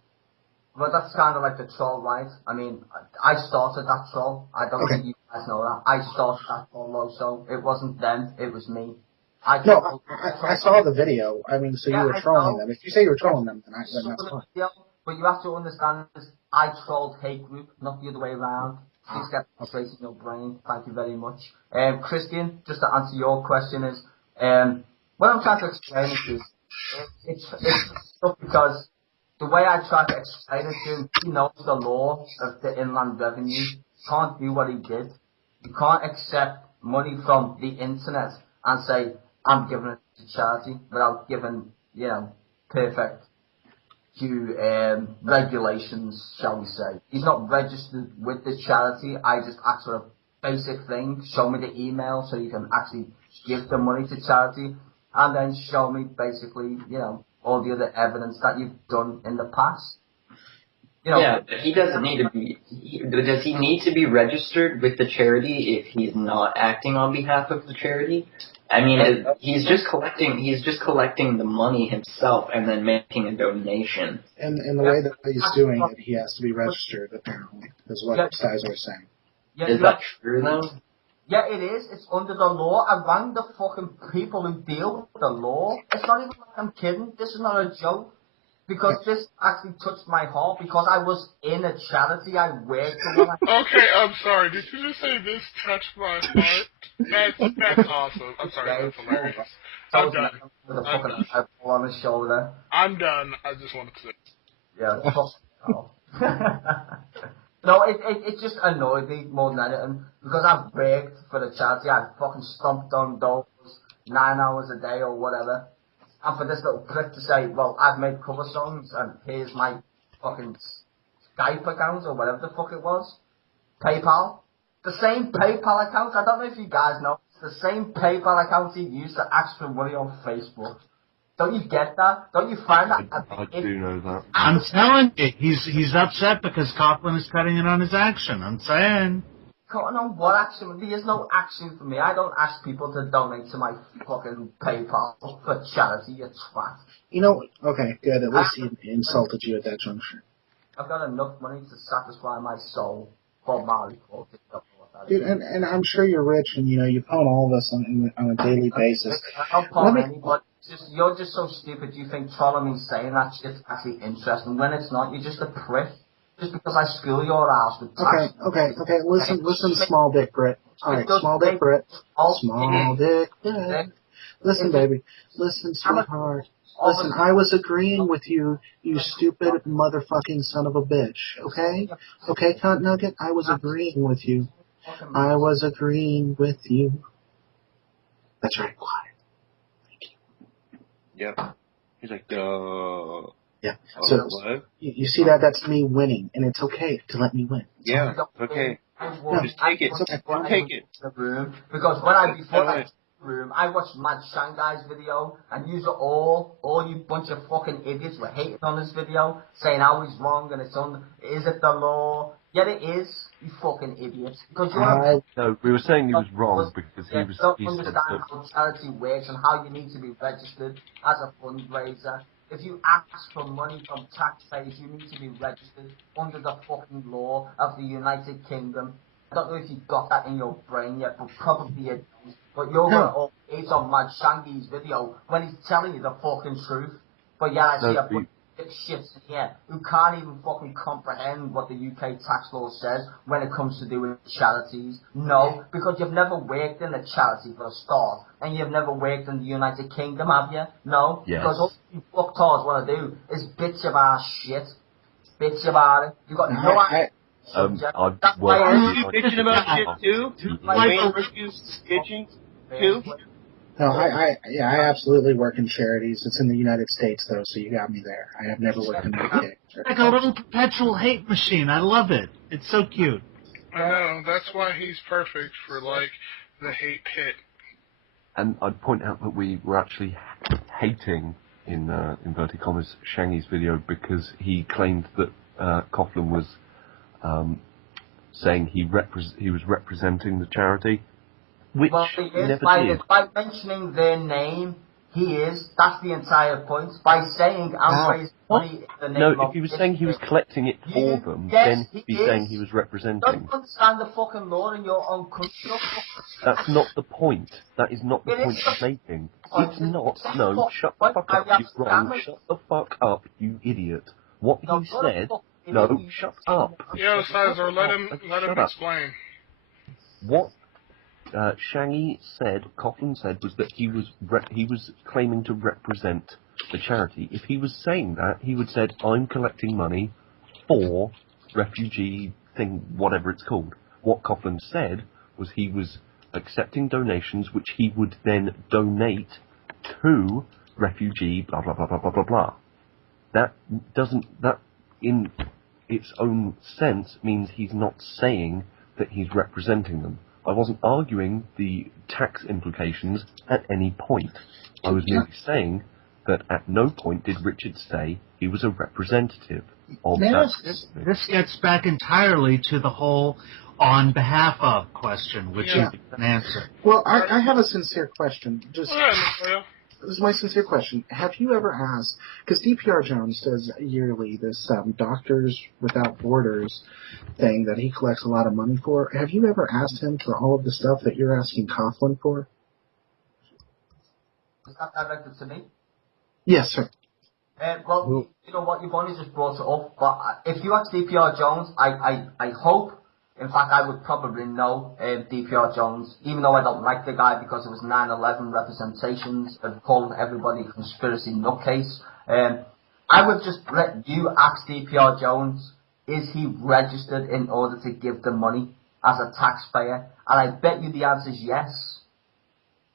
Well, that's kind of like the troll, right? I mean, I started that troll. I don't think you guys know that. I started that troll, though, so it wasn't them, it was me. I saw the video. I mean, so you were trolling them. If you say you were trolling them, then that's fine. Yeah, but you have to understand this. I trolled hate group, not the other way around. Please get straight in your brain. Thank you very much. Christian, just to answer your question is, what I'm trying to explain is, it's tough because the way I try to explain it to him, he knows the law of the Inland Revenue. You can't do what he did. You can't accept money from the internet and say, I'm giving it to charity without giving, perfect due regulations, shall we say. He's not registered with the charity. I just ask for a basic thing. Show me the email so you can actually give the money to charity. And then show me basically, all the other evidence that you've done in the past. Yeah, but he doesn't need to be. Does he need to be registered with the charity if he's not acting on behalf of the charity? I mean, he's just collecting the money himself and then making a donation. And the way that he's doing it, he has to be registered, apparently, is what Styzor is saying. Is that true, though? Yeah, it is. It's under the law. I rang the fucking people who deal with the law. It's not even like I'm kidding. This is not a joke. because this actually touched my heart, because I was in a charity, I worked for one. Okay, I'm sorry. Did you just say this touched my heart? That's awesome. I'm sorry, that's hilarious. I'm done. With a fucking eyeball on his shoulder. I'm done. I just wanted to. Yeah, fuck. No, it just annoyed me more than anything, because I've worked for the charity, I've fucking stomped on doors 9 hours a day or whatever, and for this little prick to say, well, I've made cover songs, and here's my fucking Skype account, or whatever the fuck it was, PayPal, the same PayPal account, I don't know if you guys know, it's the same PayPal account he used to ask for money on Facebook. Don't you get that? Don't you find that? I do know that. I'm telling you, he's upset because Coughlin is cutting in on his action. I'm saying. Cutting on what action? There is no action for me. I don't ask people to donate to my fucking PayPal for charity, you twat. You know, okay, good. At least he insulted you at that juncture. I've got enough money to satisfy my soul. Bob Marley quoted. Dude, and I'm sure you're rich, and you know you phone all of us on a daily basis. I don't phone anybody. You're just so stupid. You think trolling me saying that shit's actually interesting when it's not. You're just a prick. Just because I school your ass with tax. Okay. Listen, small dick Brit. All right, small dick Brit. Small dick Brit. Listen, baby. Listen, sweetheart. Listen, I was agreeing with you, you stupid motherfucking son of a bitch. Okay? Okay, cunt nugget? I was agreeing with you. I was agreeing with you. That's right, quiet. Yep. He's like, duh. Yeah. Oh, So what? you see that? That's me winning, and it's okay to let me win. Yeah. Okay. Just take it. It's okay. Take it. Because when I before I room, I watched Mad Shanghai's video, and you all you bunch of fucking idiots were hating on this video, saying how he's wrong and it's is it the law? Yeah, it is, you fucking idiots. Because you're no, we were saying he was wrong because he don't understand how charity works and how you need to be registered as a fundraiser. If you ask for money from taxpayers, you need to be registered under the fucking law of the United Kingdom. I don't know if you've got that in your brain yet, but probably you don't. But you're going to update on Mad Shangy's video when he's telling you the fucking truth. But yeah, I see a bunch of shits here who can't even fucking comprehend what the UK tax law says when it comes to doing charities. No, because you've never worked in a charity for a start, and you've never worked in the United Kingdom, have you? No, because all you fucktards want to do is bitch about shit. Bitch about it. You've got no idea. That's why aren't you bitching about shit too? Aren't you bitching too? No, I absolutely work in charities. It's in the United States though, so you got me there. I have never worked in the UK. Like a little perpetual hate machine. I love it. It's so cute. I know. That's why he's perfect for like the hate pit. And I'd point out that we were actually hating, in inverted commas, Shangy's video because he claimed that Coughlin was saying he was representing the charity, which he is. never did. By mentioning their name, he is. That's the entire point. By saying I'm raising money in the name of... No, if he was saying he was collecting it for them, then he'd be saying he was representing. Don't understand the fucking law in your own country. That's not the point. That is not the point he's making. It's not. No, shut the fuck up, you wrong. Shut the fuck up, you idiot. What he said... No, shut up. Yo, Styzor, let him explain. What Shangy said, Coughlin said, was that he was claiming to represent the charity. If he was saying that, he would said, I'm collecting money for refugee thing, whatever it's called. What Coughlin said was he was accepting donations, which he would then donate to refugee blah blah blah blah blah blah blah. That in its own sense means he's not saying that he's representing them. I wasn't arguing the tax implications at any point. I was merely saying that at no point did Richard say he was a representative of that. This gets back entirely to the whole on behalf of question, which is an answer. Well, I have a sincere question. This is my sincere question. Have you ever asked, because DPR Jones does yearly this Doctors Without Borders thing that he collects a lot of money for, have you ever asked him for all of the stuff that you're asking Coughlin for? Is that directed to me? Yes, sir. Well, you know what, you've only just brought it up, but if you ask DPR Jones, I hope, in fact I would probably know DPR Jones, even though I don't like the guy because it was 9/11 representations and calling everybody a conspiracy nutcase. I would just let you ask DPR Jones, is he registered in order to give the money as a taxpayer? And I bet you the answer is yes.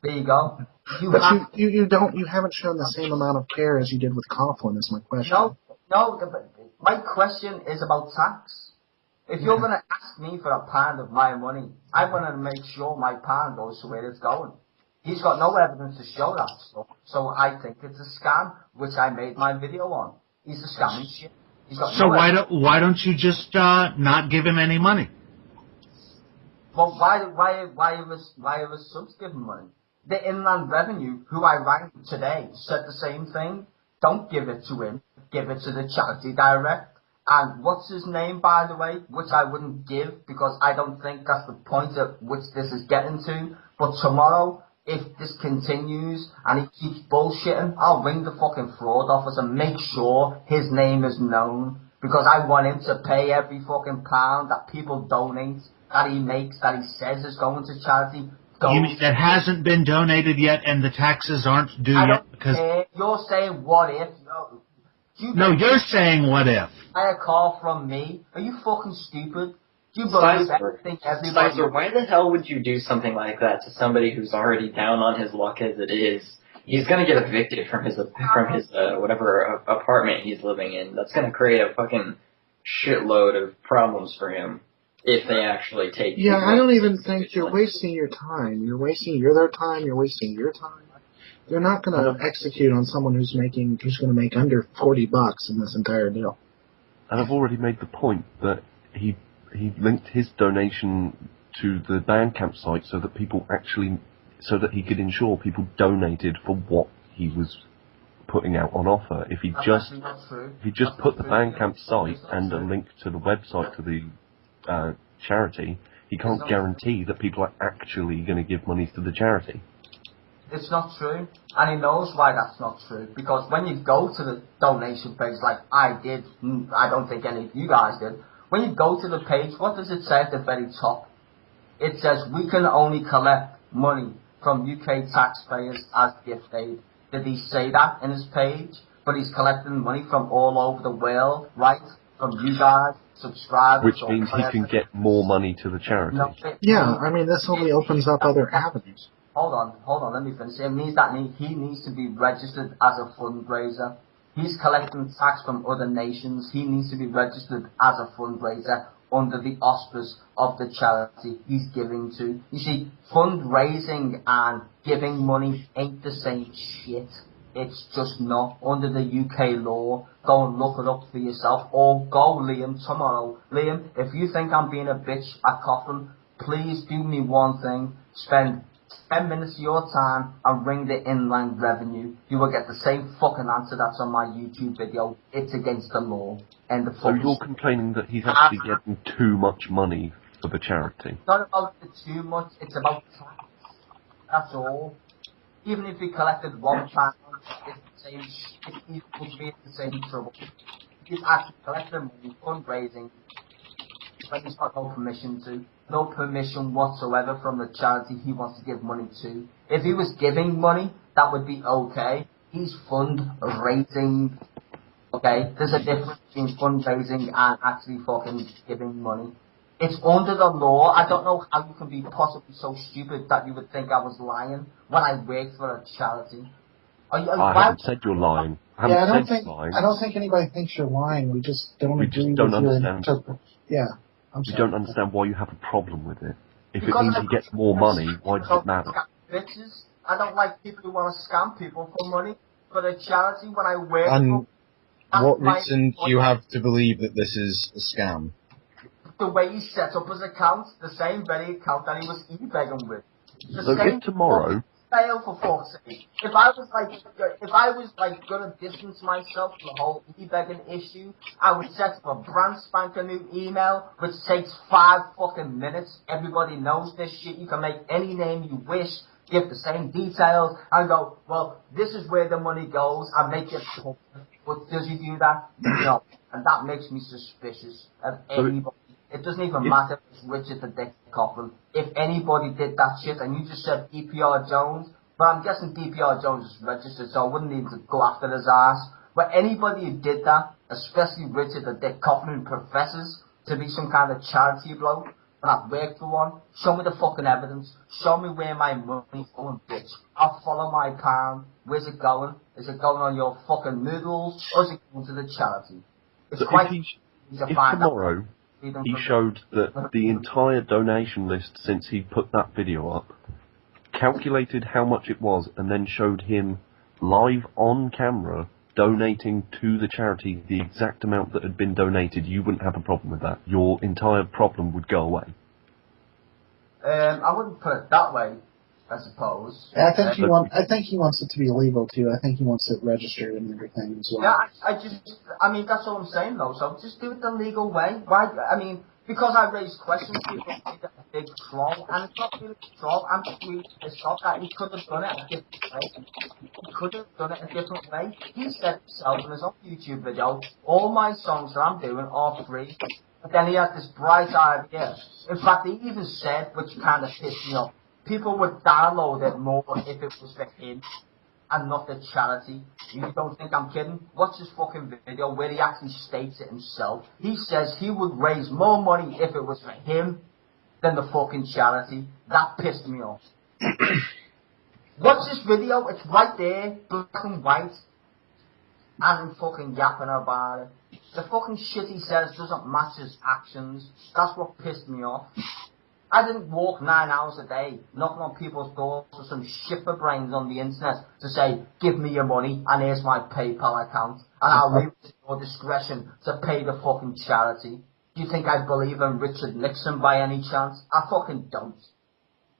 There you go. You haven't shown the same amount of care as you did with Coughlin, is my question. No, my question is about tax. If you're going to ask me for a pound of my money, I want to make sure my pound goes to where it's going. He's got no evidence to show that stuff, so I think it's a scam, which I made my video on. He's a scamming shit. He's got So no why don't you just not give him any money? Well, why was subs giving money? The Inland Revenue, who I rang today, said the same thing. Don't give it to him. Give it to the charity direct. And what's his name, by the way, which I wouldn't give because I don't think that's the point at which this is getting to. But tomorrow, if this continues and he keeps bullshitting, I'll ring the fucking fraud office and make sure his name is known. Because I want him to pay every fucking pound that people donate, that he makes, that he says is going to charity. You mean that hasn't been donated yet and the taxes aren't due yet? Because you're saying what if? No, you're saying what if. Buy a car from me? Are you fucking stupid? Do you believe everything everybody... Styzor, why the hell would you do something like that to somebody who's already down on his luck as it is? He's gonna get evicted from his whatever apartment he's living in. That's gonna create a fucking shitload of problems for him if they actually take. Yeah, I don't even think you're wasting your time. You're wasting their time. You're wasting your time. They're not going to execute on someone who's going to make under $40 in this entire deal. And I've already made the point that he linked his donation to the Bandcamp site so that he could ensure people donated for what he was putting out on offer. If he just put the Bandcamp site and a link to the website to the charity, he can't guarantee that people are actually going to give money to the charity. It's not true, and he knows why that's not true, because when you go to the donation page, like I did, I don't think any of you guys did, when you go to the page, what does it say at the very top? It says, we can only collect money from UK taxpayers as gift aid. Did he say that in his page? But he's collecting money from all over the world, right? From you guys, subscribers. Which means he can get more money to the charity. No, yeah, I mean, this only opens up other avenues. Hold on, let me finish. It means that he needs to be registered as a fundraiser. He's collecting tax from other nations. He needs to be registered as a fundraiser under the auspice of the charity he's giving to. You see, fundraising and giving money ain't the same shit. It's just not. Under the UK law, go and look it up for yourself. Or go, Liam, tomorrow. Liam, if you think I'm being a bitch at Coughlin, please do me one thing. Spend 10 minutes of your time and ring the Inland Revenue. You will get the same fucking answer that's on my YouTube video. It's against the law. So you're complaining that he's actually getting too much money for the charity? It's not about the too much, it's about tax. That's all. Even if he collected £1, it's the same shit. He would be in the same trouble. He's actually collecting money, fundraising, but he's got no permission to. No permission whatsoever from the charity he wants to give money to. If he was giving money, that would be okay. He's fundraising. Okay, there's a difference between fundraising and actually fucking giving money. It's under the law. I don't know how you can be possibly so stupid that you would think I was lying when I worked for a charity. I haven't said you're lying. I don't think anybody thinks you're lying. We just don't agree with your interpretation. Yeah. We don't understand why you have a problem with it. If it means he gets more money, why does it matter? Bitches. I don't like people who want to scam people for money for the charity when I work. And what reason do you have to believe that this is a scam? The way he set up his account, the same very account that he was e-begging with. So if tomorrow... Fail, for fuck's sake. If I was gonna distance myself from the whole e-begging issue, I would set up a brand spanking new email which takes 5 fucking minutes. Everybody knows this shit. You can make any name you wish, give the same details, and go, well, this is where the money goes, and make it But does he do that? No. And that makes me suspicious of anybody. It doesn't even matter if it's Richard the Dick Coughlin. If anybody did that shit, and you just said DPR Jones, but I'm guessing DPR Jones is registered, so I wouldn't need to go after his ass. But anybody who did that, especially Richard the Dick Coughlin, who professes to be some kind of charity bloke, and I've worked for one, show me the fucking evidence. Show me where my money's going, bitch. I'll follow my pound. Where's it going? Is it going on your fucking noodles, or is it going to the charity? It's quite easy to find tomorrow out. He showed that the entire donation list since he put that video up, calculated how much it was, and then showed him live on camera donating to the charity the exact amount that had been donated. You wouldn't have a problem with that. Your entire problem would go away. I wouldn't put it that way, I suppose. I think he wants it to be illegal too. I think he wants it registered and everything as well. Yeah, I mean, that's all I'm saying though. So just do it the legal way. Why? I mean, because I raised questions, people think it's a big troll, and it's not really a troll. I'm just really pissed off that he could have done it a different way. He could have done it a different way. He said himself in his own YouTube video, all my songs that I'm doing are free. But then he had this bright idea. In fact, he even said, which kind of pissed me off, people would download it more if it was for him and not the charity. You don't think I'm kidding? Watch this fucking video where he actually states it himself. He says he would raise more money if it was for him than the fucking charity. That pissed me off. Watch this video. It's right there, black and white. And fucking yapping about it. The fucking shit he says doesn't match his actions. That's what pissed me off. I didn't walk 9 hours a day knocking on people's doors with some shifter brains on the internet to say, give me your money and here's my PayPal account and I'll leave it to your discretion to pay the fucking charity. Do you think I believe in Richard Nixon by any chance? I fucking don't.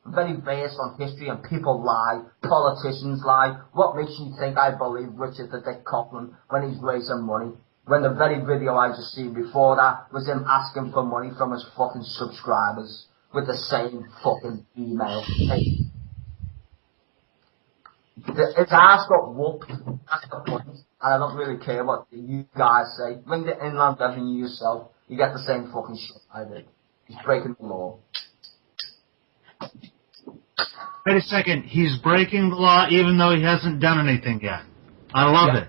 I'm very based on history and people lie, politicians lie. What makes you think I believe Richard the Dick Coughlin when he's raising money? When the very video I just seen before that was him asking for money from his fucking subscribers. With the same fucking email. His ass got whooped. That's the point. And I don't really care what you guys say. Bring the inland revenue yourself. You get the same fucking shit I did. He's breaking the law. Wait a second. He's breaking the law even though he hasn't done anything yet. I love it.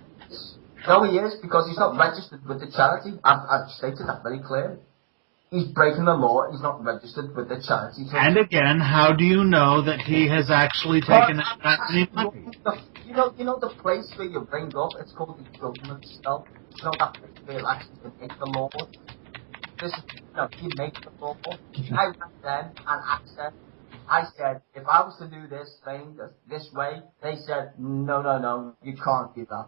No, he is, because he's not registered with the charity. I've stated that very clearly. He's breaking the law. He's not registered with the charity. And again, how do you know that he has actually taken any money? You know the place where you bring up, it's called the government stuff. You know that place where actually make the law. He makes the law. I went then and asked them. I said, if I was to do this thing this way, they said, no, you can't do that.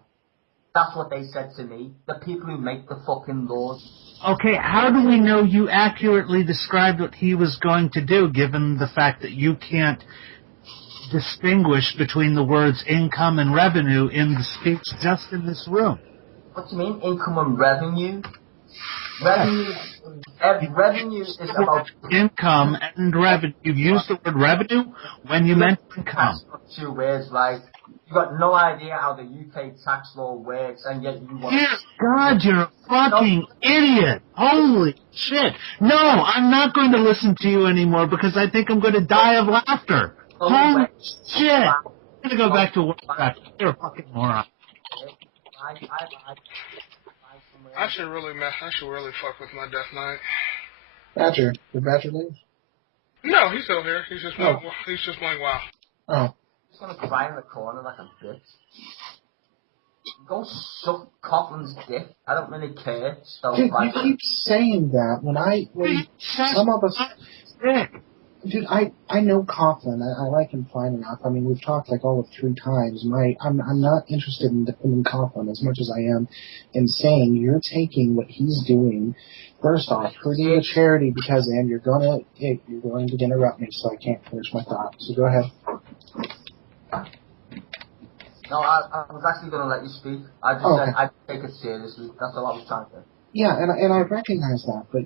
That's what they said to me. The people who make the fucking laws. Okay, how do we know you accurately described what he was going to do, given the fact that you can't distinguish between the words income and revenue in the speech just in this room? What do you mean, income and revenue? Revenue is about income and revenue. You used the word revenue when you meant income. That's 2 words, right? You got no idea how the UK tax law works, and yet you want. Dear God, you're a fucking idiot! Holy shit! No, I'm not going to listen to you anymore because I think I'm going to die of laughter. Holy shit! I'm going to go back to work. You're a fucking moron. I should really fuck with my Death Knight. Badger. Did Badger leave? No, he's still here. He's just playing WoW. Oh. He's gonna cry in the corner like a bitch. Go suck Coughlin's dick. I don't really care. Dude, you keep saying that when some of us. Dude, I know Coughlin. I like him fine enough. I mean, we've talked like all of 3 times. I'm not interested in defending Coughlin as much as I am in saying you're taking what he's doing. First off, hurting the charity and you're going to interrupt me, so I can't finish my thought. So go ahead. No, I was actually going to let you speak. I just said I'd take it seriously. That's all I was trying to do. Yeah, and I recognize that, but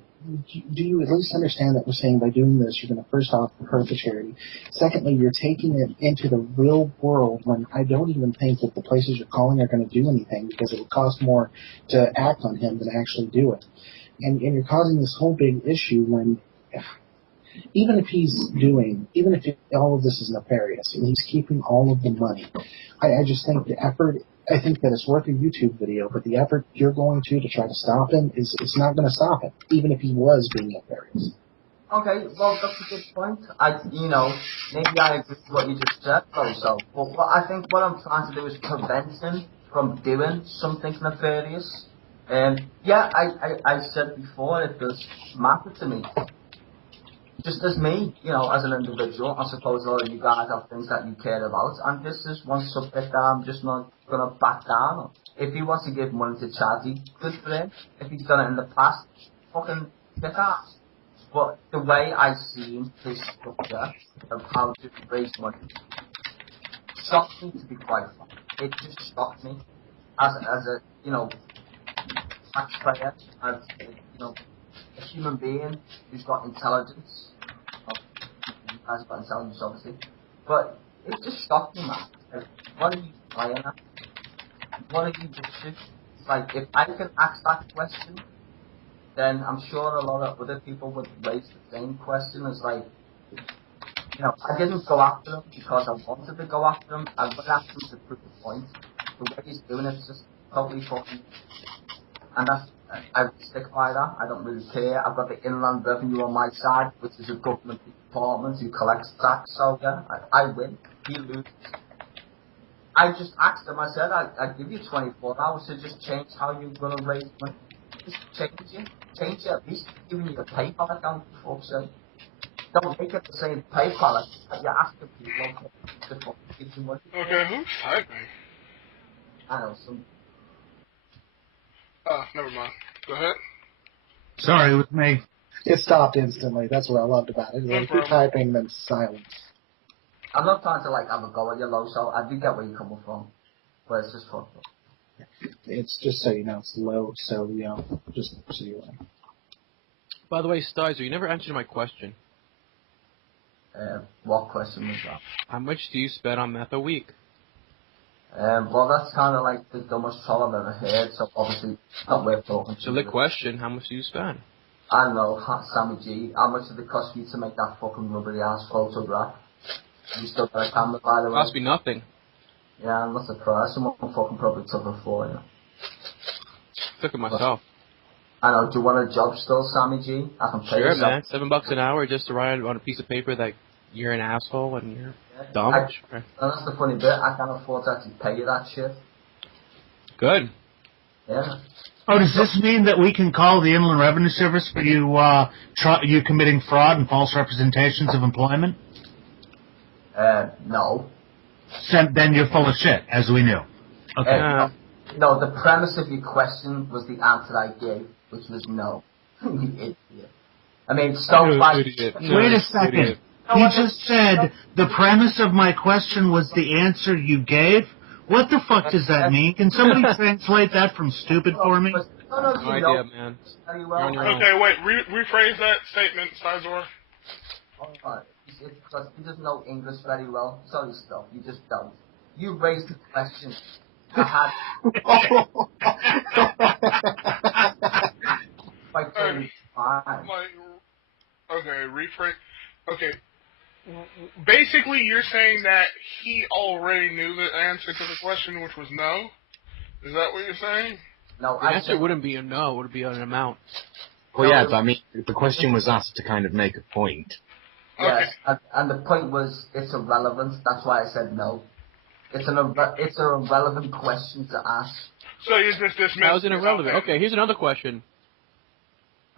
do you at least understand that we're saying by doing this, you're going to first off hurt the charity. Secondly, you're taking it into the real world when I don't even think that the places you're calling are going to do anything because it would cost more to act on him than actually do it. And you're causing this whole big issue when, even if all of this is nefarious and he's keeping all of the money, I just think the effort, I think that it's worth a YouTube video, but the effort you're going to try to stop him it's not going to stop him, even if he was being nefarious. Okay, well, that's a good point. Maybe I agree with what you just said, also. But I think what I'm trying to do is prevent him from doing something nefarious. Yeah, I said before, it does matter to me. Just as me, as an individual, I suppose all of you guys have things that you care about, and this is one subject that I'm just not going to back down on. If he wants to give money to charity, good for him. If he's done it in the past, fucking kick ass. But the way I see his structure of how to raise money shocked me, to be quite frank. It just shocked me as a taxpayer, as a human being who's got intelligence. You guys have got intelligence, obviously, but it just shocked me, man. Like, what are you playing at? What are you doing? Like, if I can ask that question, then I'm sure a lot of other people would raise the same question as, like, I didn't go after him because I wanted to go after him. I went after him to prove the point. The way he's doing it's just totally fucking... And I stick by that. I don't really care. I've got the Inland Revenue on my side, which is a government department who collects tax. So, yeah, I win. He loses. I just asked him, I said, I'd give you 24 hours to just change how you're going to raise money. Just change it. Change it. At least giving you a PayPal account, for fuck's sake. Don't make it the same PayPal that you're asking people to give you money. Okay, who's typing? I know, some... Never mind. Go ahead. Sorry, it was me. It stopped instantly. That's what I loved about it. If you're typing, then silence. I'm not trying to, have a go at you, Lo, so I do get where you're coming from. But it's just fucked up. It's just so you know, it's low, so, just so you know. By the way, Styzor, you never answered my question. What question was that? How much do you spend on meth a week? Well, that's kind of like the dumbest troll I've ever heard, so obviously it's not worth talking to. So the question, how much do you spend? I don't know, Sammy G, how much did it cost you to make that fucking rubbery ass photograph? You still got a camera, by the way? Cost me nothing. Yeah, I'm not surprised. Someone fucking probably took it for you. Took it myself. I know, do you want a job still, Sammy G? I can pay you. Sure, man. $7 an hour just to write on a piece of paper that you're an asshole and you're dumb. Sure. And that's the funny bit, I can't afford to actually pay you that shit. Good. Yeah. Oh, does this mean that we can call the Inland Revenue Service for you you committing fraud and false representations of employment? No. Then you're full of shit, as we knew. Okay. No, the premise of your question was the answer I gave, which was no. You idiot. I mean, Wait a second. You just said the premise of my question was the answer you gave? What the fuck does that mean? Can somebody translate that from stupid for me? No idea, man. Okay, wait. Rephrase that statement, Styzor. Because he doesn't know English very well. Sorry, stuff. You just don't. You raised the question. I had... Okay, rephrase. Okay. Basically, you're saying that he already knew the answer to the question, which was no? Is that what you're saying? No, the answer wouldn't be a no, it would be an amount. Well, yeah, but I mean, the question was asked to kind of make a point. Yes, and the point was, it's irrelevant. That's why I said no. It's an irrelevant question to ask. So you just dismissed. How is it irrelevant? Okay, here's another question.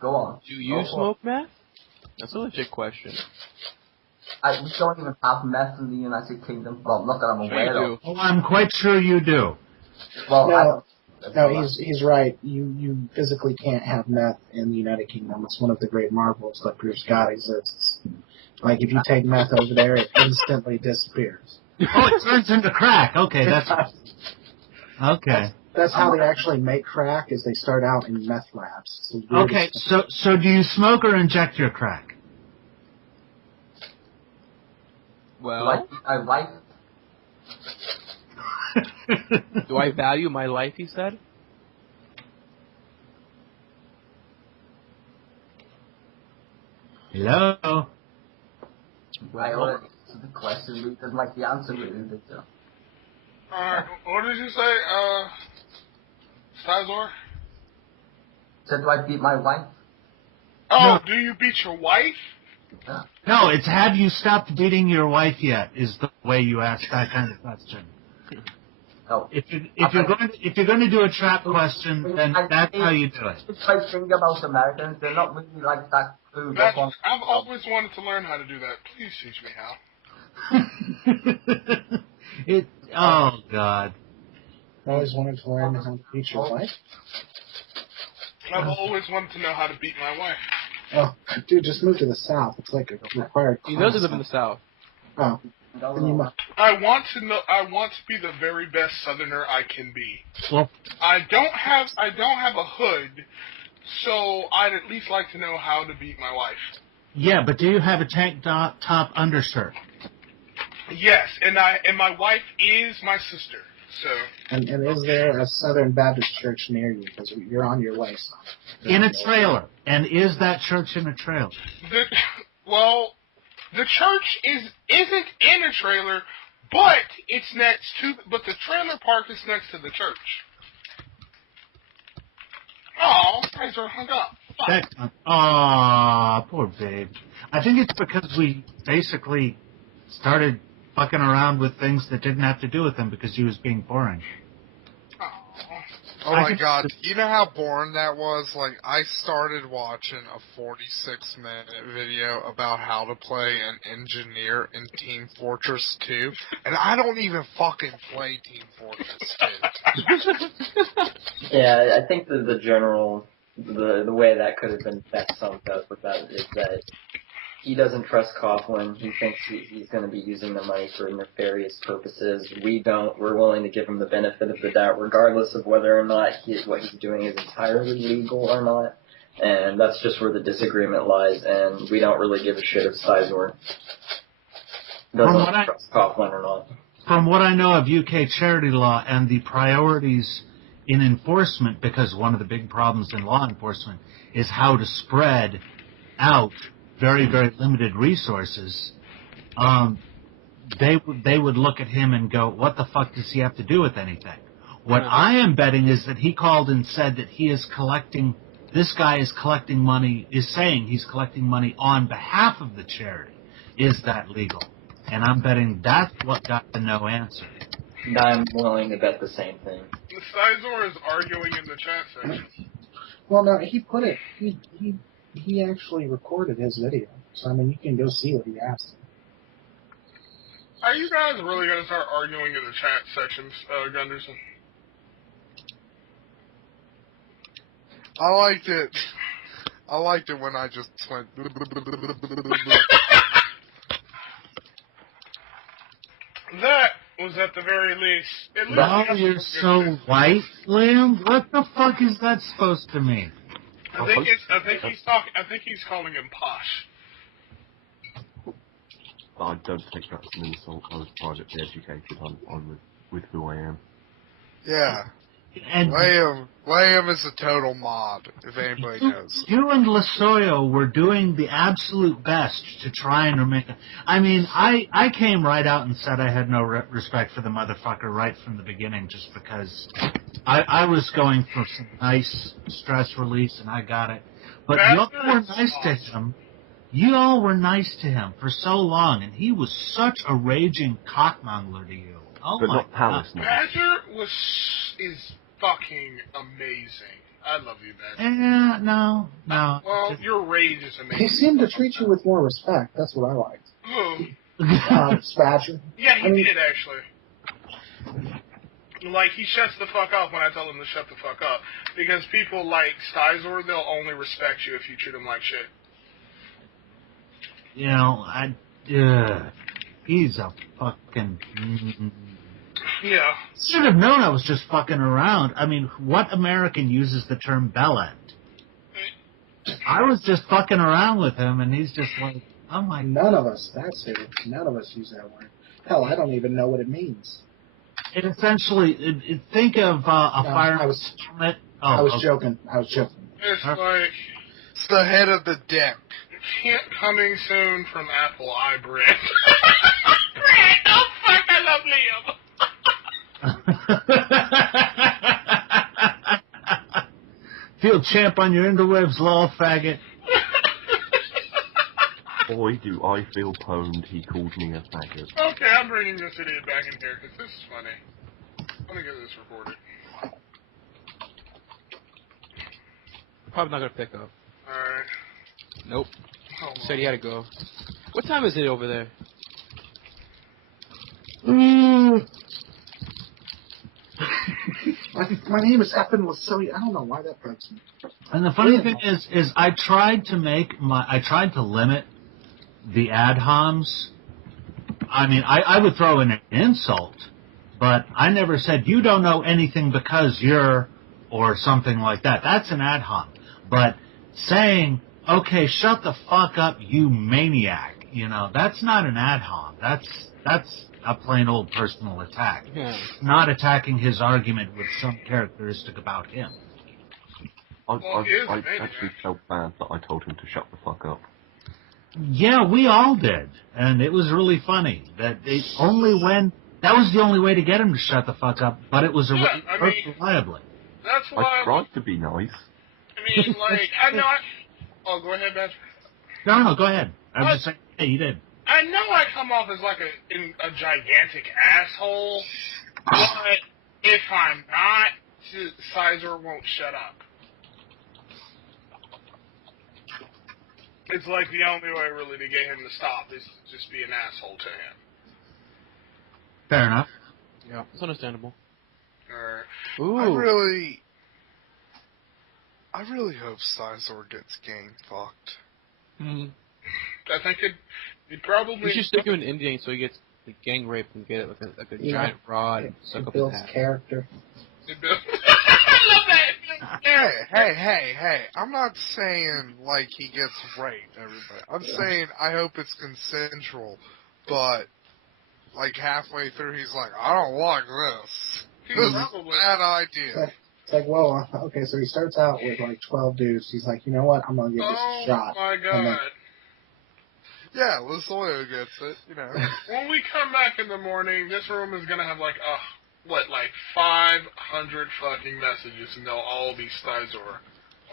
Go on. Do you smoke meth? That's a legit question. We don't even have meth in the United Kingdom. Well, not that I'm aware of. Oh, I'm quite sure you do. Well, no, he's right. You physically can't have meth in the United Kingdom. It's one of the great marvels that Bruce God exists. Like, if you take meth over there, it instantly disappears. Oh, it turns into crack. Okay, that's... Okay. That's how they actually make crack. Is they start out in meth labs. Okay, so do you smoke or inject your crack? Well, I like. do I value my life? He said. Hello. I already answered the question. Luke doesn't like the answer. Luke did so. What did you say, Styzor? Said, do I beat my wife? Oh, No. do you beat your wife? Yeah. No, it's have you stopped beating your wife yet? Is the way you ask that kind of question. No. If you're going to do a trap question, then that's how you do it. It's like thing about Americans. They're not really like that clued up on. I've always wanted to learn how to do that. Please teach me how. Oh God. I always wanted to learn how to beat your wife. I've always wanted to know how to beat my wife. Oh, dude, just move to the South. It's like a required class. He doesn't live in the South. Oh. Then you must. I want to be the very best Southerner I can be. Well, I don't have a hood, so I'd at least like to know how to beat my wife. yeah, but do you have a tank top undershirt? Yes, and my wife is my sister. So. And is there a Southern Baptist church near you? Because you're on your way. So. In a trailer. And is that church in a trailer? The church isn't in a trailer, but the trailer park is next to the church. Oh, Styzor hung up. Aw, poor babe. I think it's because we basically started fucking around with things that didn't have to do with him because he was being boring. Oh my god, you know how boring that was? Like, I started watching a 46-minute video about how to play an engineer in Team Fortress 2, and I don't even fucking play Team Fortress 2. Yeah, I think the general, the way that could have been best summed up with that is that he doesn't trust Coughlin. He thinks he's going to be using the money for nefarious purposes. We don't. We're willing to give him the benefit of the doubt, regardless of whether or not what he's doing is entirely legal or not. And that's just where the disagreement lies, and we don't really give a shit if Styzor doesn't trust Coughlin or not. From what I know of UK charity law and the priorities in enforcement, because one of the big problems in law enforcement is how to spread out very, very limited resources, they would look at him and go, what the fuck does he have to do with anything? What I am betting is that he called and said that this guy is collecting money, is saying he's collecting money on behalf of the charity. Is that legal? And I'm betting that's what got the no answer. I'm willing to bet the same thing. Styzor is arguing in the chat section. Well, no, he put it, he actually recorded his video. So, I mean, you can go see what he asked him. Are you guys really going to start arguing in the chat sections, Gunderson? I liked it when I just went... That was at the very least. Oh, you're so white, Liam? What the fuck is that supposed to mean? I think he's calling him posh. I don't take that as an insult. I was privately educated. I'm with who I am. Yeah. And Liam is a total mod, if anybody knows. You and Lasoyo were doing the absolute best to try and remain... I mean, I came right out and said I had no respect for the motherfucker right from the beginning just because I was going for some nice stress release and I got it. But y'all were nice to him. You all were nice to him for so long, and he was such a raging cockmongler to you. Oh but my God. Badger is fucking amazing. I love you, Badger. No. Well, your rage is amazing. He seemed to treat you with more respect. That's what I liked. Badger. Yeah, he did, actually. Like, he shuts the fuck up when I tell him to shut the fuck up. Because people like Styzor, they'll only respect you if you treat them like shit. You know, he's a fucking... Yeah. Should have known I was just fucking around. I mean, what American uses the term bell end? I was just fucking around with him, and he's just like, oh my... None of us, that's it. None of us use that word. Hell, I don't even know what it means. It essentially, think of a fire... I was joking. It's like... It's the head of the deck. Coming soon from Apple iBread. Bread! Oh, fuck, I love Liam. Feel champ on your interwebs, law faggot. Boy, do I feel pwned, he called me a faggot. Okay, I'm bringing this idiot back in here, because this is funny. Let me get this recorded. Probably not gonna pick up. Alright. Nope. Said he had to go. What time is it over there? My name is effing Lasoya. I don't know why that bugs me. And the funny thing is I tried to limit the ad homs. I mean, I would throw in an insult, but I never said, you don't know anything because you're, or something like that. That's an ad hom. But saying, okay, shut the fuck up, you maniac, that's not an ad hom. That's a plain old personal attack. Yeah. Not attacking his argument with some characteristic about him. I actually felt bad that I told him to shut the fuck up. Yeah, we all did. And it was really funny. That was the only way to get him to shut the fuck up, but it was worked reliably. That's why I tried to be nice. I mean, like, I know Oh, go ahead, Badger. No, go ahead. I was just saying, hey, you did. I know I come off as like a gigantic asshole, but if I'm not, Styzor won't shut up. It's like the only way really to get him to stop is to just be an asshole to him. Fair enough. Yeah, it's understandable. Alright. Ooh. I really hope Styzor gets gang fucked. Mm-hmm. I think he'd probably... You should stick him in Indian so he gets gang raped and get it with like a giant rod and suck up his builds hat. character. I love that! Hey, I'm not saying, like, he gets raped, everybody. I'm saying I hope it's consensual, but, like, halfway through he's like, I don't like this. This is a bad idea. It's like, well, okay, so he starts out with, like, 12 dudes. He's like, you know what, I'm gonna give this a shot. Oh, my God. Yeah, Lasoya gets it, When we come back in the morning, this room is gonna have, like, 500 fucking messages, and they'll all be Styzor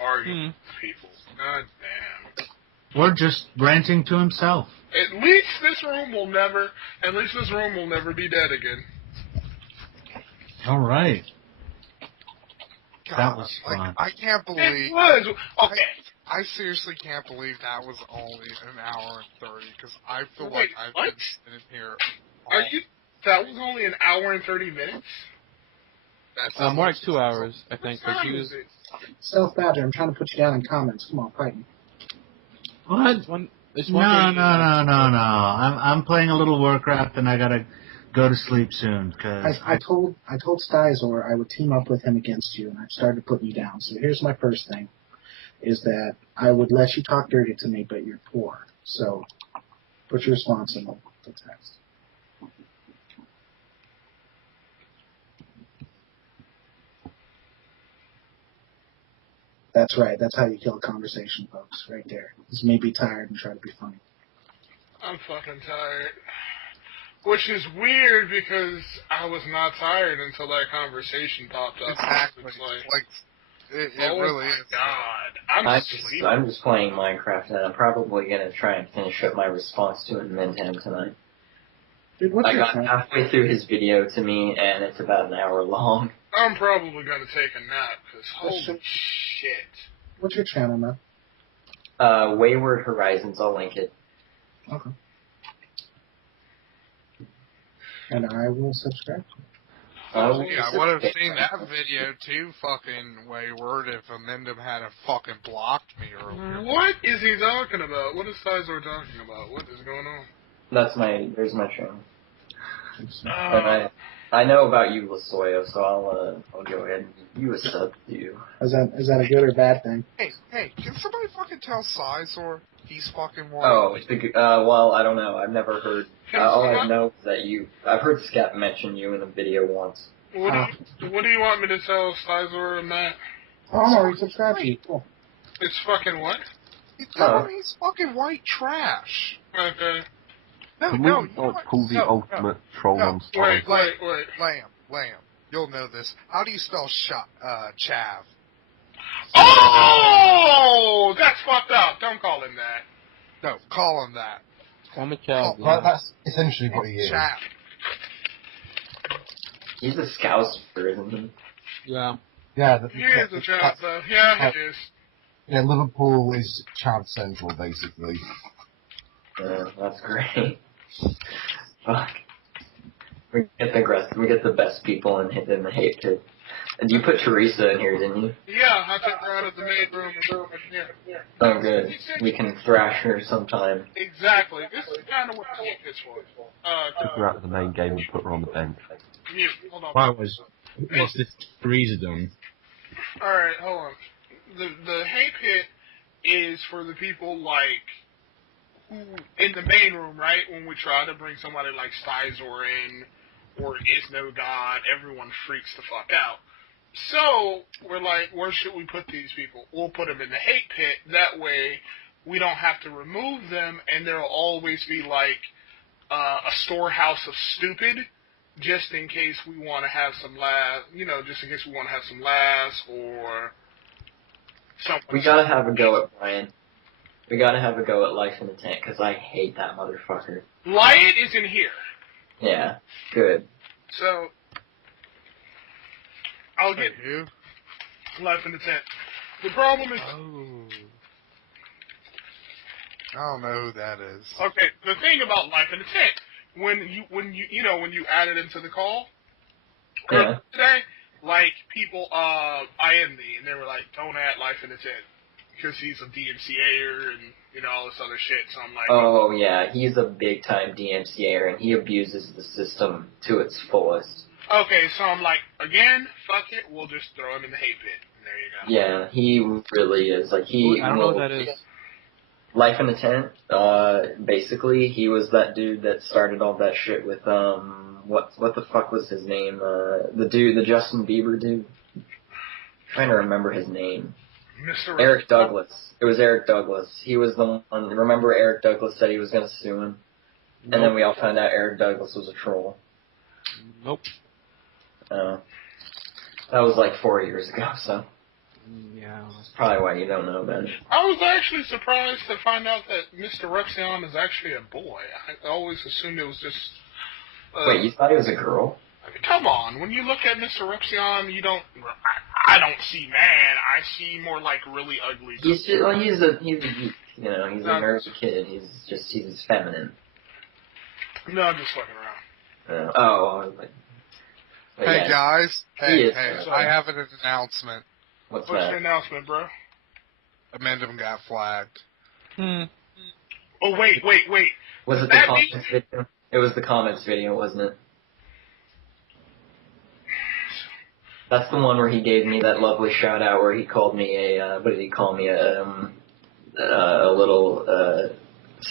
arguing with people. God damn. Or just ranting to himself. At least this room will never be dead again. All right. God, That was fun. Like, I can't believe... It was! Okay. I seriously can't believe that was only an hour and 30, because I feel like I've been sitting here... That was only an hour and 30 minutes? That's more like 2 hours, I think. What time is it? Stealth Badger, I'm trying to put you down in comments. Come on, fight me. What? No. I'm playing a little Warcraft, and I gotta go to sleep soon. Cause I told Styzor I would team up with him against you, and I've started putting you down. So here's my first thing, is that I would let you talk dirty to me, but you're poor. So put your response in the text. That's right. That's how you kill a conversation, folks. Right there. Just may be tired and try to be funny. I'm fucking tired. Which is weird because I was not tired until that conversation popped up. Exactly. It's it really is. God. I'm just playing Minecraft, and I'm probably going to try and finish up my response to Mintam tonight. Dude, I got halfway through his video to me, and it's about an hour long. I'm probably going to take a nap, because holy shit. What's your channel, man? Wayward Horizons, I'll link it. Okay. And I will subscribe. I would have seen that video too, fucking Wayward, if Amendum hadn't fucking blocked me earlier. What is he talking about? What is Styzor talking about? What is going on? There's my channel. And I I know about you, Lasoyo, so I'll go ahead and give you a sub to you. Is that a good or bad thing? Hey, can somebody fucking tell Styzor he's fucking white? Oh, well, I don't know. I've never heard. All I know is that I've heard Scat mention you in a video once. What do you want me to tell Styzor and Matt? Oh, I'm already subscribed to you. Cool. It's fucking what? Tell him he's fucking white trash. Okay. Can we pull the ultimate troll on Styzor? Wait. Lamb. You'll know this. How do you spell chav? Oh! That's fucked up. Don't call him that. No, call him that. I'm a child. That's essentially what he is. Chav. He's a Scouser, isn't he? Yeah. Yeah. He is a Chav, though. Yeah, he is. Yeah, Liverpool is Chav Central, basically. That's great. Fuck. We get the best people in the hate pit. And you put Teresa in here, didn't you? Yeah, I took her out of the maid room. Yeah. Oh, good. We can thrash her sometime. Exactly. This is kind of what the hate pit's for. Took her out of the main game and put her on the bench. Mute. Hold on. What's this Teresa done? Alright, hold on. The hate pit is for the people like who in the main room, right? When we try to bring somebody like Styzor in or Is No God, everyone freaks the fuck out. So we're like, where should we put these people? We'll put them in the hate pit. That way, we don't have to remove them, and there'll always be like a storehouse of stupid, just in case we want to have some laughs. Just in case we want to have some laughs or. We gotta have a go at Brian. We gotta have a go at Life in the Tank, because I hate that motherfucker. Lion is in here. Yeah, good. So, I'll get you. Life in the Tent. The problem is... Oh. I don't know who that is. Okay, the thing about Life in the Tent, when you added him to the call, today, like, people, IM'd me, and they were like, don't add Life in the Tent, because he's a DMCA'er, and, all this other shit, so I'm like... Oh, yeah, he's a big-time DMCA'er, and he abuses the system to its fullest. Okay, so I'm like, again, fuck it, we'll just throw him in the hate pit, and there you go. Yeah, he really is, like, I don't know what that is. Life in the Tent, basically, he was that dude that started all that shit with, what the fuck was his name? The Justin Bieber dude? I'm trying to remember his name. Mr. Eric Douglas. It was Eric Douglas. He was the one. Remember Eric Douglas said he was going to sue him? And then we all found out Eric Douglas was a troll. Nope. That was like 4 years ago, so. Yeah. That's probably why you don't know about it. I was actually surprised to find out that Mr. Rexion is actually a boy. I always assumed it was just... Wait, you thought he was a girl? Come on, when you look at Mr. Rexion, you don't... I don't see man. I see more like really ugly. He's a nerdy kid. He's feminine. No, I'm just fucking around. Hey guys, hey, Sorry. I have an announcement. What's your announcement, bro? Amendment got flagged. Oh, wait. Was it the comments video? It was the comments video, wasn't it? That's the one where he gave me that lovely shout out where he called me what did he call me? A little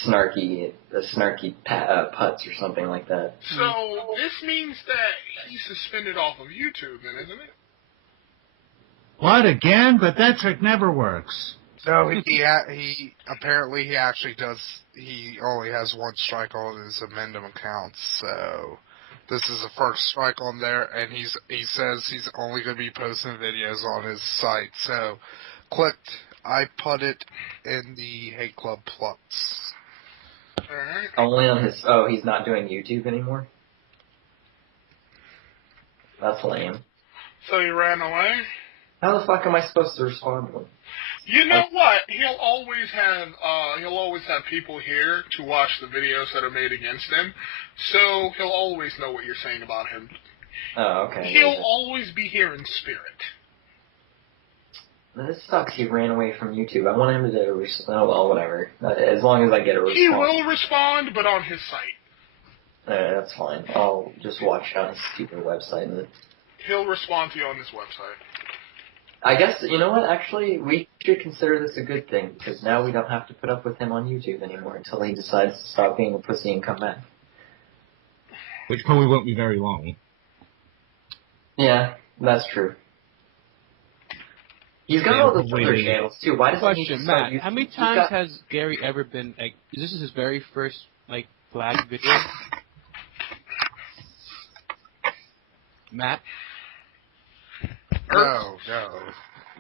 snarky putz or something like that. So this means that he's suspended off of YouTube, then, isn't it? What, again? But that trick never works. No, he apparently he actually does. He only has one strike on his Amendum account, so this is the first strike on there, and he says he's only going to be posting videos on his site. So, I put it in the Hate Club Plus. Alright. Only on his. Oh, he's not doing YouTube anymore. That's lame. So he ran away? How the fuck am I supposed to respond to him? You know what? He'll always have people here to watch the videos that are made against him, so he'll always know what you're saying about him. Oh, okay. He'll always be here in spirit. This sucks. He ran away from YouTube. I want him to whatever. As long as I get a response. He will respond, but on his site. That's fine. I'll just watch it on his stupid website. And He'll respond to you on his website. I guess, you know what, actually, we should consider this a good thing, because now we don't have to put up with him on YouTube anymore until he decides to stop being a pussy and come back. Which probably won't be very long. Yeah, that's true. He's got all those other channels, too. Why doesn't he Question, start Matt, how many times has Gary ever been, like, is this his very first, like, flag video? Matt?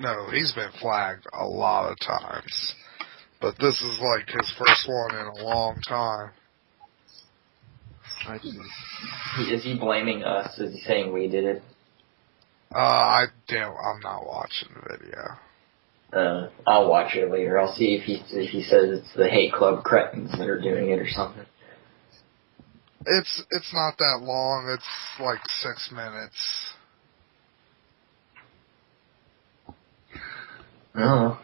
No, he's been flagged a lot of times. But this is like his first one in a long time. I see. Is he blaming us? Is he saying we did it? I'm not watching the video. I'll watch it later. I'll see if he says it's the hate club cretins that are doing it or something. It's not that long. It's like 6 minutes. No.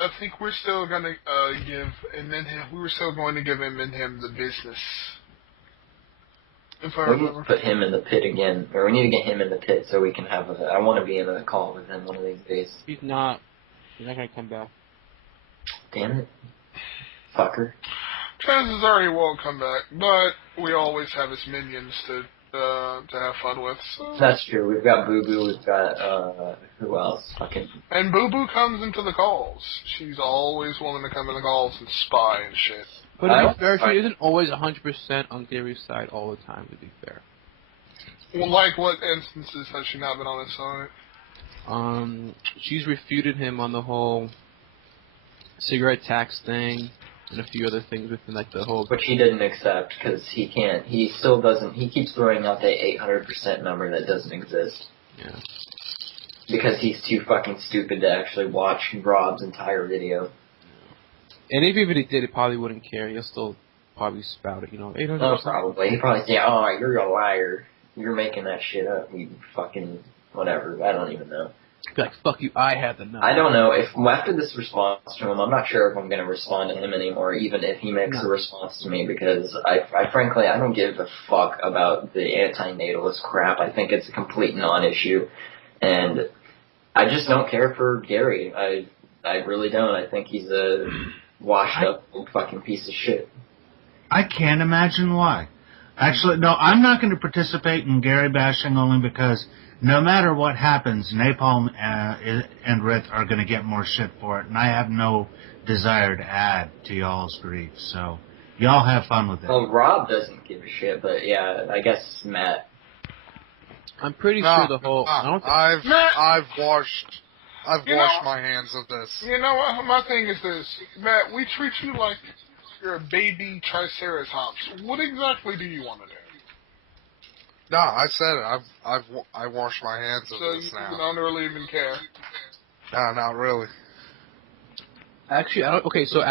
I think we're still gonna give him and him the business. If I We need remember. to put him in the pit again, or we need to get him in the pit so we can have I want to be in a call with him one of these days. He's not gonna come back. Damn it. Fucker. Chances are he won't come back, but we always have his minions to have fun with. So. That's true. We've got Boo Boo. We've got who else? Fucking. And Boo Boo comes into the calls. She's always willing to come in the calls and spy and shit. But to be fair, she isn't always 100% on Gary's side all the time. To be fair. Well, like what instances has she not been on his side? She's refuted him on the whole cigarette tax thing. And a few other things within like the whole. Which he didn't accept because he can't. He still doesn't. He keeps throwing out the 800% number that doesn't exist. Yeah. Because he's too fucking stupid to actually watch Rob's entire video. And even if he did, he probably wouldn't care. He'll still probably spout it, 800%. Oh, probably. He'd probably say, "Oh, you're a liar. You're making that shit up. You fucking whatever." I don't even know. Be like, fuck you, I have the number. I don't know. If after this response to him, I'm not sure if I'm going to respond to him anymore, even if he makes a response to me, because I frankly, I don't give a fuck about the anti-natalist crap. I think it's a complete non-issue, and I just don't care for Gary. I really don't. I think he's a washed-up fucking piece of shit. I can't imagine why. Actually, no, I'm not going to participate in Gary bashing only because no matter what happens, Napalm and Rith are going to get more shit for it, and I have no desire to add to y'all's grief. So, y'all have fun with it. Well, Rob doesn't give a shit, but yeah, I guess Matt. I'm pretty sure the whole. I've washed my hands of this. You know what? My thing is this, Matt. We treat you like you're a baby triceratops. What exactly do you want to do? No, I said it. I washed my hands of this now. So you don't really even care? No, not really. Actually, I don't. Okay, so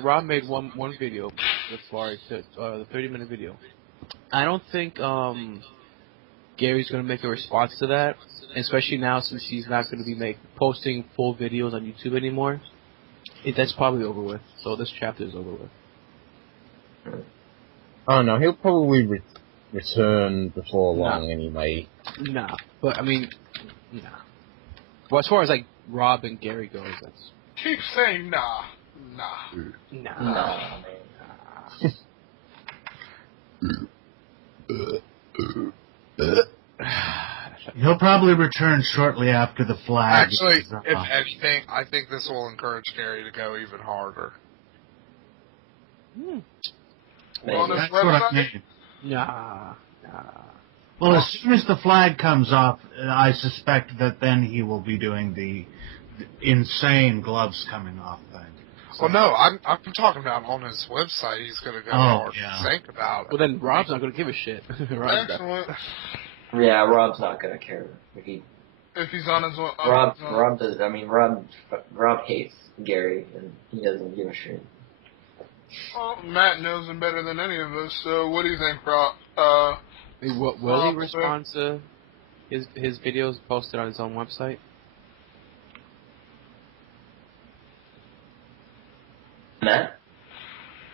Rob made one video as far as the 30-minute video. I don't think Gary's going to make a response to that, especially now since he's not going to be posting full videos on YouTube anymore. That's probably over with. So this chapter is over with. Oh no, he'll probably return before long anyway. Nah, but I mean, nah. Well, as far as like Rob and Gary goes, that's. Keep saying nah. He'll probably return shortly after the flag. Actually, if anything, I think this will encourage Gary to go even harder. That's what I mean. Nah. Well, as soon as the flag comes off, I suspect that then he will be doing the insane gloves coming off thing. Well, no, I'm talking about on his website. He's going to go hard and think about it. Well, then Rob's not going to give a shit. Excellent. Yeah, Rob's not going to care. If he's on his own. Rob does. I mean, Rob hates Gary, and he doesn't give a shit. Well, Matt knows him better than any of us. So, what do you think, Rob? Will he respond to his videos posted on his own website? Matt?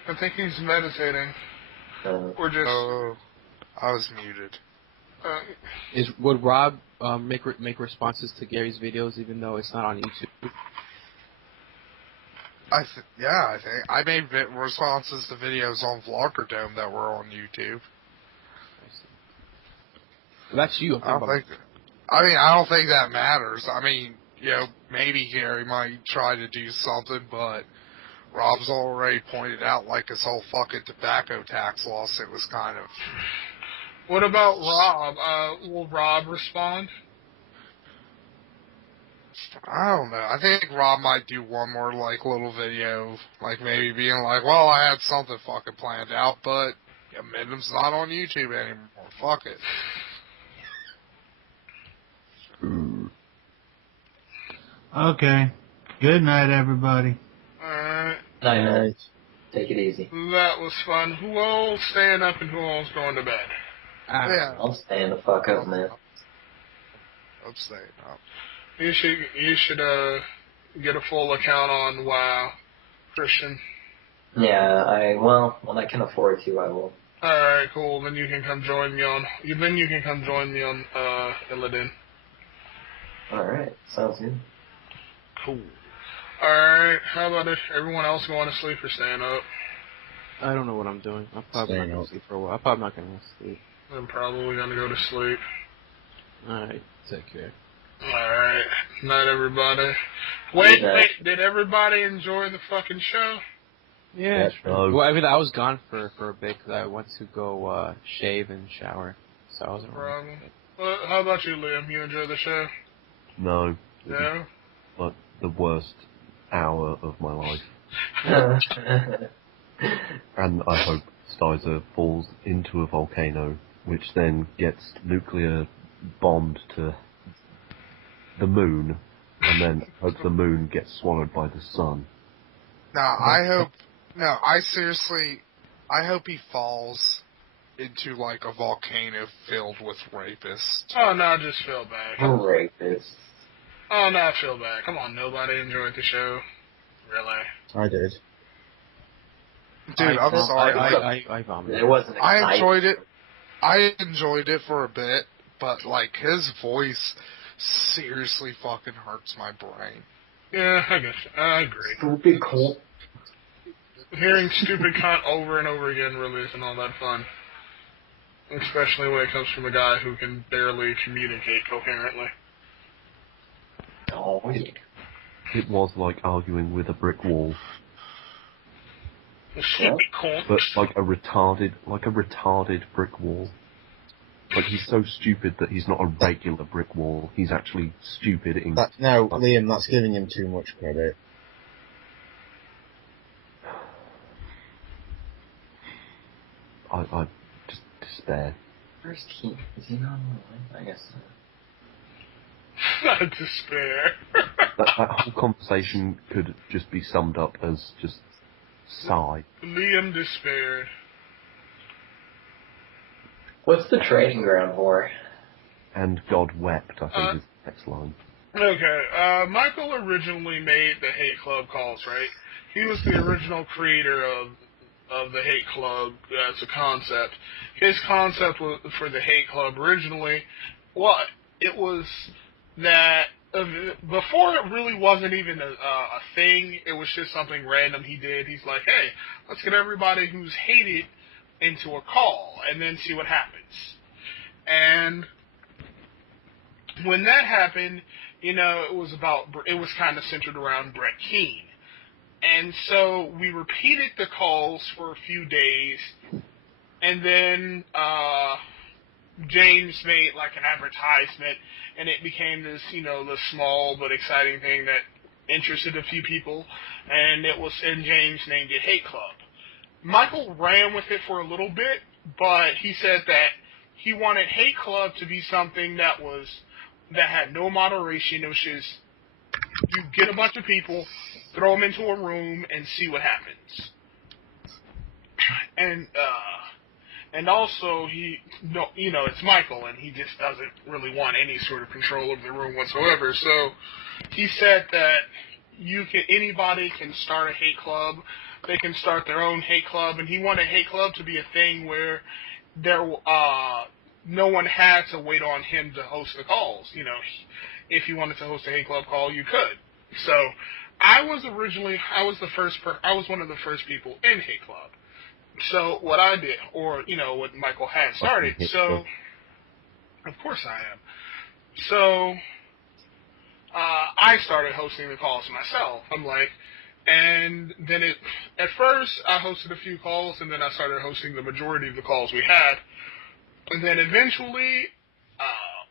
I think he's meditating. Or just... I was muted. Would Rob make responses to Gary's videos even though it's not on YouTube? I think I made responses to videos on Vloggerdome that were on YouTube. That's you. I don't think that matters. I mean, maybe Gary might try to do something, but Rob's already pointed out, like, his whole fucking tobacco tax lawsuit was kind of... What about Rob? Will Rob respond? I don't know. I think Rob might do one more, like, little video, like, maybe being like, well, I had something fucking planned out, but Midham's not on YouTube anymore. Fuck it. Okay. Good night, everybody. Alright. Night. Take it easy. That was fun. Who all's staying up and who all's going to bed? I'm staying the fuck up, man. I'm staying up. You should get a full account on WoW, Christian. Yeah, when I can afford to, I will. Alright, cool. Then you can come join me on Illidan. Alright, sounds good. Cool. Alright, how about if everyone else going to sleep or staying up? I don't know what I'm doing. I'm probably not going to sleep for a while. I'm probably not going to sleep. I'm probably going to go to sleep. Alright, take care. Alright, night everybody. Wait, did everybody enjoy the fucking show? Yeah, sure. Well, I mean, I was gone for a bit because I went to go shave and shower, so I wasn't really... Well, how about you, Liam? You enjoy the show? No. No? Like the worst hour of my life. And I hope Styzor falls into a volcano, which then gets nuclear bombed to the moon, and then hope the moon gets swallowed by the sun. I hope he falls into, like, a volcano filled with rapists. Oh, no, just feel bad. Rapists. Oh, no, feel bad. Come on, nobody enjoyed the show. Really? I did. Dude, I'm sorry. I vomited. It wasn't exciting. I enjoyed it. I enjoyed it for a bit, but, like, his voice seriously fucking hurts my brain. Yeah, I guess. I agree. Stupid cunt. Hearing stupid cunt over and over again really isn't all that fun. Especially when it comes from a guy who can barely communicate coherently. Oh, yeah. It was like arguing with a brick wall. Stupid cunt. But like a retarded brick wall. Like, he's so stupid that he's not a regular brick wall. He's actually stupid in... No, Liam, that's giving him too much credit. I just despair. Where's Keith? Is he not on the line? I guess so. Despair. that whole conversation could just be summed up as just sigh. Liam despaired. What's the training ground for? And God wept, I think is the next line. Okay, Michael originally made the Hate Club calls, right? He was the original creator of the Hate Club as a concept. His concept was, for the Hate Club originally, it was that before it really wasn't even a thing, it was just something random he did. He's like, hey, let's get everybody who's hated into a call and then see what happens. And when that happened, it was kind of centered around Brett Keane. And so we repeated the calls for a few days, and then James made like an advertisement, and it became this, the small but exciting thing that interested a few people, and James named it Hate Club. Michael ran with it for a little bit, but he said that he wanted Hate Club to be something that had no moderation. It was just, you get a bunch of people, throw them into a room, and see what happens. And also, it's Michael, and he just doesn't really want any sort of control over the room whatsoever. So he said that anybody can start a hate club, they can start their own hate club, and he wanted hate club to be a thing where there no one had to wait on him to host the calls. You know, if you wanted to host a hate club call, you could. So I was one of the first people in hate club. So what I did, or what Michael had started. So of course I am. So I started hosting the calls myself. And then at first I hosted a few calls, and then I started hosting the majority of the calls we had. And then eventually,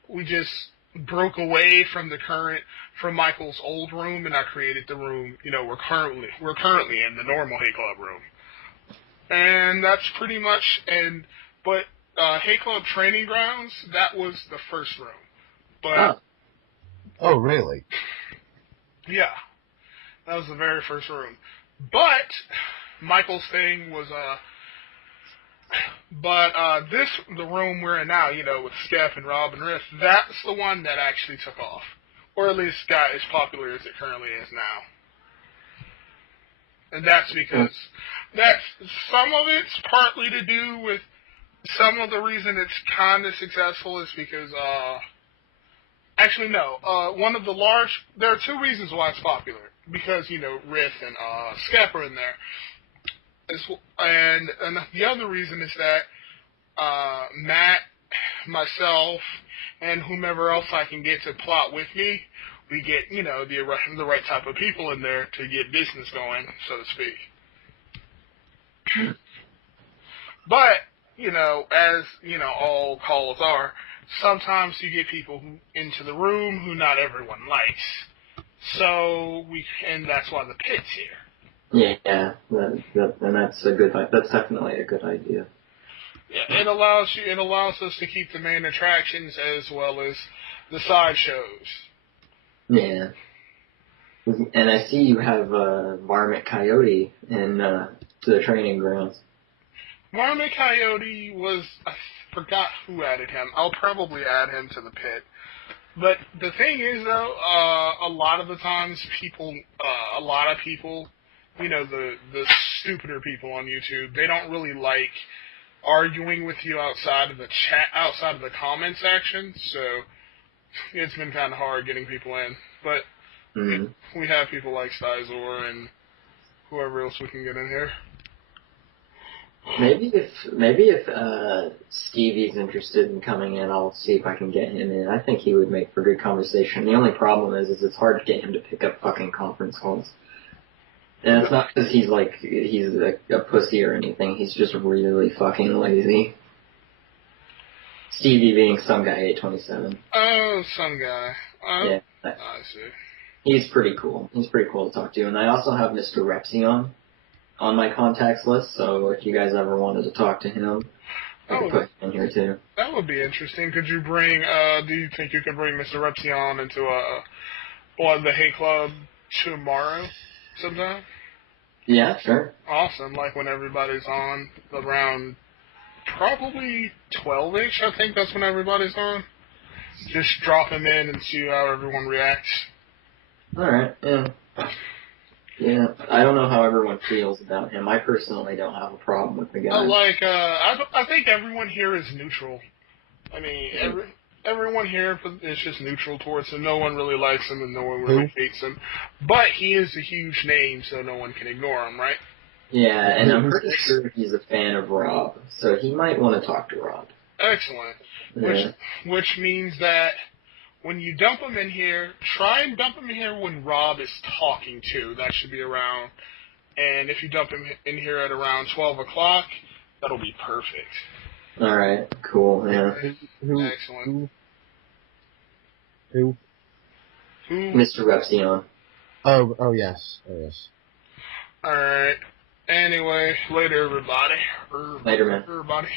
we just broke away from Michael's old room, and I created the room, we're currently in, the normal Hate Club room. And that's pretty much, but Hate Club Training Grounds, that was the first room. But Oh, really? yeah, that was the very first room. But Michael's thing was, the room we're in now, with Skep and Rob and Riff, that's the one that actually took off. Or at least got as popular as it currently is now. And that's because, some of it's partly to do with, some of the reason it's kind of successful is because, there are two reasons why it's popular. Because, Riff and Skep are in there. And the other reason is that Matt, myself, and whomever else I can get to plot with me, we get, the right type of people in there to get business going, so to speak. But, as, all calls are, sometimes you get people into the room who not everyone likes. And that's why the pit's here. Yeah, and that's definitely a good idea. Yeah, it allows us to keep the main attractions as well as the side shows. Yeah. And I see you have Varmint Coyote in the training grounds. Varmint Coyote I forgot who added him. I'll probably add him to the pit. But the thing is, though, a lot of the times a lot of people, the stupider people on YouTube, they don't really like arguing with you outside of the chat, outside of the comment section, so it's been kind of hard getting people in. But we have people like Styzor and whoever else we can get in here. Maybe if Stevie's interested in coming in, I'll see if I can get him in. I think he would make for good conversation. The only problem is it's hard to get him to pick up fucking conference calls. And it's not because he's a pussy or anything. He's just really fucking lazy. Stevie being some guy 827. Oh, some guy. Yeah. I see. He's pretty cool. He's pretty cool to talk to. And I also have Mr. Repsion on my contacts list, so if you guys ever wanted to talk to him, I could put him in here too. That would be interesting. Could you bring, do you think you could bring Mr. Repsion into the Hate Club tomorrow sometime? Yeah, sure. Awesome, like when everybody's on around probably 12-ish, I think that's when everybody's on. Just drop him in and see how everyone reacts. Alright, yeah. Yeah, I don't know how everyone feels about him. I personally don't have a problem with the guy. I think everyone here is neutral. I mean, everyone here is just neutral towards him. No one really likes him and no one really hates him. But he is a huge name, so no one can ignore him, right? Yeah, and I'm pretty sure he's a fan of Rob, so he might want to talk to Rob. Excellent. Yeah. Which means that when you dump him in here, try and dump him in here when Rob is talking too. That should be around. And if you dump him in here at around 12 o'clock, that'll be perfect. Alright, cool, yeah. Excellent. Who? Mr. Repsion. Oh, yes. Alright. Anyway, later, everybody. Later, man. Everybody.